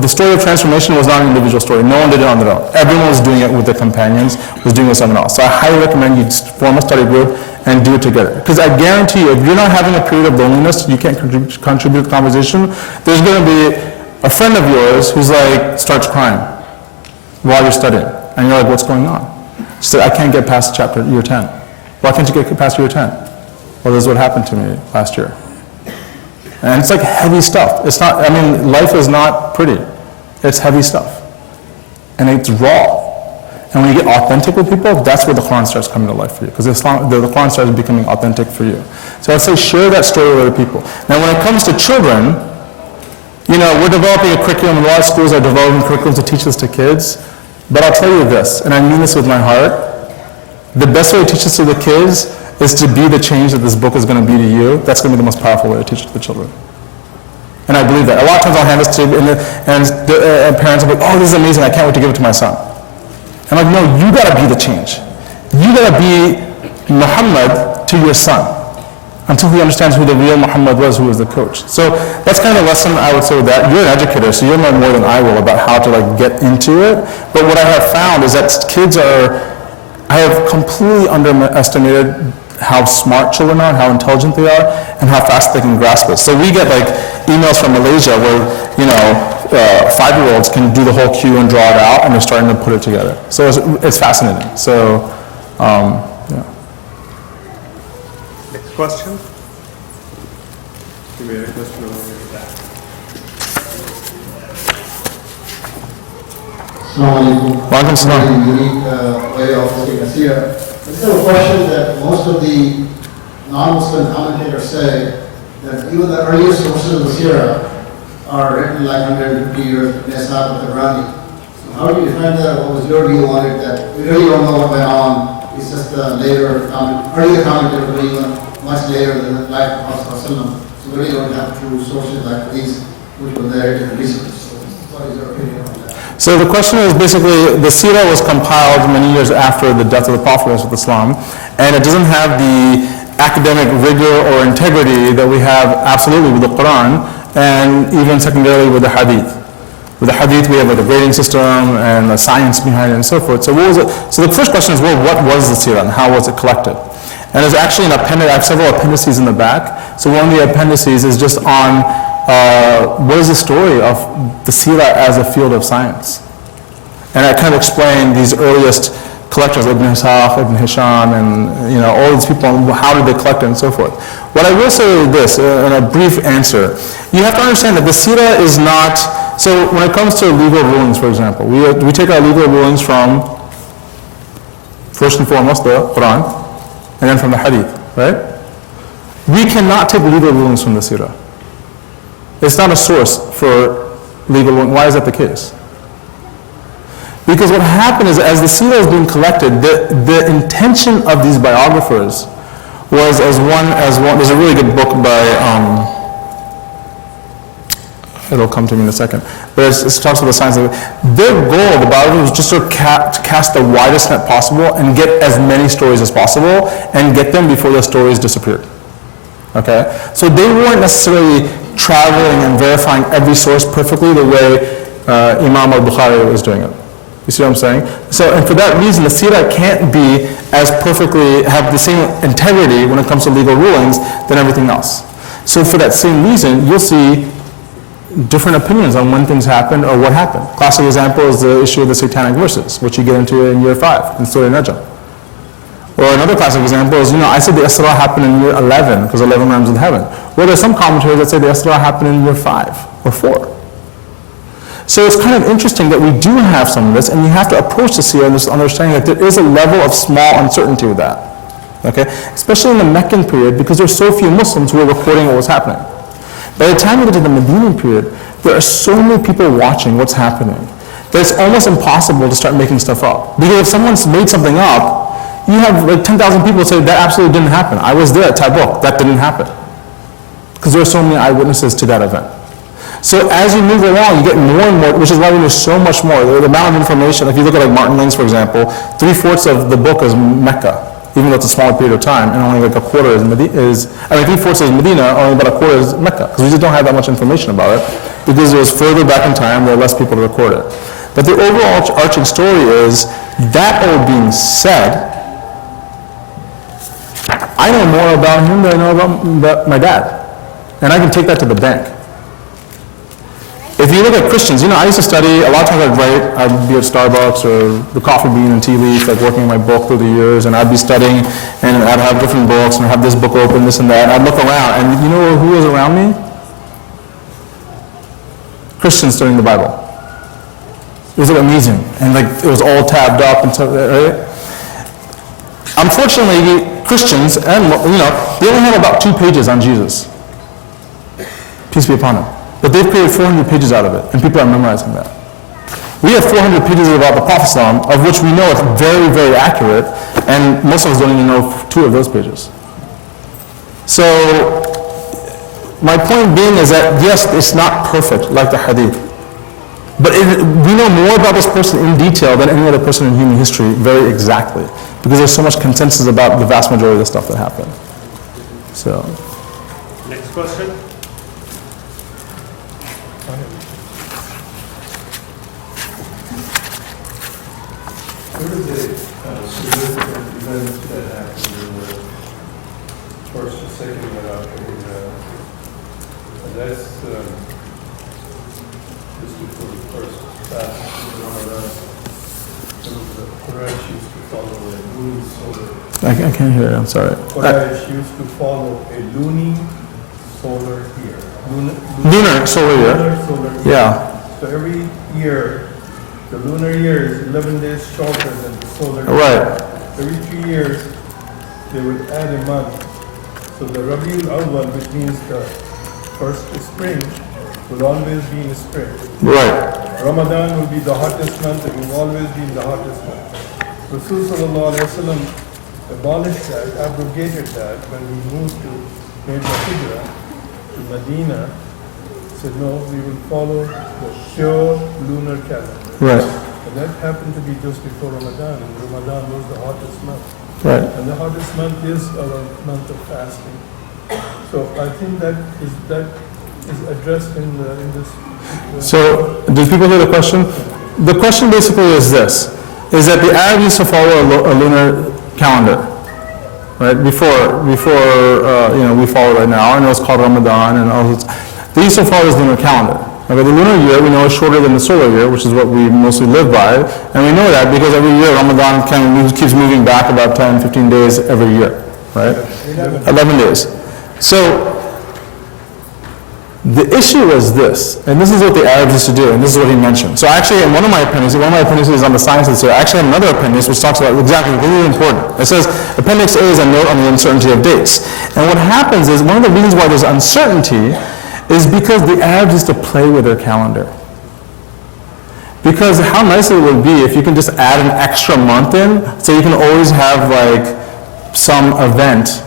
the story of transformation was not an individual story. No one did it on their own. Everyone was doing it with their companions, was doing it with someone else. So I highly recommend you form a study group and do it together. Because I guarantee you, if you're not having a period of loneliness, you can't contribute to the conversation, there's going to be a friend of yours who's like, starts crying while you're studying. And you're like, what's going on? She said, I can't get past year 10. Why can't you get past year 10? Well, this is what happened to me last year. And it's like heavy stuff. It's not, life is not pretty. It's heavy stuff. And it's raw. And when you get authentic with people, that's where the Quran starts coming to life for you. Because the Quran starts becoming authentic for you. So I'd say share that story with other people. Now when it comes to children, we're developing a curriculum, and a lot of schools are developing curriculums to teach this to kids. But I'll tell you this, and I mean this with my heart, the best way to teach this to the kids is to be the change that this book is going to be to you. That's going to be the most powerful way to teach it to the children. And I believe that. A lot of times I'll hand this to, and parents will be like, oh, this is amazing, I can't wait to give it to my son. I'm like, no, you got to be the change. You got to be Muhammad to your son. until he understands who the real Muhammad was, who was the coach. So that's kind of a lesson I would say with that. You're an educator, so you'll know more than I will about how to like get into it. But what I have found is that I have completely underestimated how smart children are, how intelligent they are, and how fast they can grasp it. So we get like emails from Malaysia where, 5-year-olds can do the whole cue and draw it out, and they're starting to put it together. So it's fascinating. So, yeah. Next question? We had a question over here at the back. Assalamu Walaikum salam. Very unique way of looking at Seerah. This is a question that most of the non-Muslim commentators say that even the earliest sources of the Seerah are written like 150 years Nishab of the Rani. So how do you define that? What was your view on it? That we really don't know what went on. It's just the earlier commentators were even much later than the life of Prophet. So we really don't have true sources like these which were there in the research. So what is your opinion on that? So the question is basically, the Seerah was compiled many years after the death of the Prophet of Islam, and it doesn't have the academic rigor or integrity that we have absolutely with the Quran, and even secondarily with the Hadith. With the Hadith, we have like a grading system and the science behind it and so forth. So what was it? So the first question is, well, what was the Seerah and how was it collected? And there's actually an appendix. I have several appendices in the back. So one of the appendices is just on what is the story of the Seerah as a field of science. And I kind of explain these earliest collectors, Ibn Ishaq, Ibn Hisham, and all these people, and how did they collect it and so forth. What I will say is this, in a brief answer, you have to understand that the Seerah is not, so when it comes to legal rulings, for example, we take our legal rulings from, first and foremost, the Quran, and then from the Hadith, right? We cannot take legal rulings from the Seerah. It's not a source for legal ruling. Why is that the case? Because what happened is, as the Seerah is being collected, the intention of these biographers was as one, there's a really good book by, it'll come to me in a second, but it talks about the science of it. Their goal, the biographers, was just to cast the widest net possible and get as many stories as possible and get them before the stories disappeared. Okay? So they weren't necessarily traveling and verifying every source perfectly the way Imam al-Bukhari was doing it. You see what I'm saying? So, and for that reason, the Seerah can't be as perfectly, have the same integrity when it comes to legal rulings than everything else. So for that same reason, you'll see different opinions on when things happened or what happened. Classic example is the issue of the satanic verses, which you get into in year 5, in Surah Najm. Or another classic example is, I said the Isra happened in year 11, because 11 realms of heaven. Well, there's some commentators that say the Isra happened in year 5 or 4. So it's kind of interesting that we do have some of this, and you have to approach the Seerah with this understanding that there is a level of small uncertainty with that. Okay? Especially in the Meccan period, because there's so few Muslims who are recording what was happening. By the time we get to the Medinan period, there are so many people watching what's happening that it's almost impossible to start making stuff up. Because if someone's made something up, you have like 10,000 people say that absolutely didn't happen. I was there at Tabuk, that didn't happen. Because there are so many eyewitnesses to that event. So as you move along, you get more and more, which is why we know so much more. The amount of information, if you look at like Martin Lings, for example, 3/4 of the book is Mecca, even though it's a smaller period of time, and only like a quarter is 3/4 is Medina, only about a quarter is Mecca, because we just don't have that much information about it, because it was further back in time, there are less people to record it. But the overall arching story is, that all being said, I know more about him than I know about my dad, and I can take that to the bank. If you look at Christians, I used to study, a lot of times I'd be at Starbucks or the Coffee Bean and Tea Leaf, like working on my book through the years, and I'd be studying, and I'd have different books, and I'd have this book open, this and that, and I'd look around, and you know who was around me? Christians studying the Bible. It was like amazing, and like it was all tabbed up and stuff, right? Unfortunately, Christians, and they only have about 2 pages on Jesus. Peace be upon him. But they've created 400 pages out of it, and people are memorizing that. We have 400 pages about the Prophet ﷺ, of which we know it's very, very accurate, and most of us don't even know 2 of those pages. So, my point being is that, yes, it's not perfect, like the Hadith. But we know more about this person in detail than any other person in human history, very exactly, because there's so much consensus about the vast majority of the stuff that happened. So, Next question? What are the significant events that happened in the first and second Iraq? That's just before the first fast of Ramadan. The Quraysh used to follow a lunar solar. I can't hear it, I'm sorry. Quraysh used to follow a lunar solar year. Lunar solar year? Lunar solar year. Yeah, So every year, the lunar year is 11 days shorter than the solar year. right, Every 3 years, they would add a month. So the Rabiul Awwal, which means the first spring, will always be in spring. right, Ramadan will be the hottest month, it will always be in the hottest month. Rasul Sallallahu Alaihi Wasallam abolished that, abrogated that when we moved to made the Hijrah to Medina. Said no, we will follow the pure lunar calendar. right, And that happened to be just before Ramadan, and Ramadan was the hottest month. right. And the hottest month is our month of fasting. So I think that is addressed in this. So, did people hear the question? The question basically is this, is that the Arabs used to follow a lunar calendar, right? Before we follow right now, and it was called Ramadan, and all this. They used to follow this lunar calendar. Okay, the lunar year we know is shorter than the solar year, which is what we mostly live by, and we know that because every year Ramadan keeps moving back about 10, 15 days every year, right? 11 days. So, the issue is this, and this is what the Arabs used to do, and this is what he mentioned. So actually, in one of my appendices is on the sciences here. I actually have another appendix which talks about exactly, really important. It says, Appendix A is a note on the uncertainty of dates. And what happens is, one of the reasons why there's uncertainty is because the Arabs used to play with their calendar. Because how nice it would be if you can just add an extra month in, so you can always have like some event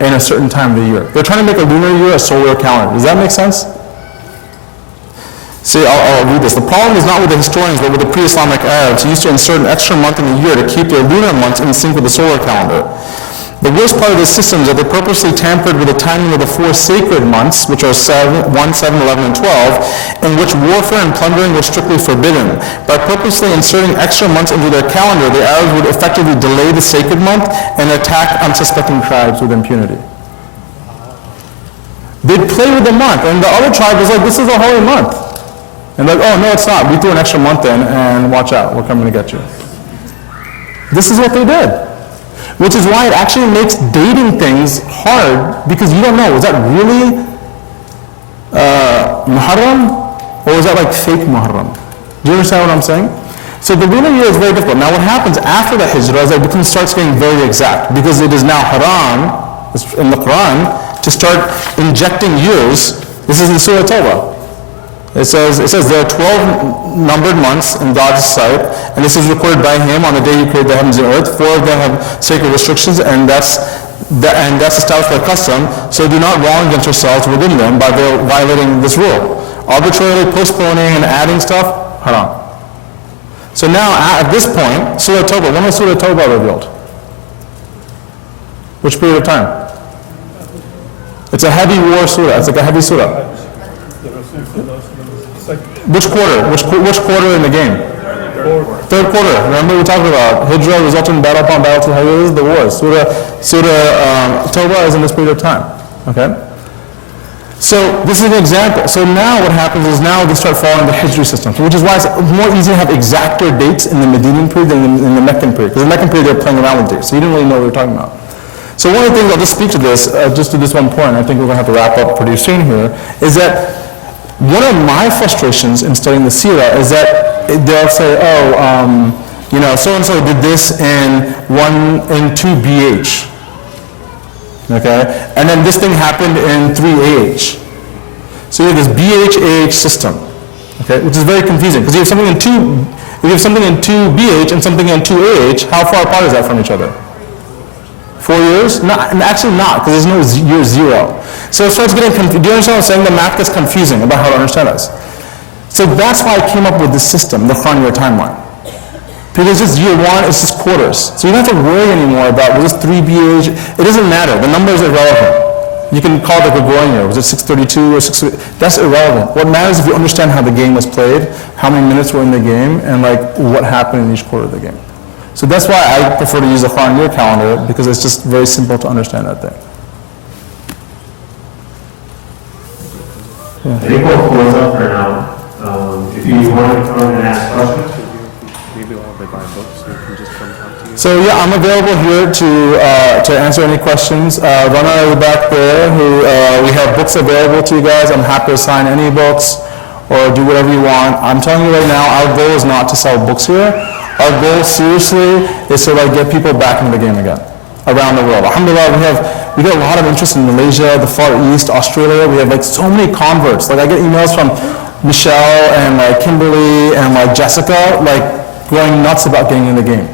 in a certain time of the year. They're trying to make a lunar year a solar calendar. Does that make sense? See, I'll read this. The problem is not with the historians, but with the pre-Islamic Arabs who used to insert an extra month in the year to keep their lunar months in sync with the solar calendar. The worst part of this system is that they purposely tampered with the timing of the 4 sacred months, which are 1, 7, 11, and 12, in which warfare and plundering were strictly forbidden. By purposely inserting extra months into their calendar, the Arabs would effectively delay the sacred month and attack unsuspecting tribes with impunity. They'd play with the month, and the other tribe was like, this is a holy month. And like, oh, no, it's not. We threw an extra month in, and watch out, we're coming to get you. This is what they did. Which is why it actually makes dating things hard, because you don't know, was that really Muharram, or was that like fake Muharram? Do you understand what I'm saying? So the lunar year is very difficult. Now what happens after the Hijrah is that it starts getting very exact, because it is now haram, in the Quran, to start injecting years. This is in Surah Tawbah. It says there are 12 numbered months in God's sight, and this is recorded by Him on the day He created the heavens and earth. 4 of them have sacred restrictions, and that's established by custom. So do not wrong against yourselves within them by violating this rule. Arbitrarily postponing and adding stuff, haram. So now at this point, Surah Tawbah, when was Surah Tawbah revealed? Which period of time? It's a heavy war surah. It's like a heavy surah. Which quarter? Which quarter in the game? Third quarter. Remember we talked about Hijrah resulting in battle upon battle to how the wars. Surah Tawbah is in this period of time. Okay? So this is an example. So now what happens is now they start following the Hijri system, which is why it's more easy to have exacter dates in the Medinan period than in the Meccan period. Because in the Meccan period they're playing around with dates, so you didn't really know what they're talking about. So one of the things, I'll just speak to this, just to this one point, I think we're going to have to wrap up pretty soon here, is that one of my frustrations in studying the Seerah is that they'll say, so-and-so did this in 2 BH. Okay? And then this thing happened in 3 AH. So you have this BH-AH system, okay, which is very confusing, because you have something in 2 BH and something in 2 AH, how far apart is that from each other? 4 years? No, actually not, because there's no year 0. So it starts getting confusing. Do you understand what I'm saying? The math gets confusing about how to understand us. So that's why I came up with this system, the Quran year timeline. Because it's year 1, it's just quarters. So you don't have to worry anymore about, was this 3 BH? It doesn't matter. The number is irrelevant. You can call it a Gregorian year. Was it 632 or 630? That's irrelevant. What matters is if you understand how the game was played, how many minutes were in the game, and like what happened in each quarter of the game. So that's why I prefer to use the Quran year calendar, because it's just very simple to understand that thing. I think we'll close up for now. If you want to come and ask questions. Maybe while they buy books, they can just come talk to you. So yeah, I'm available here to answer any questions. Rana in the back there, who we have books available to you guys. I'm happy to sign any books or do whatever you want. I'm telling you right now, our goal is not to sell books here. Our goal, seriously, is to like get people back into the game again around the world. Alhamdulillah, we get a lot of interest in Malaysia, the Far East, Australia. We have like so many converts. Like I get emails from Michelle and like Kimberly and like Jessica, like going nuts about getting in the game.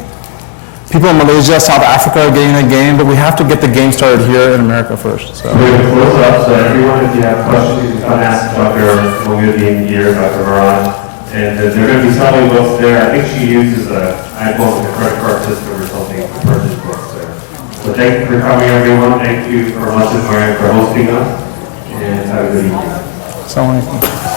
People in Malaysia, South Africa are getting in the game, but we have to get the game started here in America first. So. We're going to close up, so everyone, if you have questions, you can come and ask Dr. Mohiuddin here, Dr. Meraj. And there are going to be selling books there. I think she uses a iPhone with a credit card system or something to purchase books there. So thank you for coming, everyone. Thank you for Masjid Mariam for hosting us. And have a good evening. Assalamu alaikum.